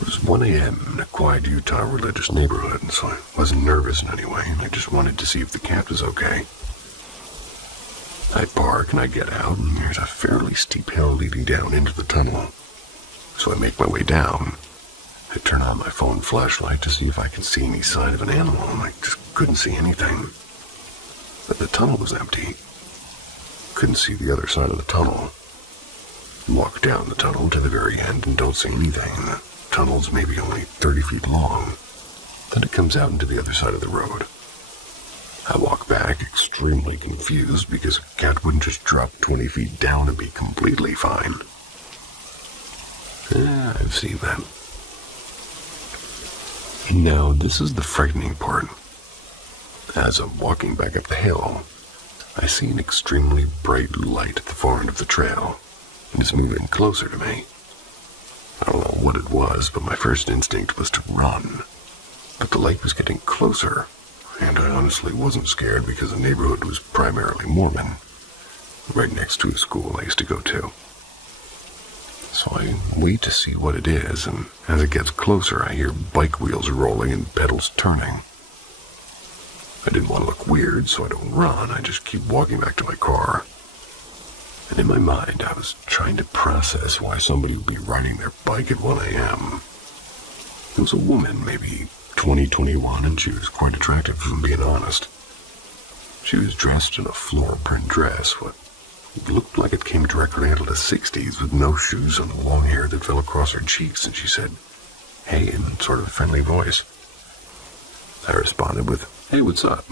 It was 1 a.m. in a quiet Utah religious neighborhood, so I wasn't nervous in any way, and I just wanted to see if the cat was okay. I park and I get out, and there's a fairly steep hill leading down into the tunnel. So I make my way down. I turn on my phone flashlight to see if I can see any sign of an animal, and I just couldn't see anything. But the tunnel was empty. Couldn't see the other side of the tunnel. Walk down the tunnel to the very end and don't see anything. The tunnel's maybe only 30 feet long. Then it comes out into the other side of the road. I walk back extremely confused because a cat wouldn't just drop 20 feet down and be completely fine. I've seen that. And now this is the frightening part. As I'm walking back up the hill, I see an extremely bright light at the far end of the trail. It's moving closer to me. I don't know what it was, but my first instinct was to run. But the light was getting closer, and I honestly wasn't scared because the neighborhood was primarily Mormon, right next to a school I used to go to. So I wait to see what it is, and as it gets closer, I hear bike wheels rolling and pedals turning. I didn't want to look weird, so I don't run. I just keep walking back to my car. And in my mind, I was trying to process why somebody would be riding their bike at 1 a.m. It was a woman, maybe 20, 21, and she was quite attractive, if I'm being honest. She was dressed in a floral print dress, what looked like it came directly out of the 60s, with no shoes and the long hair that fell across her cheeks, and she said, "Hey," in sort of a friendly voice. I responded with, "Hey, what's up?"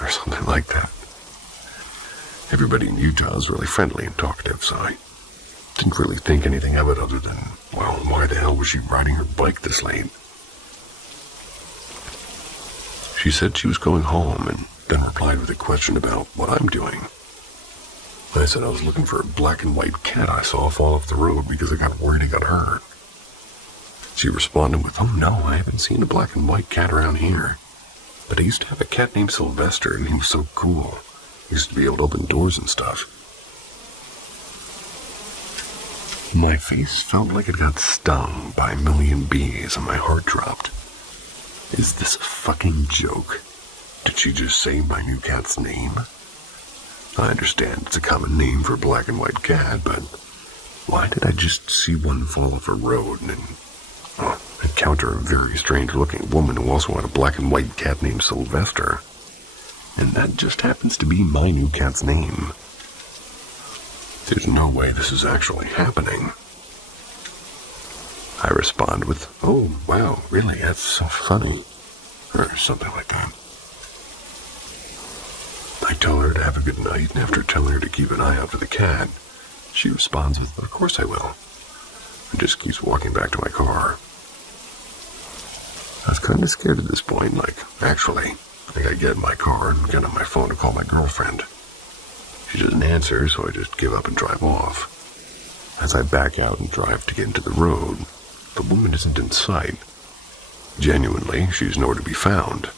or something like that. Everybody in Utah is really friendly and talkative, so I didn't really think anything of it other than, well, why the hell was she riding her bike this late? She said she was going home and then replied with a question about what I'm doing. I said I was looking for a black and white cat I saw fall off the road because I got worried it got hurt. She responded with, "Oh no, I haven't seen a black and white cat around here. But I used to have a cat named Sylvester and he was so cool. Used to be able to open doors and stuff. My face felt like it got stung by a million bees and my heart dropped. Is this a fucking joke? Did she just say my new cat's name? I understand it's a common name for a black and white cat, but why did I just see one fall off a road and encounter a very strange-looking woman who also had a black and white cat named Sylvester? And that just happens to be my new cat's name. There's no way this is actually happening. I respond with, "Oh, wow, really, that's so funny," or something like that. I tell her to have a good night, and after telling her to keep an eye out for the cat, she responds with, "Of course I will," and just keeps walking back to my car. I was kind of scared at this point, actually. I get in my car and get on my phone to call my girlfriend. She doesn't answer, so I just give up and drive off. As I back out and drive to get into the road, the woman isn't in sight. Genuinely, she's nowhere to be found.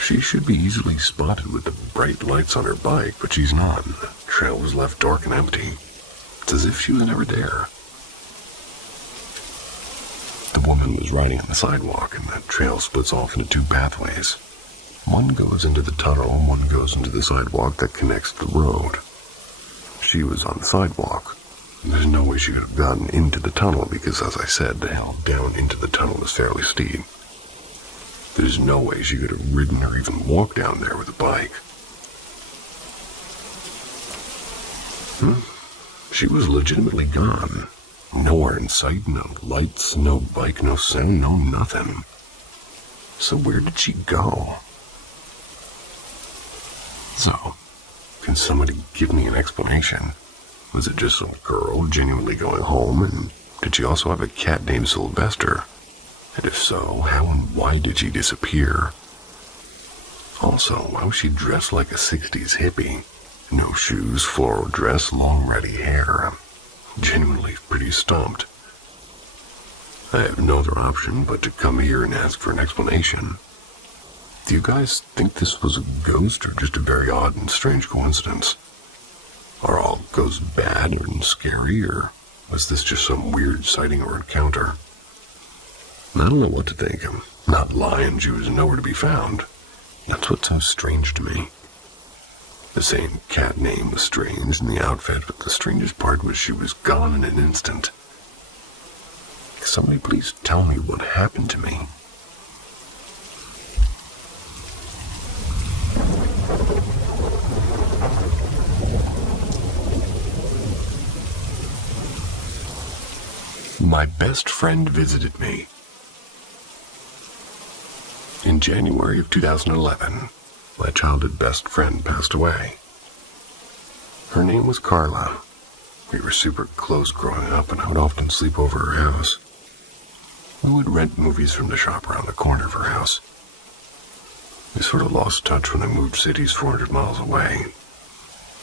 She should be easily spotted with the bright lights on her bike, but she's not. The trail was left dark and empty. It's as if she was never there. The woman was riding on the sidewalk, and that trail splits off into two pathways. One goes into the tunnel, and one goes into the sidewalk that connects the road. She was on the sidewalk. There's no way she could have gotten into the tunnel because, as I said, the hell down into the tunnel is fairly steep. There's no way she could have ridden or even walked down there with a bike. She was legitimately gone. Nowhere in sight, no lights, no bike, no sound, no nothing. So where did she go? So, can somebody give me an explanation? Was it just some girl genuinely going home, and did she also have a cat named Sylvester? And if so, how and why did she disappear? Also, why was she dressed like a 60s hippie? No shoes, floral dress, long reddy hair. I'm genuinely pretty stumped. I have no other option but to come here and ask for an explanation. Do you guys think this was a ghost or just a very odd and strange coincidence? Are all ghosts bad and scary, or was this just some weird sighting or encounter? I don't know what to think. I'm not lying, she was nowhere to be found. That's what's so strange to me. The same cat name was strange in the outfit, but the strangest part was she was gone in an instant. Somebody please tell me what happened to me. My best friend visited me. In January of 2011, my childhood best friend passed away. Her name was Carla. We were super close growing up, and I would often sleep over her house. We would rent movies from the shop around the corner of her house. We sort of lost touch when I moved cities 400 miles away,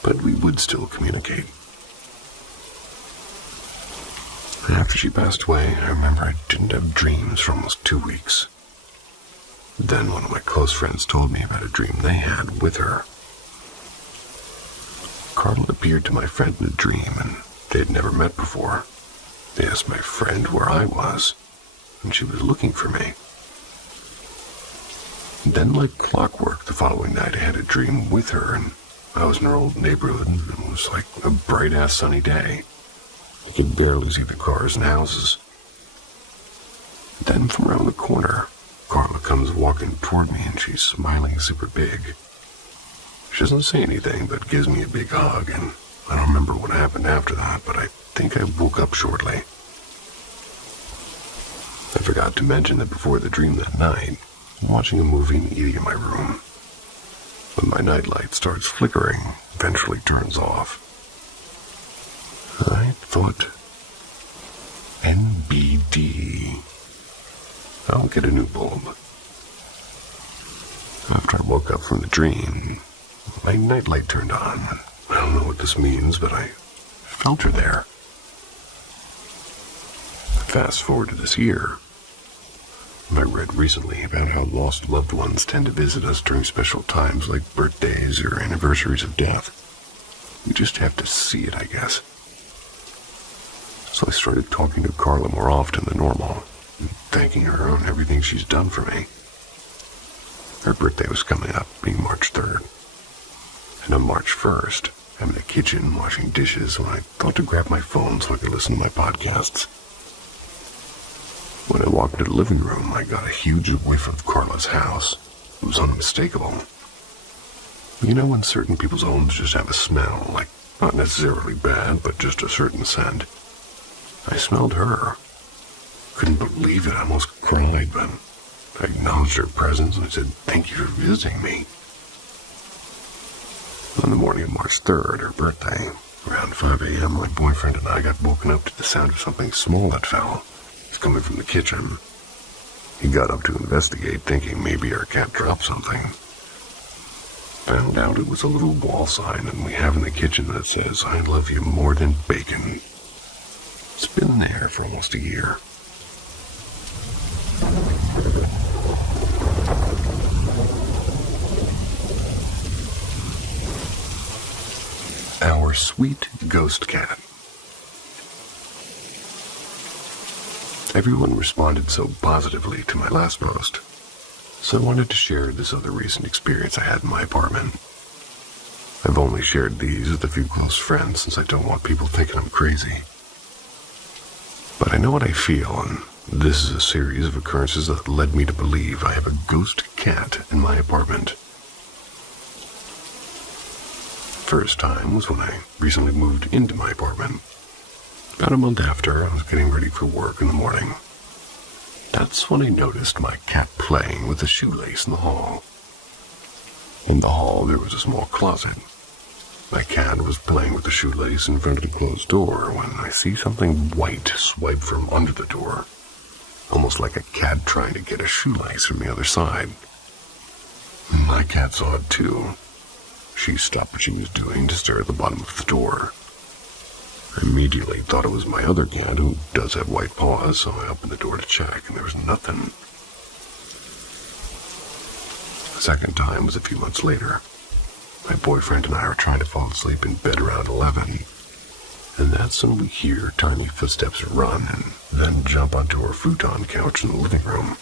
but we would still communicate. After she passed away, I remember I didn't have dreams for almost 2 weeks. Then one of my close friends told me about a dream they had with her. Carla appeared to my friend in a dream, and they had never met before. They asked my friend where I was, and she was looking for me. Then, like clockwork, the following night I had a dream with her, and I was in her old neighborhood, and it was like a bright-ass sunny day. I could barely see the cars and houses. Then from around the corner, Carla comes walking toward me, and she's smiling super big. She doesn't say anything, but gives me a big hug, and I don't remember what happened after that, but I think I woke up shortly. I forgot to mention that before the dream that night, I'm watching a movie and eating in my room. When my nightlight starts flickering, eventually turns off. I thought, NBD. I'll get a new bulb. After I woke up from the dream, my nightlight turned on. I don't know what this means, but I felt her there. Fast forward to this year. I read recently about how lost loved ones tend to visit us during special times like birthdays or anniversaries of death. We just have to see it, I guess. So I started talking to Carla more often than normal, and thanking her on everything she's done for me. Her birthday was coming up, being March 3rd. And on March 1st, I'm in the kitchen washing dishes when I thought to grab my phone so I could listen to my podcasts. When I walked into the living room, I got a huge whiff of Carla's house. It was unmistakable. You know when certain people's homes just have a smell, like not necessarily bad, but just a certain scent? I smelled her. Couldn't believe it, I almost cried, but I acknowledged her presence and I said, "Thank you for visiting me." On the morning of March 3rd, her birthday, around 5 a.m., my boyfriend and I got woken up to the sound of something small that fell. It was coming from the kitchen. He got up to investigate, thinking maybe our cat dropped something. Found out it was a little wall sign that we have in the kitchen that says, "I love you more than bacon." It's been there for almost a year. Our sweet ghost cat. Everyone responded so positively to my last post, so I wanted to share this other recent experience I had in my apartment. I've only shared these with a few close friends since I don't want people thinking I'm crazy. But I know what I feel, and this is a series of occurrences that led me to believe I have a ghost cat in my apartment. First time was when I recently moved into my apartment. About a month after, I was getting ready for work in the morning. That's when I noticed my cat playing with a shoelace in the hall. In the hall, there was a small closet. My cat was playing with the shoelace in front of the closed door when I see something white swipe from under the door, almost like a cat trying to get a shoelace from the other side. My cat saw it too. She stopped what she was doing to stare at the bottom of the door. I immediately thought it was my other cat, who does have white paws, so I opened the door to check, and there was nothing. The second time was a few months later. My boyfriend and I were trying to fall asleep in bed around 11, and that's when we hear tiny footsteps run and then jump onto our futon couch in the living room.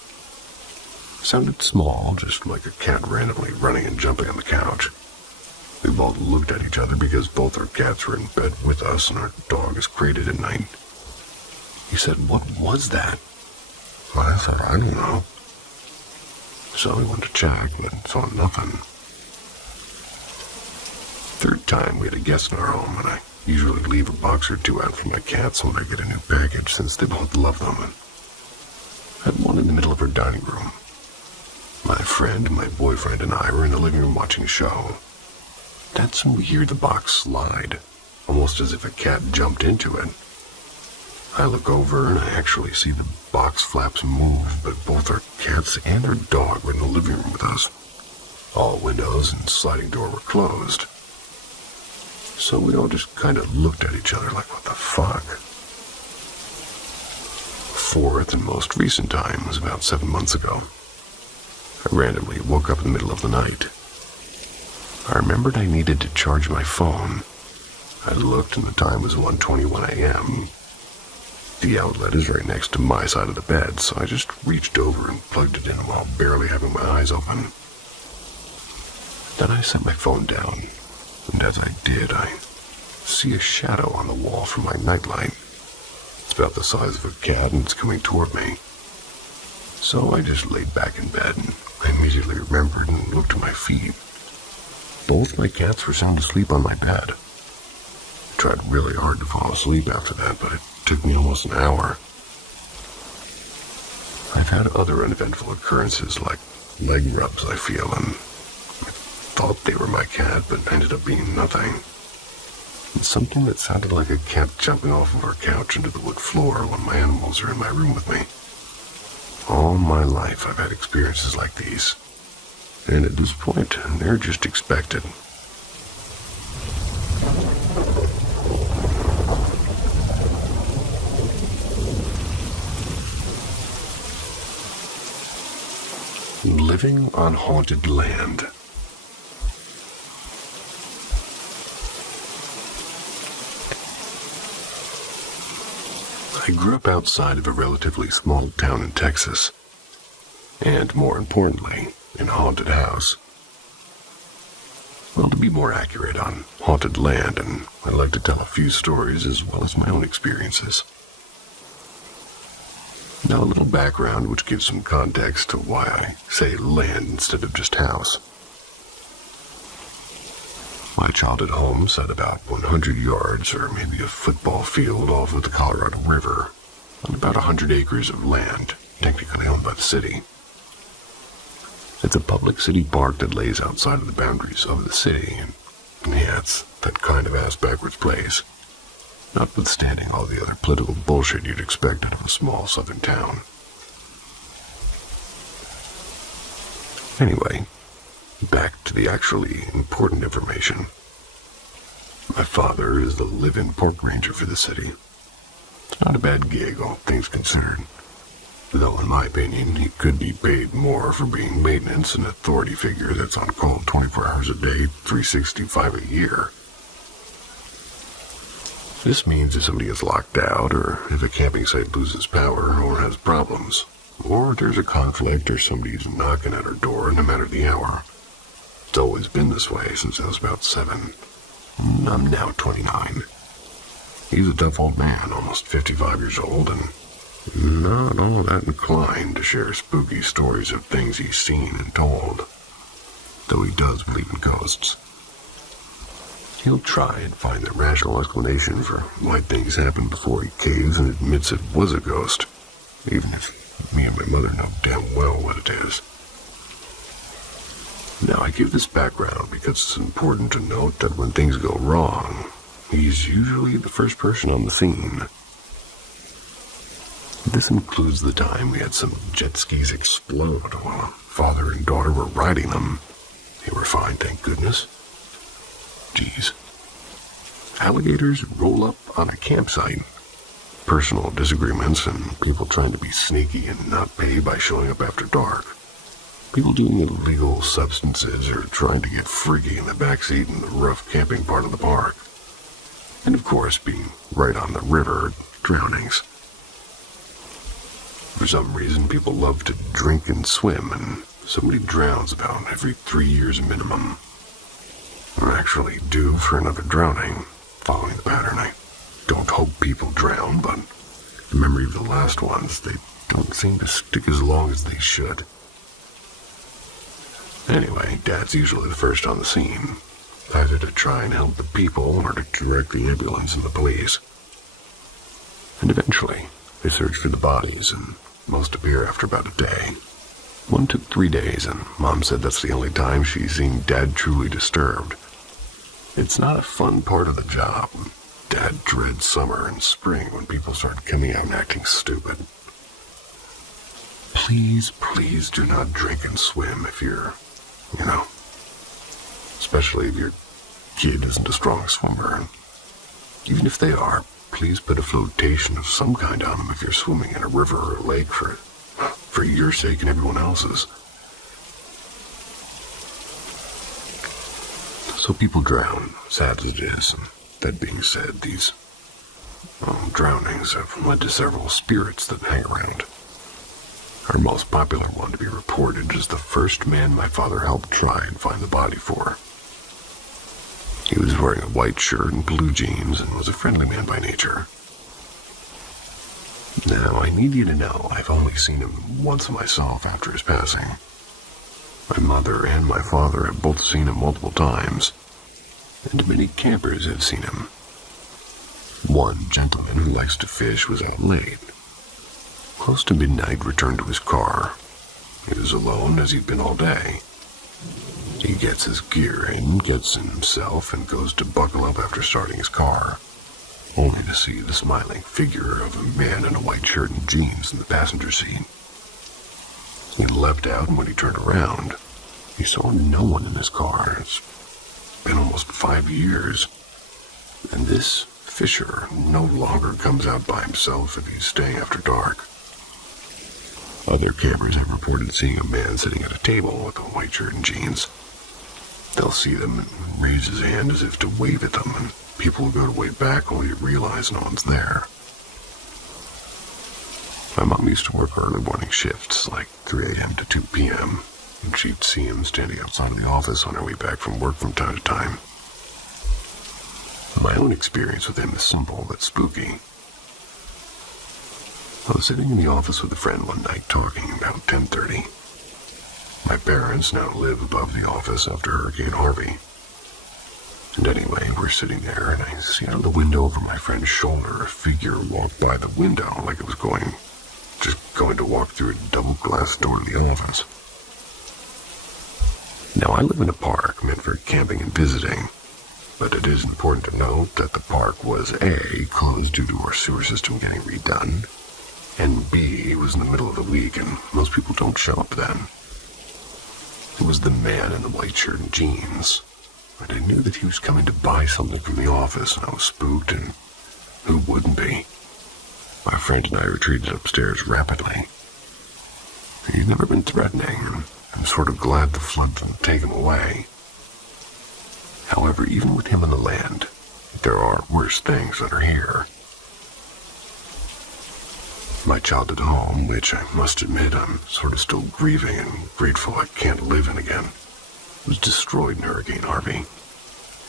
It sounded small, just like a cat randomly running and jumping on the couch. We both looked at each other because both our cats were in bed with us and our dog is crated at night. He said, "What was that?" Well, I said, "I don't know." So we went to check, but saw nothing. Third time, we had a guest in our home, and I usually leave a box or two out for my cats when I get a new package, since they both love them, and I had one in the middle of our dining room. My friend, my boyfriend, and I were in the living room watching a show. That's when we hear the box slide, almost as if a cat jumped into it. I look over and I actually see the box flaps move, but both our cats and our dog were in the living room with us. All windows and sliding door were closed. So we all just kind of looked at each other like, what the fuck? Fourth and most recent time was about 7 months ago. I randomly woke up in the middle of the night. I remembered I needed to charge my phone. I looked and the time was 1:21 a.m. The outlet is right next to my side of the bed, so I just reached over and plugged it in while barely having my eyes open. Then I set my phone down, and as I did, I see a shadow on the wall from my nightlight. It's about the size of a cat and it's coming toward me. So I just laid back in bed and I immediately remembered and looked at my feet. Both my cats were sound asleep on my bed. I tried really hard to fall asleep after that, but it took me almost an hour. I've had other uneventful occurrences like leg rubs, I feel, and I thought they were my cat, but ended up being nothing. And something that sounded like a cat jumping off of our couch into the wood floor when my animals are in my room with me. All my life I've had experiences like these. And at this point, they're just expected. Living on Haunted Land. I grew up outside of a relatively small town in Texas, and more importantly, in a haunted house. Well, to be more accurate, on haunted land, and I'd like to tell a few stories as well as my own experiences. Now, a little background which gives some context to why I say land instead of just house. My childhood home sat about 100 yards, or maybe a football field, off of the Colorado River, on about 100 acres of land, technically owned by the city. It's a public city park that lays outside of the boundaries of the city, and yeah, it's that kind of ass-backwards place, notwithstanding all the other political bullshit you'd expect out of a small southern town. Anyway, back to the actually important information. My father is the live-in park ranger for the city. It's not a bad gig, all things considered. Though, in my opinion, he could be paid more for being maintenance and authority figure that's on call 24 hours a day, 365 a year. This means if somebody gets locked out, or if a camping site loses power or has problems, or there's a conflict or somebody's knocking at our door no matter the hour. It's always been this way since I was about 7. I'm now 29. He's a tough old man, almost 55 years old, and not all that inclined to share spooky stories of things he's seen and told, though he does believe in ghosts. He'll try and find a rational explanation for why things happened before he caves and admits it was a ghost, even if me and my mother know damn well what it is. Now, I give this background because it's important to note that when things go wrong, he's usually the first person on the scene. This includes the time we had some jet skis explode while father and daughter were riding them. They were fine, thank goodness. Jeez. Alligators roll up on a campsite. Personal disagreements and people trying to be sneaky and not pay by showing up after dark. People doing illegal substances or trying to get freaky in the backseat in the rough camping part of the park. And of course, being right on the river, drownings. For some reason, people love to drink and swim, and somebody drowns about every 3 years minimum. We're actually due for another drowning, following the pattern. I don't hope people drown, but in memory of the last ones, they don't seem to stick as long as they should. Anyway, Dad's usually the first on the scene, either to try and help the people or to direct the ambulance and the police. And eventually, they search for the bodies, and most appear after about a day. One took 3 days, and Mom said that's the only time she's seen Dad truly disturbed. It's not a fun part of the job. Dad dreads summer and spring when people start coming out and acting stupid. Please, please do not drink and swim if you're, especially if your kid isn't a strong swimmer. And even if they are, please put a flotation of some kind on them if you're swimming in a river or a lake for your sake and everyone else's. So people drown, sad as it is, and that being said, these drownings have led to several spirits that hang around. Our most popular one to be reported is the first man my father helped try and find the body for. He was wearing a white shirt and blue jeans and was a friendly man by nature. Now, I need you to know I've only seen him once myself after his passing. My mother and my father have both seen him multiple times, and many campers have seen him. One gentleman who likes to fish was out late. Close to midnight, returned to his car. He was alone as he'd been all day. He gets his gear in, gets in himself, and goes to buckle up after starting his car, only to see the smiling figure of a man in a white shirt and jeans in the passenger seat. He leapt out, and when he turned around, he saw no one in his car. It's been almost 5 years, and this fisher no longer comes out by himself if he's staying after dark. Other campers have reported seeing a man sitting at a table with a white shirt and jeans. They'll see them and raise his hand as if to wave at them, and people will go to wave back only to realize no one's there. My mom used to work early morning shifts, like 3 a.m. to 2 p.m., and she'd see him standing outside of the office on her way back from work from time to time. My own experience with him is simple but spooky. I was sitting in the office with a friend one night talking about 10:30. My parents now live above the office after Hurricane Harvey. And anyway, we're sitting there, and I see out of the window over my friend's shoulder a figure walk by the window like it was just going to walk through a double glass door to the office. Now, I live in a park meant for camping and visiting, but it is important to note that the park was A, closed due to our sewer system getting redone, and B, it was in the middle of the week and most people don't show up then. It was the man in the white shirt and jeans, and I knew that he was coming to buy something from the office, and I was spooked, and who wouldn't be? My friend and I retreated upstairs rapidly. He'd never been threatening, and I'm sort of glad the flood didn't take him away. However, even with him on the land, there are worse things that are here. My childhood home, which I must admit I'm sort of still grieving and grateful I can't live in again, was destroyed in Hurricane Harvey.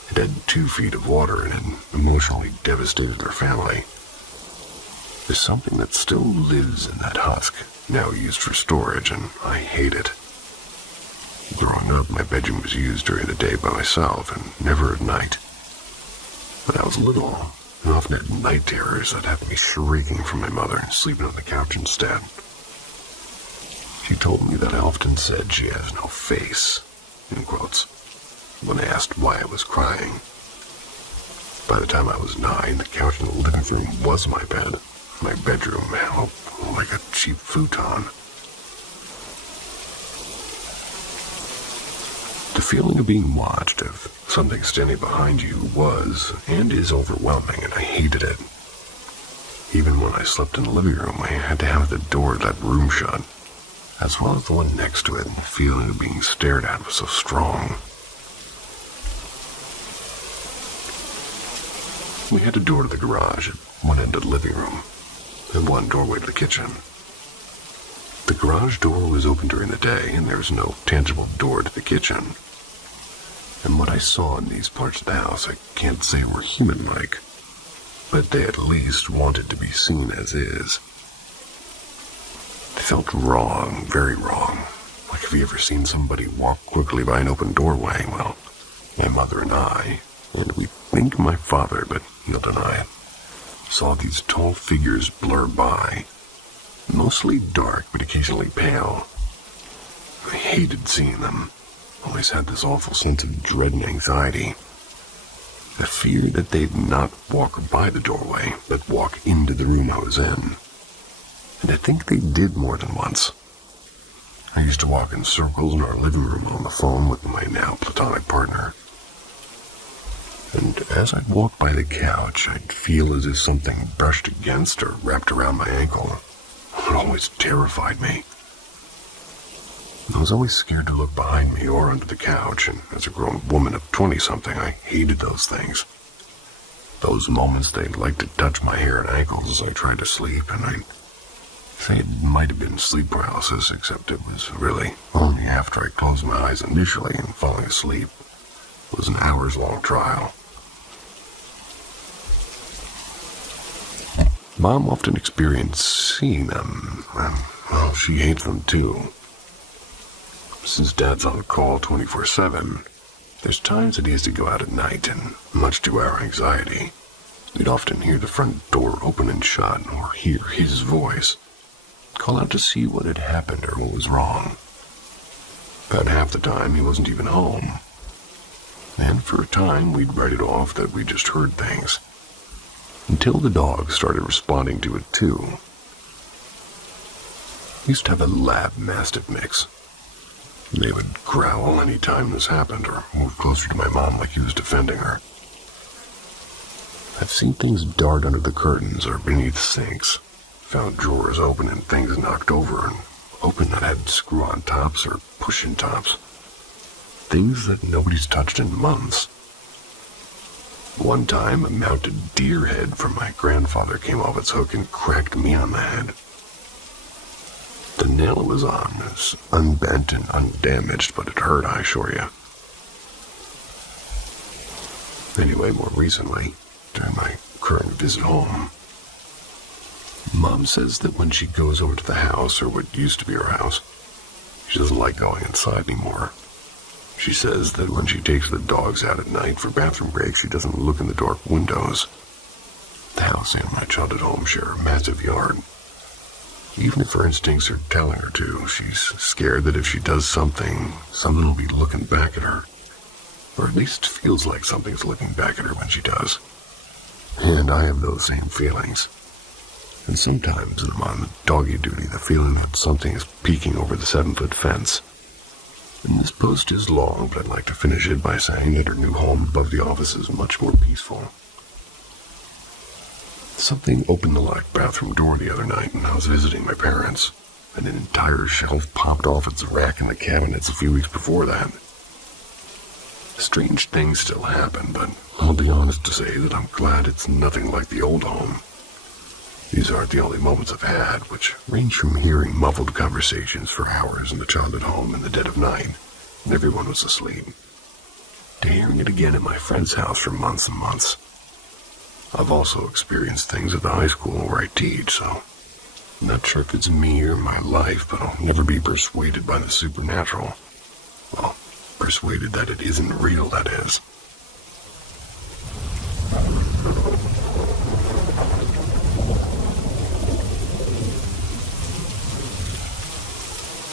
It had 2 feet of water in it and emotionally devastated our family. There's something that still lives in that husk, now used for storage, and I hate it. Growing up, my bedroom was used during the day by myself and never at night. When I was little, I often had night terrors that had me shrieking from my mother and sleeping on the couch instead. She told me that I often said she has no face, in quotes, when I asked why I was crying. By the time I was 9, the couch in the living room was my bed. My bedroom held like a cheap futon. The feeling of being watched, of something standing behind you, was and is overwhelming, and I hated it. Even when I slept in the living room, I had to have the door of that room shut, as well as the one next to it, and the feeling of being stared at was so strong. We had a door to the garage at one end of the living room, and one doorway to the kitchen. The garage door was open during the day, and there was no tangible door to the kitchen. And what I saw in these parts of the house, I can't say were human-like, but they at least wanted to be seen as is. It felt wrong, very wrong. Like, have you ever seen somebody walk quickly by an open doorway? Well, my mother and I, and we think my father, but he'll deny it, saw these tall figures blur by, mostly dark but occasionally pale. I hated seeing them. Always had this awful sense of dread and anxiety. The fear that they'd not walk by the doorway, but walk into the room I was in. And I think they did more than once. I used to walk in circles in our living room on the phone with my now platonic partner. And as I'd walk by the couch, I'd feel as if something brushed against or wrapped around my ankle. It always terrified me. I was always scared to look behind me or under the couch, and as a grown woman of 20-something, I hated those things. Those moments they'd like to touch my hair and ankles as I tried to sleep, and I'd say it might have been sleep paralysis, except it was really only after I closed my eyes initially and falling asleep. It was an hours-long trial. Mom often experienced seeing them, and, well, she hates them too. Since Dad's on call 24/7, there's times that he has to go out at night, and much to our anxiety, we'd often hear the front door open and shut, or hear his voice, call out to see what had happened or what was wrong. About half the time, he wasn't even home. And for a time, we'd write it off that we just heard things, until the dogs started responding to it too. We used to have a lab mastiff mix. They would growl any time this happened, or move closer to my mom like he was defending her. I've seen things dart under the curtains or beneath sinks, found drawers open and things knocked over, and open that had screw-on tops or push-in tops. Things that nobody's touched in months. One time, a mounted deer head from my grandfather came off its hook and cracked me on the head. The nail it was on is unbent and undamaged, but it hurt, I assure you. Anyway, more recently, during my current visit home, Mom says that when she goes over to the house, or what used to be her house, she doesn't like going inside anymore. She says that when she takes the dogs out at night for bathroom breaks, she doesn't look in the dark windows. The house and my childhood home share a massive yard. Even if her instincts are telling her to, she's scared that if she does something, someone will be looking back at her. Or at least feels like something's looking back at her when she does. And I have those same feelings. And sometimes when I'm on doggy duty, the feeling that something is peeking over the 7-foot fence. And this post is long, but I'd like to finish it by saying that her new home above the office is much more peaceful. Something opened the locked bathroom door the other night when I was visiting my parents, and an entire shelf popped off its rack in the cabinets a few weeks before that. Strange things still happen, but I'll be honest to say that I'm glad it's nothing like the old home. These aren't the only moments I've had, which range from hearing muffled conversations for hours in the childhood home in the dead of night, when everyone was asleep, to hearing it again at my friend's house for months and months. I've also experienced things at the high school where I teach, so I'm not sure if it's me or my life, but I'll never be persuaded by the supernatural. Well, persuaded that it isn't real, that is.